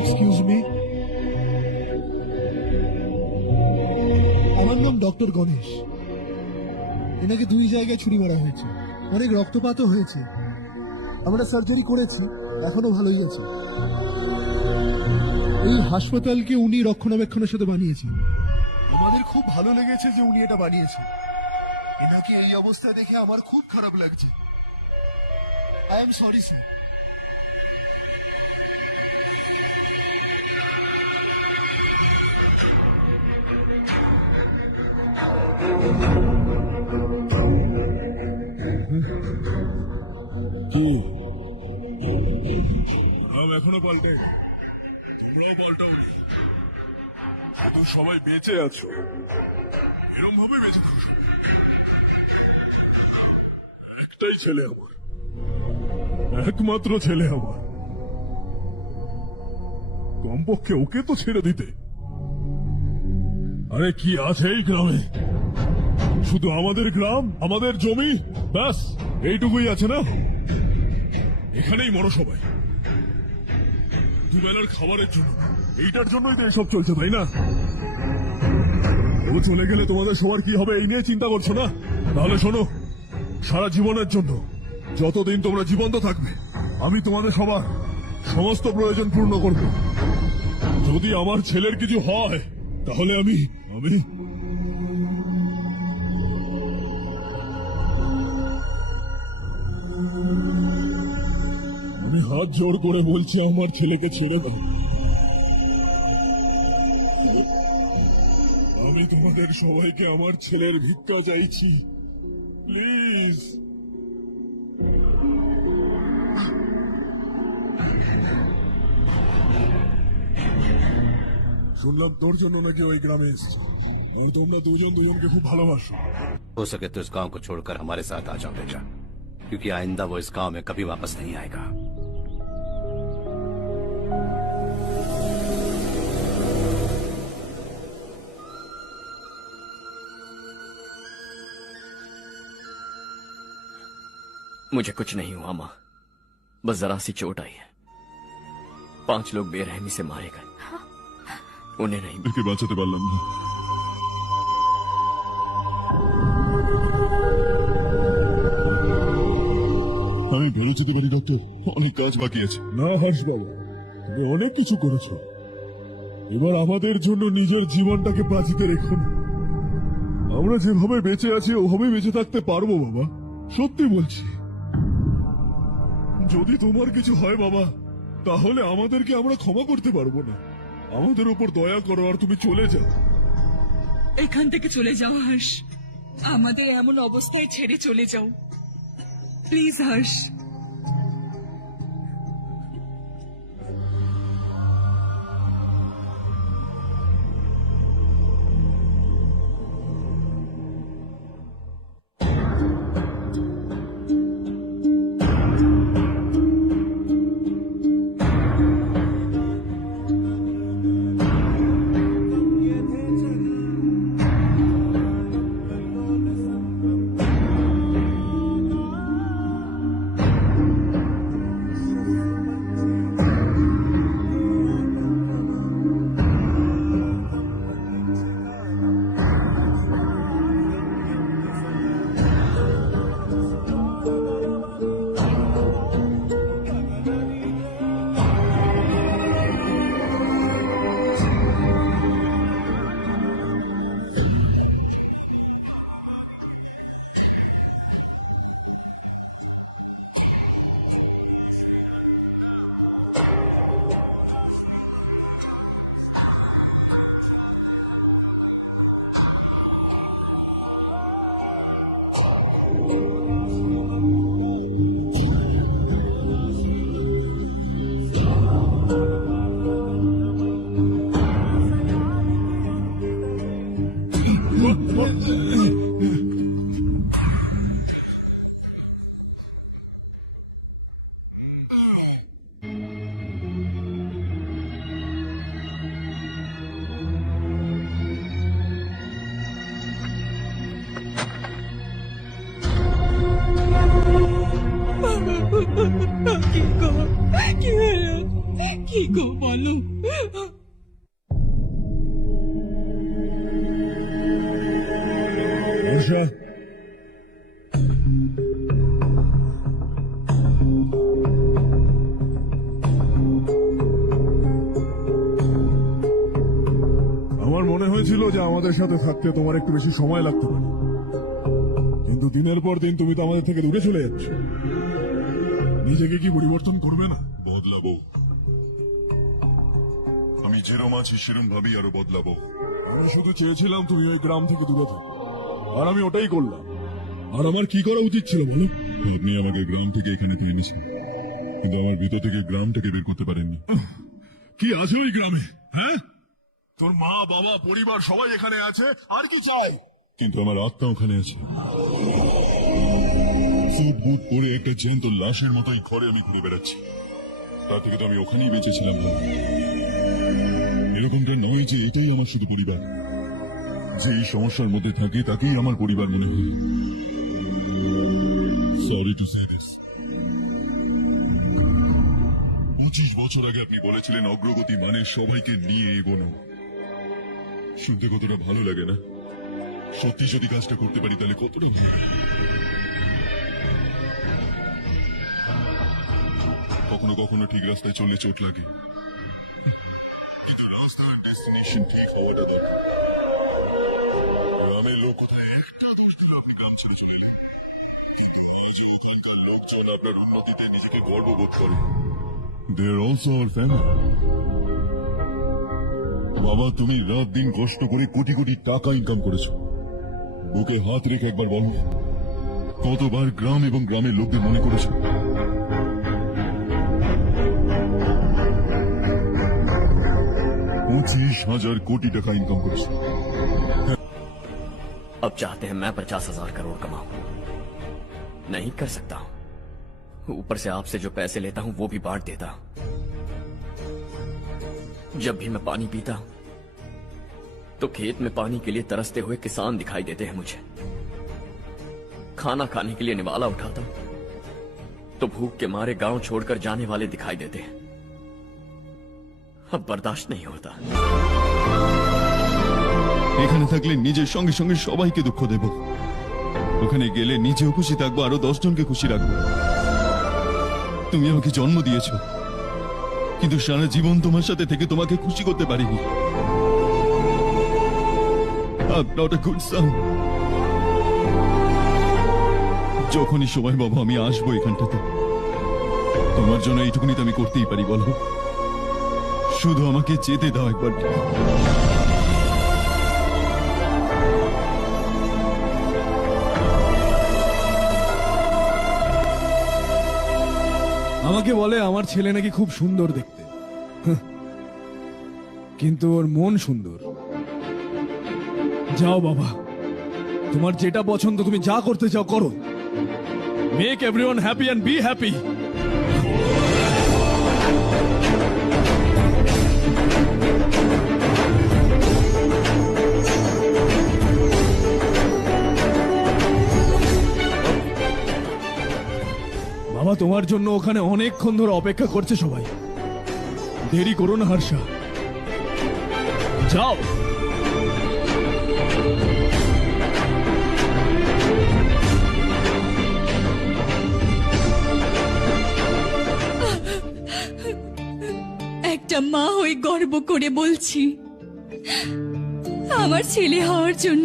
এক্সকিউজ মি, আমার নাম ডক্টর গণেশ। এনাকে 2 জায়গায় ছুরি মারা হয়েছে, অনেক রক্তপাতও হয়েছে। আমরা সার্জারি করেছি, এখনো ভালোই আছে। এই হাসপাতালকে উনি রক্ষণাবেক্ষণের সাথে বানিয়েছেন। আমাদের খুব ভালো লেগেছে যে উনি এটা বানিয়েছেন। এনাকে এই অবস্থা দেখে আমার খুব খারাপ লাগছে। I am sorry sir. কি নাম এখনো পাল্টে, তোমরাও পাল্টাও নি। শুধু সবাই বেঁচে আছো, এরম ভাবে বেঁচে থাকো। একটাই ছেলে আমার, একমাত্র ছেলে আমার। কমপক্ষে ওকে তো ছেড়ে দিতে। আরে কি আছে এই গ্রামে? শুধু আমাদের গ্রাম, আমাদের জমি, ব্যাস এইটুকুই আছে না? এখানেই মরো সবাই, দুবেলার খাবারের জন্য। এইটার জন্যই তো এসব চলছে, তাই না? ও চলে গেলে তোমাদের সবার কি হবে এই নিয়ে চিন্তা করছো না? তাহলে শোনো, সারা জীবনের জন্য যতদিন তোমরা জীবন্ত থাকবে, আমি তোমাদের সবার সমস্ত প্রয়োজন পূর্ণ করব। যদি আমার ছেলের কিছু হয় তাহলে আমি আমি আমি হাত জোড় করে বলছি, আমার ছেলেকে ছেড়ে দাও। আমি তোমাদের সবাইকে আমার ছেলের ভিক্ষা চাইছি, প্লিজ। শুনলাম তোর জন্য নাকি ওই গ্রামে এসেছে, আর তোমরা দুজন দুজনকে খুব ভালোবাসো। हो सके तो इस गांव को छोड़कर हमारे साथ आ जाओ बेटा, क्योंकि आइंदा वो इस गांव में कभी वापस नहीं आएगा। मुझे कुछ नहीं हुआ माँ, बस जरा सी चोट आई है। 5 लोग बेरहमी से मारे गए, उन्हें नहीं। একে বাঁচাতে পারলাম না। আমি ঘরে যেতে পারি ডক্টর, অনেক কাজ বাকি আছে। না হর্ষ বাবা, তুমি অনেক কিছু করেছো, এবার আমাদের জন্য নিজের জীবনটাকে বাজিতে রেখো না। আমরা যেভাবে বেঁচে আছি ওভাবে বেঁচে থাকতে পারবো বাবা, সত্যি বলছি। যদি তোমার কিছু হয় বাবা, তাহলে আমাদেরকে আমরা ক্ষমা করতে পারবো না। আমাদের উপর দয়া করো আর তুমি চলে যাও। এখান থেকে চলে যাও হর্ষ, আমাদের এমন অবস্থায় ছেড়ে চলে যাও প্লিজ হর্ষ। কি গো বলো। বর্ষা, আমার মনে হয়েছিল যে আমাদের সাথে থাকতে তোমার একটু বেশি সময় লাগতে পারে, কিন্তু দিনের পর দিন তুমি তো আমাদের থেকে দূরে চলে যাচ্ছ। নিজেকে কি পরিবর্তন করবে না? বদলাবো। আমি যেরম আছি সেরম ভাবি আরো বদলাবো। আমি শুধু চেয়েছিলাম তুমি ওই গ্রাম থেকে দূরে থাকো, আর আমি ওটাই করলাম। আর আমার কি করা উচিত ছিল বলো? আপনি আমাকে গ্রাম থেকে এখানে তুলে নিয়েছেন, কিন্তু আমার ভিতর থেকে গ্রামটাকে বের করতে পারেননি। কি আছে ওই গ্রামে? হ্যাঁ, তোর মা বাবা পরিবার সবাই এখানে আছে, আর কি চাই? কিন্তু আমার আত্মা ওখানে আছে। সুট বুট পরে একটা জ্যান্ত লাশের মতোই ঘরে আমি ঘুরে বেড়াচ্ছি। তার থেকে তো আমি ওখানেই বেঁচেছিলাম না। এরকমটা নয় যে এটাই আমার শুধু পরিবার। যে এই সমস্যার মধ্যে থাকে তাকেই আমার পরিবার মনে হয়। Sorry to say this. 25 বছর আগে আপনি বলেছিলেন অগ্রগতি মানে সবাইকে নিয়ে এগোনো। শুনতে কতটা ভালো লাগে না? সত্যি যদি কাজটা করতে পারি তাহলে কতটা ভালো। কখনো কখনো ঠিক রাস্তায় চললে চোট লাগে, কিন্তু রাস্তার ডেস্টিনেশন ঠিক হওয়াটা দরকার। গ্রামের লোক কোথায় একটা দোষ দিল আপনি গ্রাম ছেড়ে চলে এলেন, কিন্তু আজ ওখানকার লোকজন আপনার উন্নতিতে নিজেকে গর্ববোধ করে। দে আর অলসো আওয়ার ফ্যামিলি। বাবা, তুমি রাত দিন কষ্ট করে কোটি কোটি টাকা ইনকাম করেছো। বুকে হাত রেখে একবার বলো, কতবার গ্রাম এবং গ্রামের লোকদের মনে করেছো? $25,000 কোটি টাকা ইনকাম করেছো। अब चाहते हैं मैं 50,000 करोड़ कमाऊं। नहीं कर सकता हूं। ऊपर से आपसे जो पैसे लेता हूं वो भी बांट देता हूं। जब भी मैं पानी पीता हूं तो खेत में पानी के लिए तरसते हुए किसान दिखाई देते हैं मुझे। खाना खाने के लिए निवाला उठाता हूं तो भूख के मारे गांव छोड़कर जाने वाले दिखाई देते हैं। अब बर्दाश्त नहीं होता। এখানে থাকলে নিজের সঙ্গে সঙ্গে সবাইকে দুঃখ দেব, ওখানে গেলে নিজেও খুশি থাকবো, আরো 10 জনকে খুশি রাখবো। তুমি আমাকে জন্ম দিয়েছো, কিন্তু সারা জীবন তোমার সাথে থেকে তোমাকে খুশি করতে পারিনি। I'm not a good son. যখনই সময় বাবা আমি আসবো এখানটাতে। তোমার জন্য এইটুকুনি তো আমি করতেই পারি, বলো? শুধু আমাকে যেতে দাও একবার। আমাকে বলে আমার ছেলে নাকি খুব সুন্দর দেখতে, কিন্তু ওর মন সুন্দর। যাও বাবা, তোমার যেটা পছন্দ তুমি যা করতে চাও করো। Make everyone happy and be happy. বাবা, তোমার জন্য ওখানে অনেকক্ষণ ধরে অপেক্ষা করছে সবাই। দেরি করো না হর্ষা, যাও। একটা মা হয়ে গর্ব করে বলছি, আমার ছেলে হওয়ার জন্য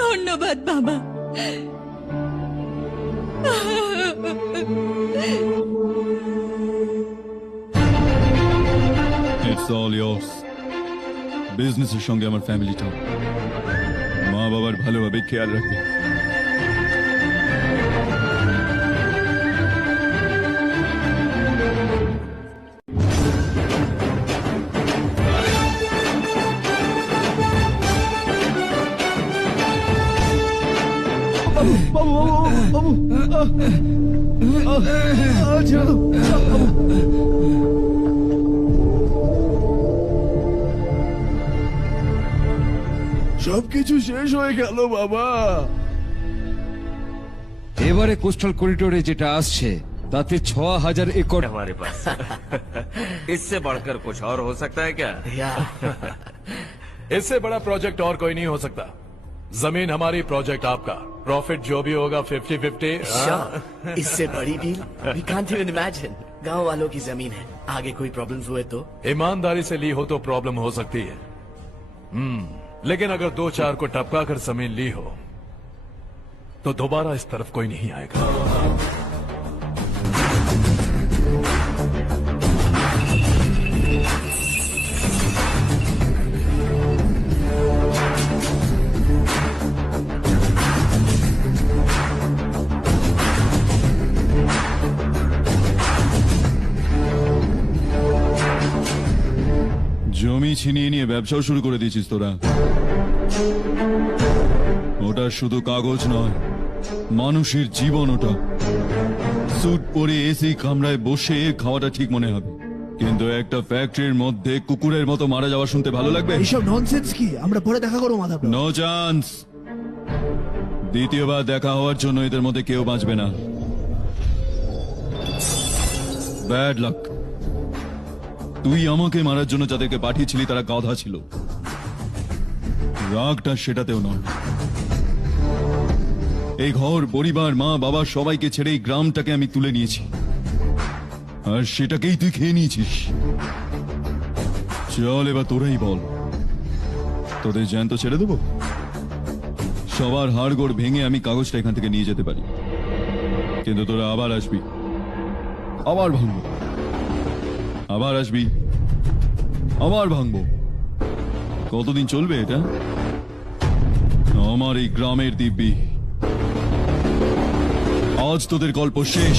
ধন্যবাদ বাবা। It's all yours. বিজনেসের সঙ্গে আমার ফ্যামিলিটাও। মা বাবার ভালোভাবে খেয়াল রাখবে। বাবু বাবু বাবু ছেড়ে দাও বাবু। সবকিছু শেষ হয়ে গেল বাবা। এবারে কোস্টাল করিডোরে যেটা আসছে তাতে 6000 একর हमारे पास इससे बढ़कर कुछ और हो सकता है क्या? इससे बड़ा प्रोजेक्ट और कोई नहीं हो सकता। जमीन हमारी, प्रोजेक्ट आपका। प्रॉफिट जो भी होगा 50-50। इससे बड़ी deal we can't even imagine. गांव वालों की जमीन है, आगे कोई प्रॉब्लम्स हुए तो? ईमानदारी से ली हो तो प्रॉब्लम हो सकती है, लेकिन अगर 2-4 को टपका कर जमीन ली हो तो दोबारा इस तरफ कोई नहीं आएगा। জমি ছিনিয়ে নিয়ে ব্যবসাও শুরু করে দিয়েছিস তোরা। ওটা শুধু কাগজ নয়, মানুষের জীবন। ওটা স্যুট পরে এসি কামরায় বসে খাওয়াটা ঠিক মনে হবে, কিন্তু একটা ফ্যাক্টরির মধ্যে কুকুরের মতো মারা যাওয়া শুনতে ভালো লাগবে? এইসব ননসেন্স কি? আমরা পরে দেখা করবো মাধব। No chance. দ্বিতীয়বার দেখা হওয়ার জন্য এদের মধ্যে কেউ বাঁচবে না। Bad luck. তুই আমাকে মারার জন্য যাদেরকে পাঠিয়েছিলি তারা গাধা ছিল। রাগটা সেটাতেও নয়। এই ঘর, পরিবার, মা বাবা সবাইকে ছেড়ে এই গ্রামটাকে আমি তুলে নিয়েছি, আর সেটাকেই তুই খেয়ে নিয়েছিস। চল এবার তোরাই বল, তোদের জ্যান্ত ছেড়ে দেবো? সবার হাড়গোড় ভেঙে আমি কাগজটা এখান থেকে নিয়ে যেতে পারি, কিন্তু তোরা আবার আসবি, আবার ভাঙবো, আবার আসবি, আবার ভাঙবো। কতদিন চলবে এটা? আমার এই গ্রামের দিব্যি। আজ তোদের গল্প শেষ।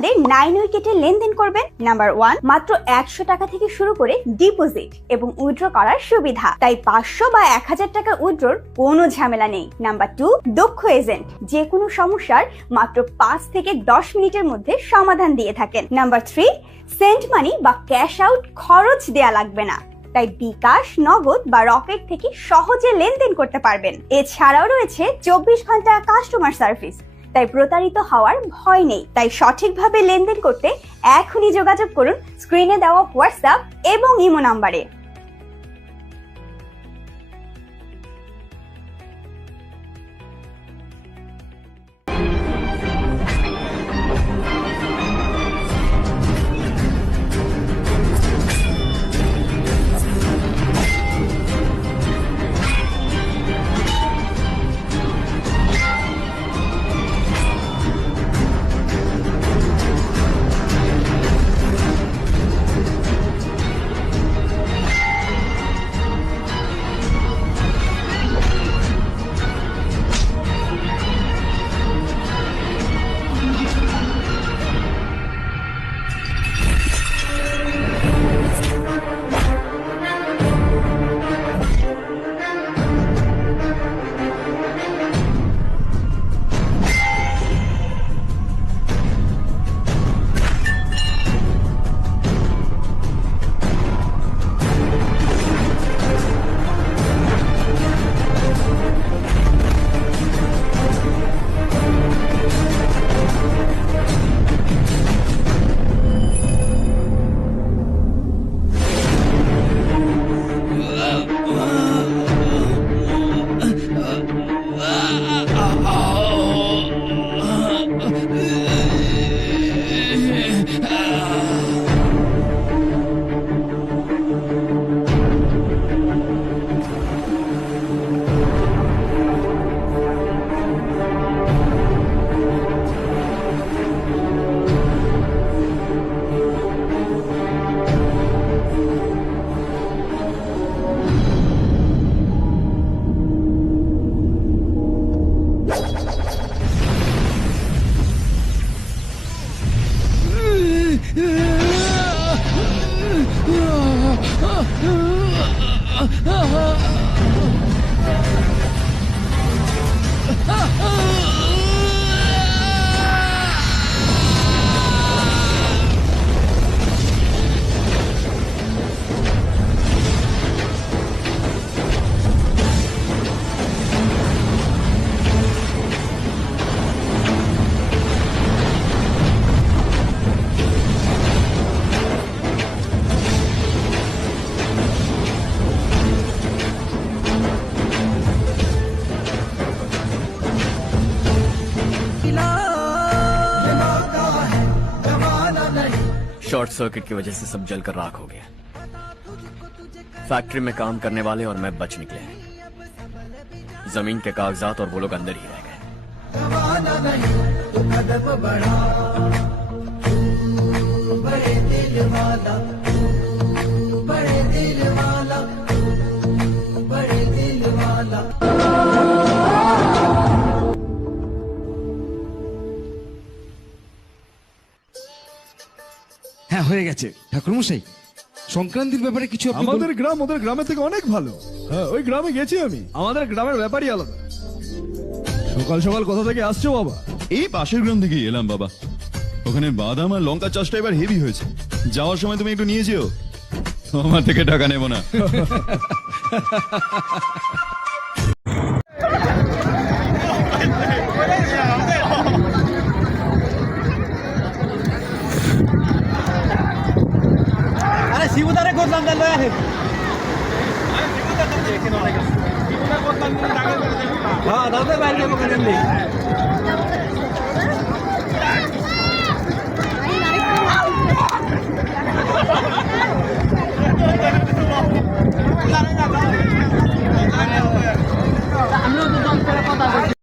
আমাদের 9 উইকেটে লেনদেন করবেন। নাম্বার 1, মাত্র 100 টাকা থেকে শুরু করে ডিপোজিট এবং উইথড্র করার সুবিধা, তাই 500 বা 1000 টাকা উইথড্রর কোনো ঝামেলা নেই। নাম্বার 2, দক্ষ এজেন্ট, যে কোনো সমস্যার মাত্র 5 থেকে 10 মিনিটের মধ্যে সমাধান দিয়ে থাকেন। নাম্বার 3, সেন্ট মানি বা ক্যাশ আউট খরচ দেয়া লাগবে না, তাই বিকাশ, নগদ বা রকেট থেকে সহজে লেনদেন করতে পারবেন। এছাড়াও রয়েছে 24 ঘন্টা কাস্টমার সার্ভিস, তাই প্রতারিত হওয়ার ভয় নেই। তাই সঠিকভাবে লেনদেন করতে এখনই যোগাযোগ করুন স্ক্রিনে দেওয়া হোয়াটসঅ্যাপ এবং ইমো নাম্বারে। शॉर्ट सर्किट की वजह से सब जलकर राख हो गया। फैक्ट्री में काम करने वाले और मैं बच निकले हैं। जमीन के कागजात और वो लोग अंदर ही रह गए। হ্যাঁ, হয়ে গেছে ঠাকুরমশাই। সংক্রান্তির ব্যাপারে কিছু আপনি বলুন। আমাদের গ্রাম ওদের গ্রামের থেকে অনেক ভালো। হ্যাঁ, ওই গ্রামে গেছি আমি। আমাদের গ্রামের ব্যাপারই আলাদা। সকাল সকাল কোথা থেকে আসছো বাবা? এই পাশের গ্রাম থেকেই এলাম বাবা। ওখানে বাদাম আর লঙ্কা চাষটা এবার হেভি হয়েছে। যাওয়ার সময় তুমি একটু নিয়ে যেও, আমার থেকে টাকা নেব না। अरे शिवदारे गोदलाम झालो आहे हा दादा बाहेर गेलो আমরা তো